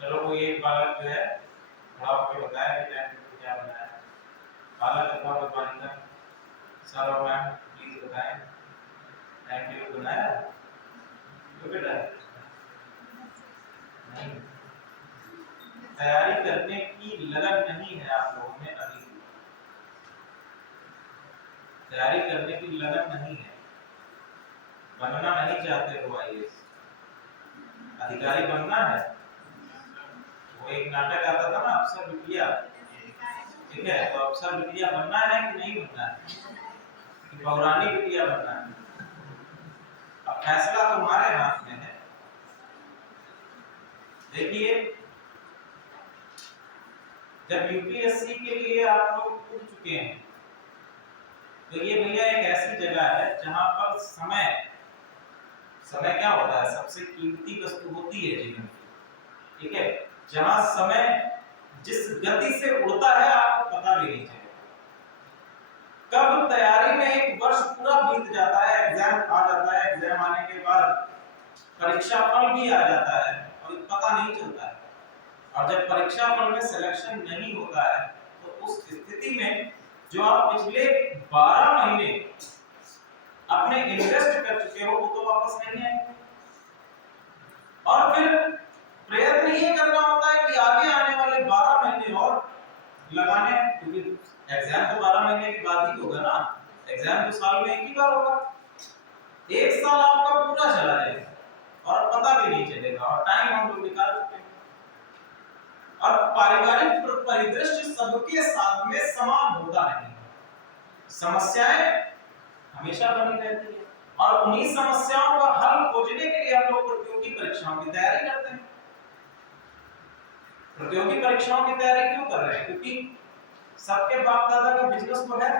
चलो वो एक बालक जो है थोड़ा आपको बताया कि टाइम टेबल क्या बनाया है। बालक अथवा बालिका सर और मैम प्लीज बताएं टाइम टेबल बनाया है? तो बेटा नहीं, तैयारी करने की लगन नहीं है आप लोगों में अभी। तैयारी करने की लगन नहीं है, बनना नहीं चाहते हो आईएएस, अधिकारी बनना है। वो एक नाटक आता था ना अफसर बिटिया, ठीक है, तो अफसर बिटिया बनना है कि नहीं बनना है, कि पौराणिक बिटिया बनना है। अब फैसला तुम्हारे हाथ में है। देखिए जब यूपीएससी के लिए आप लोग उठ चुके हैं तो ये भैया एक ऐसी जगह है जहां पर समय क्या होता है, सबसे कीमती वस्तु होती है जीवन की। ठीक है, जहां समय जिस गति से उड़ता है आपको पता भी नहीं चलेगा। कब तैयारी में एक वर्ष पूरा बीत जाता है, एग्जाम आ जाता है, एग्जाम आने के बाद परीक्षा फल भी आ जाता है और पता नहीं चलता है। और जब परीक्षा फल में सिलेक्शन नहीं होता है तो उस स्थिति में जो आप पिछले 12 महीने अपने इन्वेस्ट कर चुके हो वो तो वापस नहीं आएंगे। और फिर प्रयत्न ये करना होता है कि आगे आने वाले 12 महीने और लगाने, क्योंकि एग्जाम तो 12 महीने के बाद ही होगा ना, एग्जाम तो साल में एक ही बार होगा। एक साल आपका पूरा चला जाएगा और पता भी नहीं चलेगा और टाइम हम लोग निकाल चुके हैं। और पारिवारिक परिदृश्य सबके साथ में समान होता नहीं, समस्याएं हमेशा बनी रहती है और उन्हीं समस्याओं का हल खोजने के लिए हम लोग प्रतियोगी परीक्षाओं की तैयारी करते हैं। प्रतियोगी परीक्षाओं की तैयारी क्यों कर रहे हैं? क्योंकि सबके बाप दादा का बिजनेस तो है,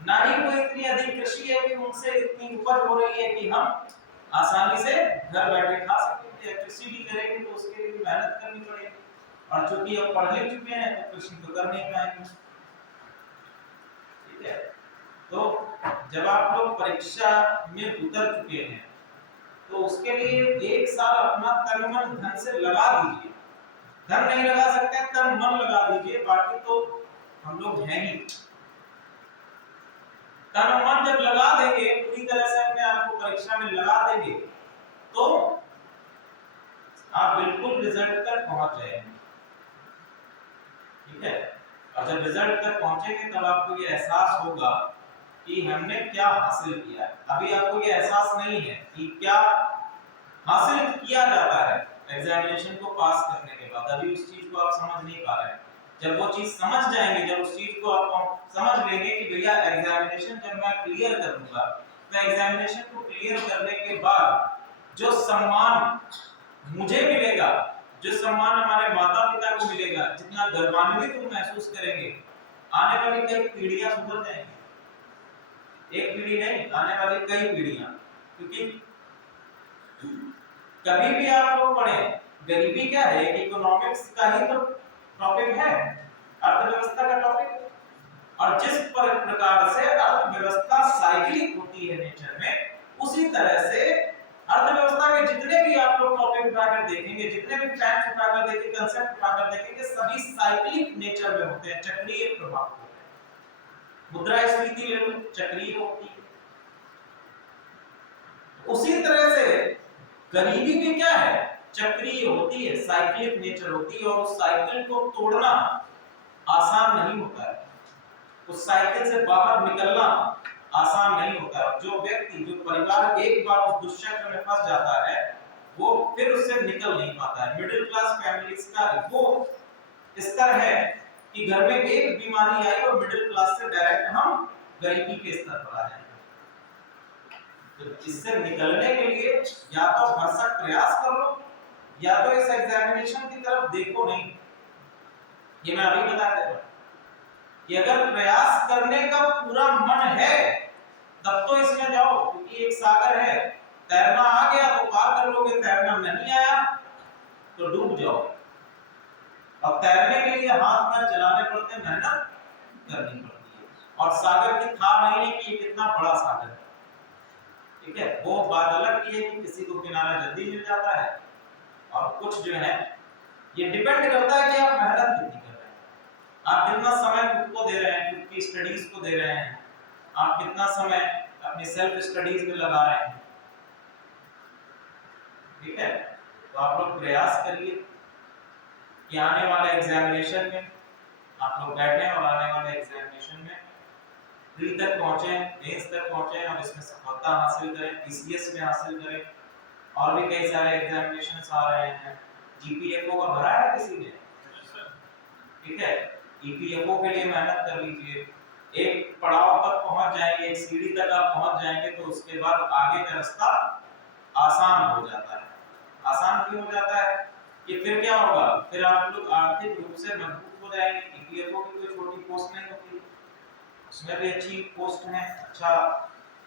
ना ही कोई इतनी अधिक कृषि है कि उनसे इतनी उपज हो रही है कि हम आसानी से घर बैठे खा सकते हैं। कृषि भी करेंगे तो उसके लिए मेहनत करनी पड़ेगी और चूंकि अब पढ़ लिख चुके हैं तो कृषि तो कर नहीं पाएंगे। ठीक है, तो जब आप लोग परीक्षा में उतर चुके हैं तो उसके लिए एक साल अपना तन मन धन से लगा दीजिए। धन नहीं लगा सकते तन मन लगा दीजिए, बाकी तो हम लोग हैं ही। तन मन जब लगा देंगे, पूरी तरह से अपने आप को परीक्षा में लगा देंगे तो आप बिल्कुल रिजल्ट तक पहुंच जाएंगे। ठीक है, और जब रिजल्ट तक पहुंचेंगे तब आपको ये एहसास होगा कि हमने क्या हासिल किया है। अभी आपको ये एहसास नहीं है कि क्या हासिल किया जाता है एग्जामिनेशन को पास करने के बाद। अभी उस चीज को आप समझ नहीं पा रहे हैं। जब वो चीज समझ जाएंगे, जब उस चीज को आप समझ लेंगे कि भैया एग्जामिनेशन जब मैं क्लियर करूंगा तो एग्जामिनेशन को क्लियर करने के बाद जो सम्मान मुझे मिलेगा, जो सम्मान हमारे माता पिता को मिलेगा, जितना गर्वान्वित हम महसूस करेंगे, आने वाली कई पीढ़ियां सुधर जाएंगी। एक पीढ़ी नहीं, आने वाली कई पीढ़ियां। क्योंकि कभी भी आप लोग पढ़े, गरीबी क्या है, इकोनॉमिक्स का ही तो टॉपिक है, अर्थव्यवस्था का टॉपिक है। और जिस प्रकार से अर्थव्यवस्था साइक्लिक होती है नेचर में, उसी तरह से अर्थव्यवस्था के जितने भी आप लोग टॉपिक उठाकर देखेंगे, जितने भी फैक्ट उठाकर देखेंगे, कंसेप्ट उठाकर देखेंगे, सभी साइक्लिक नेचर में होते हैं, चक्रीय प्रभाव होते हैं। मुद्रास्फीति ले लो, चक्रीय होती है। उसी तरह से गरीबी भी क्या है, चक्रीय होती है, साइक्लिक नेचर होती है, और उस साइकिल को तोड़ना आसान नहीं होता है, उस साइकिल से बाहर निकलना आसान नहीं होता है। जो व्यक्ति, जो परिवार एक बार उस दुष्चक्र में फंस जाता है, वो फिर उससे निकल नहीं पाता है। मिडिल क्लास फैमिलीज का वो स्तर है कि घर में एक बीमारी आई और मिडिल क्लास से डायरेक्ट हम गरीबी के स्तर पर आ जाएंगे। तो इससे निकलने के लिए या तो भरसक प्रयास कर लो, या तो इस एग्जामिनेशन की तरफ देखो नहीं। ये मैं अभी बता देता हूं कि अगर प्रयास करने का पूरा मन है तब तो इसमें जाओ, क्योंकि एक सागर है, तैरना आ गया तो पार कर लोगे, तैरना नहीं आया तो डूब जाओ। अब तैरने के लिए हाथ पैर चलाने पड़ते हैं, मेहनत करनी पड़ती है, और सागर की था नहीं कि ये कितना बड़ा सागर है, ठीक है। वो बात अलग की है कि किसी को किनारा जल्दी मिल जाता है, और कुछ जो है ये डिपेंड करता है कि आप मेहनत कितनी कर रहे हैं, आप कितना समय खुद को दे रहे हैं, खुद की स्टडीज को दे रहे हैं, आप कितना समय अपनी सेल्फ स्टडीज में लगा रहे हैं, ठीक है। तो आप लोग प्रयास करिए कि आने वाले एग्जामिनेशन में आप लोग बैठे और आने वाले एग्जामिनेशन में प्री तक पहुंचे, मेंस तक पहुंचे, और इसमें सफलता हासिल करें, पीसीएस में हासिल करें। और भी कई सारे एग्जामिनेशंस आ रहे हैं। जीपीएफओ का भरा है किसी ने, ठीक है। ईपीएफओ के लिए मेहनत कर लीजिए, एक पड़ाव तक पहुंच जाएंगे, एक सीढ़ी तक आप पहुंच जाएंगे तो उसके बाद आगे का रास्ता आसान हो जाता है। आसान क्यों हो जाता है कि फिर क्या होगा, फिर आप लोग आर्थिक रूप से मजबूत हो जाएंगे। ईपीएफओ की कोई छोटी पोस्ट नहीं होती, उसमें भी अच्छी पोस्ट है, अच्छा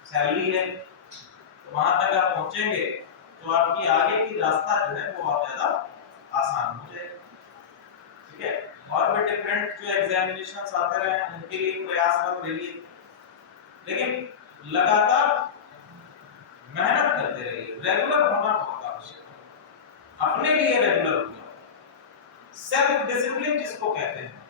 सैलरी है, तो वहां तक आप पहुंचेंगे तो आपकी आगे की रास्ता जो है वो बहुत ज्यादा आसान हो जाएगा, ठीक है। और भी डिफरेंट जो एग्जामिनेशंस आते रहे उनके लिए प्रयासरत रहिए, लेकिन लगातार मेहनत करते रहिए, रेगुलर होना बहुत आवश्यक है, अपने लिए रेगुलर हो जाओ, सेल्फ डिसिप्लिन जिसको कहते हैं,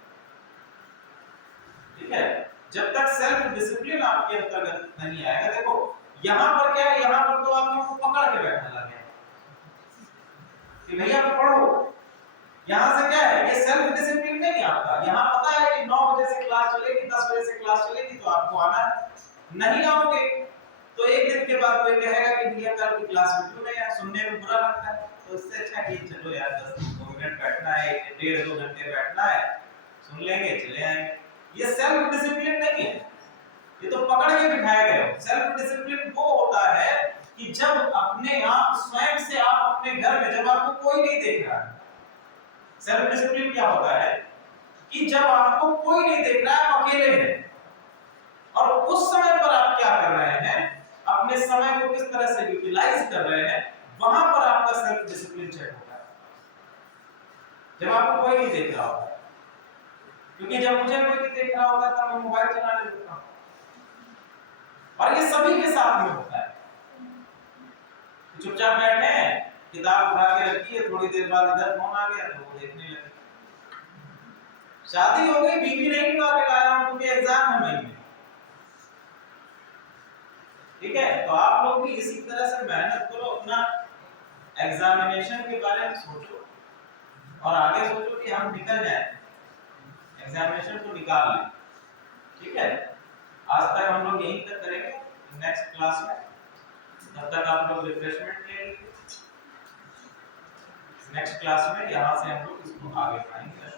ठीक है। जब तक सेल्फ डिसिप्लिन आपके अंतर्गत नहीं आएगा, देखो यहाँ पर क्या है, यहाँ पर तो आप लोगों को पकड़ के बैठने लगे कि भैया पढ़ो। यहाँ से क्या है, ये सेल्फ डिसिप्लिन नहीं है आपका। यहाँ पता है कि 9 बजे से क्लास चलेगी, 10 बजे से क्लास चलेगी, तो आपको आना है। नहीं आओगे तो एक दिन के बाद कोई कहेगा कि भैया कल की क्लास में क्यों नहीं आया, सुनने में बुरा लगता है। तो इससे अच्छा कि चलो यार 10-2 मिनट बैठना है, 1.5-2 घंटे बैठना है, सुन लेंगे, चले आएंगे। ये सेल्फ डिसिप्लिन नहीं है, ये तो पकड़ के बिठाए गए हो। सेल्फ डिसिप्लिन वो होता है कि जब अपने आप स्वयं से आप अपने घर में, जब आपको कोई नहीं देख रहा है। सेल्फ डिसिप्लिन क्या होता है कि जब आपको कोई नहीं देख रहा है, आप अकेले हैं, और उस समय पर आप क्या कर रहे हैं, अपने समय को किस तरह से यूटिलाइज कर रहे हैं, वहां पर आपका सेल्फ डिसिप्लिन चेक होता है। जब आपको कोई नहीं देख रहा होता, क्योंकि जब मुझे कोई नहीं देख रहा होता तब मैं मोबाइल चलाने लगता हूं, और ये सभी के साथ में होता है। चुपचाप बैठे हैं, किताब उठा के रखी है, थोड़ी देर बाद इधर फोन आ गया तो वो देखने लगे। शादी हो गई, बीवी नहीं निभा के लाया हूं क्योंकि एग्जाम है मई में, ठीक है। तो आप लोग भी इसी तरह से मेहनत करो, अपना एग्जामिनेशन के बारे में सोचो, और आगे सोचो कि हम निकल जाए, एग्जामिनेशन को निकाल लें, ठीक है। आज तक हम लोग यहीं तक करेंगे, नेक्स्ट क्लास में तब तक आप लोग रिफ्रेशमेंट ले लीजिए। नेक्स्ट क्लास में यहाँ से हम लोग इसको आगे बढ़ाएंगे।